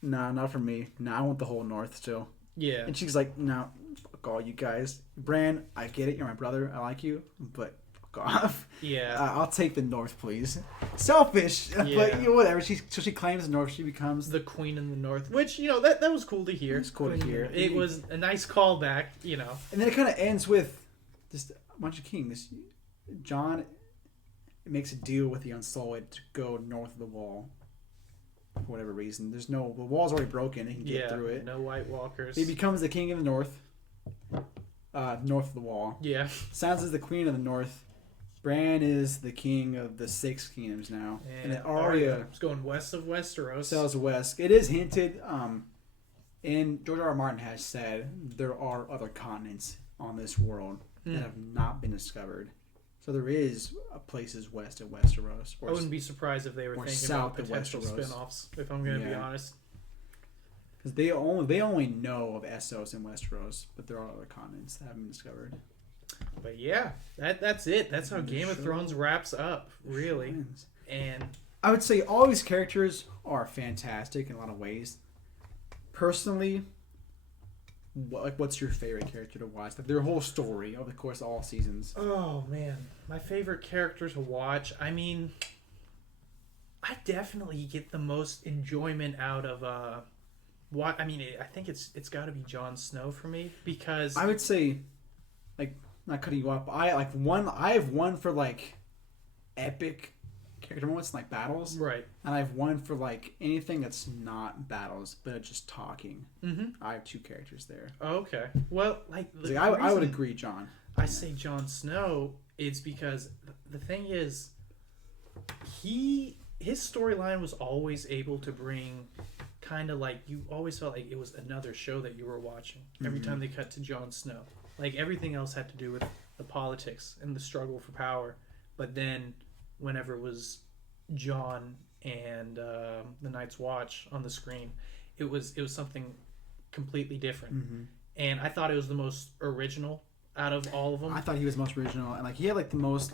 not for me. Nah, I want the whole North still. Yeah. And she's like, no, fuck all you guys. Bran, I get it. You're my brother. I like you. But fuck off. Yeah. I'll take the North, please. Selfish. Yeah. But whatever. So she claims the North. She becomes the Queen in the North. Which, that was cool to hear. It's cool to hear. It was a nice callback, And then it kind of ends with just a bunch of kings. Jon makes a deal with the Unsullied to go north of the Wall. For whatever reason. The wall's already broken. He can get through it. No White Walkers. He becomes the king of the North. North of the Wall. Yeah. Sansa's the queen of the North. Bran is the king of the 6 kingdoms now. And then Arya is going west of Westeros. Sails west. It is hinted, and George R. R. Martin has said there are other continents on this world that have not been discovered. So there is places west of Westeros. I wouldn't be surprised if they were thinking about potential spin-offs, if I'm going to be honest. Because they only know of Essos and Westeros, but there are other continents that haven't been discovered. But yeah, that's it. That's how Game of Thrones wraps up, really. And I would say all these characters are fantastic in a lot of ways. Personally, what's your favorite character to watch? Their whole story over the course of all seasons. Oh man, my favorite character to watch. I mean, I definitely get the most enjoyment out of what. I mean, I think it's got to be Jon Snow for me, because I would say, not cutting you off, but I have one for epic character moments, battles, right? And I have one for anything that's not battles but just talking. I have 2 characters there. Oh, okay. Well, I would agree, Jon. I say Jon Snow is because the thing is, his storyline was always able to bring kind of you always felt like it was another show that you were watching every time they cut to Jon Snow. Everything else had to do with the politics and the struggle for power, but then whenever it was Jon and the Night's Watch on the screen, it was something completely different. And I thought it was the most original out of all of them. I thought he was most original, and he had the most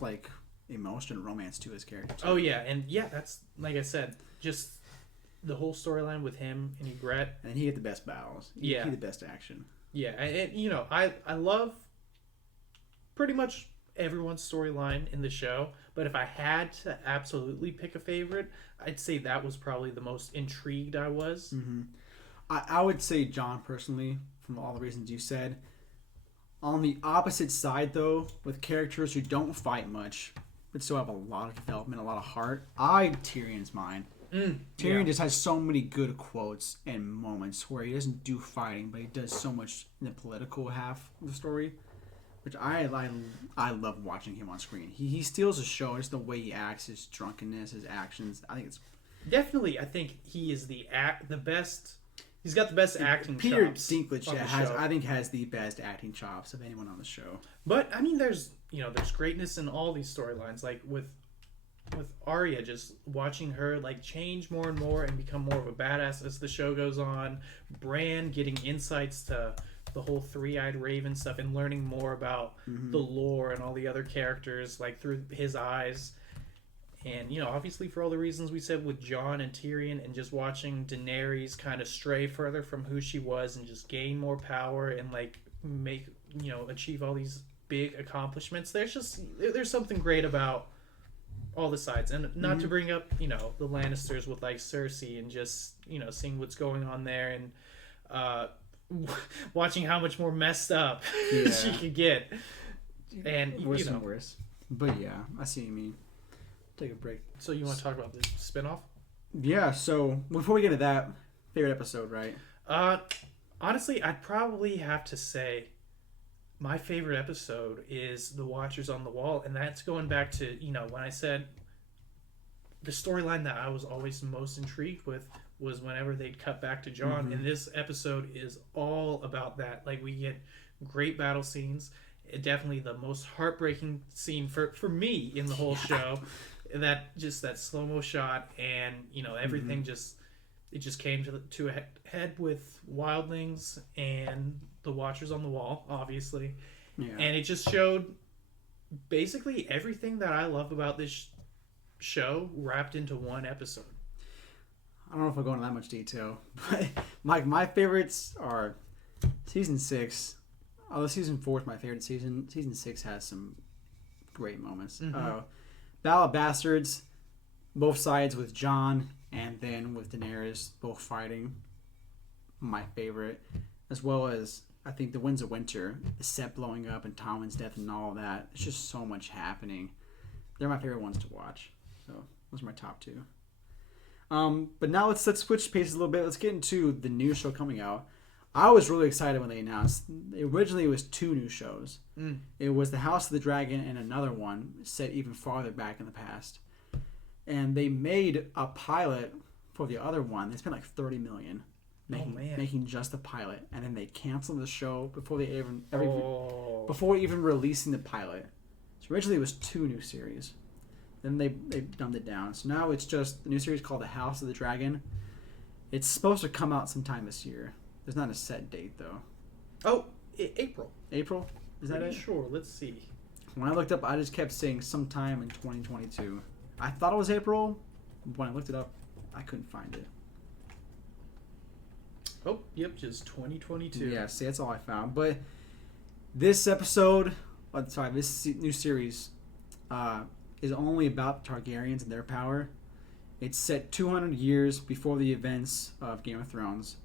emotion and romance to his character too. Oh yeah, and yeah, that's like I said, just the whole storyline with him and Ygritte. And he had the best battles. He had the best action. Yeah, and I love pretty much everyone's storyline in the show, but if I had to absolutely pick a favorite, I'd say that was probably the most intrigued I was. I would say Jon, personally, from all the reasons you said. On the opposite side, though, with characters who don't fight much, but still have a lot of development, a lot of heart. Tyrion's mine. Tyrion just has so many good quotes and moments where he doesn't do fighting, but he does so much in the political half of the story, which I love watching him on screen. He steals the show. Just the way he acts, his drunkenness, his actions. I think it's definitely. I think he is the best. He's got the best acting Peter chops. Dinklage has the best acting chops of anyone on the show. But I mean, there's greatness in all these storylines. Like with Arya, just watching her like change more and more and become more of a badass as the show goes on. Bran getting insights to the whole three-eyed raven stuff and learning more about the lore and all the other characters like through his eyes. And, obviously for all the reasons we said with Jon and Tyrion, and just watching Daenerys kind of stray further from who she was and just gain more power and, like, make, achieve all these big accomplishments. There's something great about all the sides. And not to bring up, the Lannisters with, like, Cersei and just, seeing what's going on there and watching how much more messed up she could get. And, worse and worse. But, yeah, I see what you mean. Take a break. So you want to talk about the spinoff? Yeah, so before we get into that, favorite episode, right? Honestly, I'd probably have to say my favorite episode is The Watchers on the Wall, and that's going back to, when I said the storyline that I was always most intrigued with was whenever they'd cut back to Jon, and this episode is all about that. Like, we get great battle scenes. Definitely the most heartbreaking scene for me in the whole show. That slow-mo shot, and everything just came to a head with wildlings and the Watchers on the Wall, obviously. And it just showed basically everything that I love about this show wrapped into one episode. I don't know if I'll go into that much detail, but my favorites are season 6. Although season 4 is my favorite season, season 6 has some great moments. Battle of Bastards, both sides with Jon and then with Daenerys both fighting, my favorite. As well as, I think, The Winds of Winter, the set blowing up and Tywin's death and all of that. It's just so much happening. They're my favorite ones to watch. So those are my top 2. But now let's switch paces a little bit. Let's get into the new show coming out. I was really excited when they announced. Originally, it was 2 new shows. It was The House of the Dragon and another one set even farther back in the past. And they made a pilot for the other one. They spent like $30 million making just the pilot, and then they canceled the show before even releasing the pilot. So originally, it was 2 new series. Then they dumbed it down. So now it's just a new series called The House of the Dragon. It's supposed to come out sometime this year. There's not a set date, though. Oh, April. April? Is that it? Sure. Let's see. When I looked up, I just kept saying sometime in 2022. I thought it was April. When I looked it up, I couldn't find it. Oh, yep, just 2022. Yeah, see, that's all I found. But this episode, this new series, is only about Targaryens and their power. It's set 200 years before the events of Game of Thrones.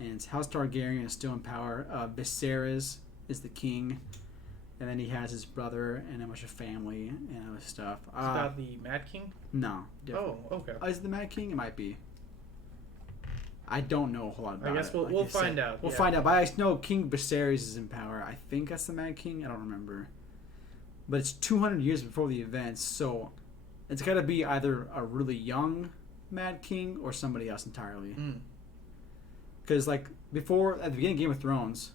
And House Targaryen is still in power. Viserys is the king. And then he has his brother and a bunch of family and other stuff. It's about the Mad King? No. Different. Oh, okay. Is it the Mad King? It might be. I don't know a whole lot about it. I guess we'll find out. We'll find out. But I know King Viserys is in power. I think that's the Mad King. I don't remember. But it's 200 years before the events, so it's got to be either a really young Mad King or somebody else entirely. Because like before, at the beginning of Game of Thrones,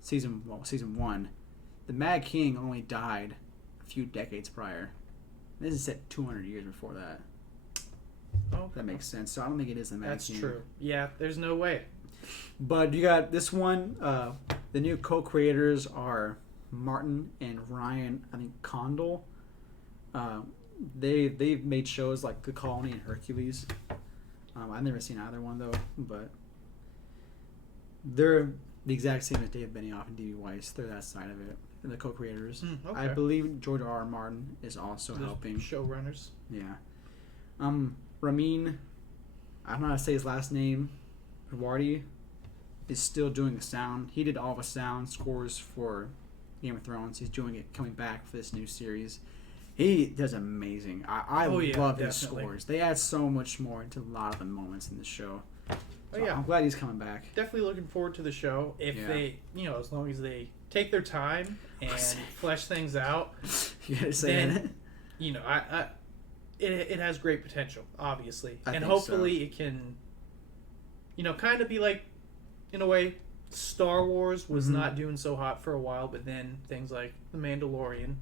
season 1, the Mad King only died a few decades prior. This is set 200 years before that. Oh, that makes sense. So I don't think it is the Mad King. That's true. Yeah, there's no way. But you got this one. The new co-creators are Martin and Ryan, I think, Condal. They've made shows like The Colony and Hercules. I've never seen either one though, but they're the exact same as David Benioff and D.B. Weiss. They're that side of it. They're the co-creators. Okay. I believe George R. R. Martin is also helping. Showrunners. Yeah. Ramin, I don't know how to say his last name. Djawadi is still doing the sound. He did all the sound scores for Game of Thrones. He's doing it coming back for this new series. He does amazing. I Oh, yeah, love his definitely. scores. They add so much more into a lot of the moments in the show. Oh, So yeah. I'm glad he's coming back. Definitely looking forward to the show. If Yeah. they, as long as they take their time and flesh things out, You gotta say then, that. it has great potential, obviously. I And think hopefully it can, kind of be like, in a way, Star Wars was Mhm. not doing so hot for a while, but then things like The Mandalorian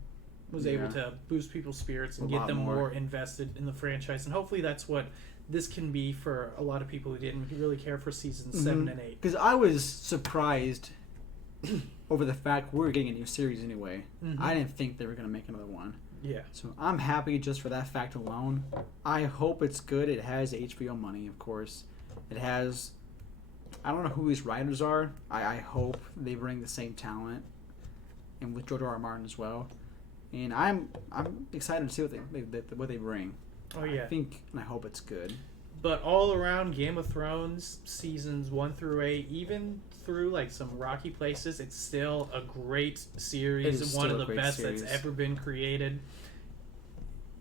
was able Yeah. to boost people's spirits and A get lot them more. more invested in the franchise. And hopefully that's what this can be for a lot of people who didn't really care for seasons 7 and 8. Because I was surprised over the fact we were getting a new series anyway. Mhm. I didn't think they were going to make another one. Yeah. So I'm happy just for that fact alone. I hope it's good. It has HBO money, of course. It has... I don't know who these writers are. I hope they bring the same talent. And with George R.R. Martin as well. And I'm excited to see what they bring. Oh, yeah. I think and I hope it's good. But all around, Game of Thrones seasons 1 through 8, even through like some rocky places, it's still a great series. It is One still of a the great best series. that's ever been created.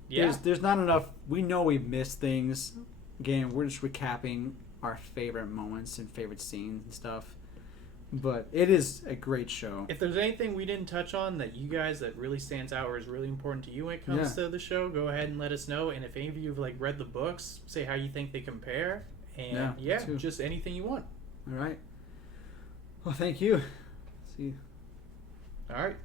Yeah. There's not enough. We know we've missed things. Again, we're just recapping our favorite moments and favorite scenes and stuff. But it is a great show. If there's anything we didn't touch on that you guys that really stands out or is really important to you when it comes to the show, go ahead and let us know. And if any of you have like read the books, say how you think they compare. And too. just anything you want. All right. Well, thank you. See you. All right.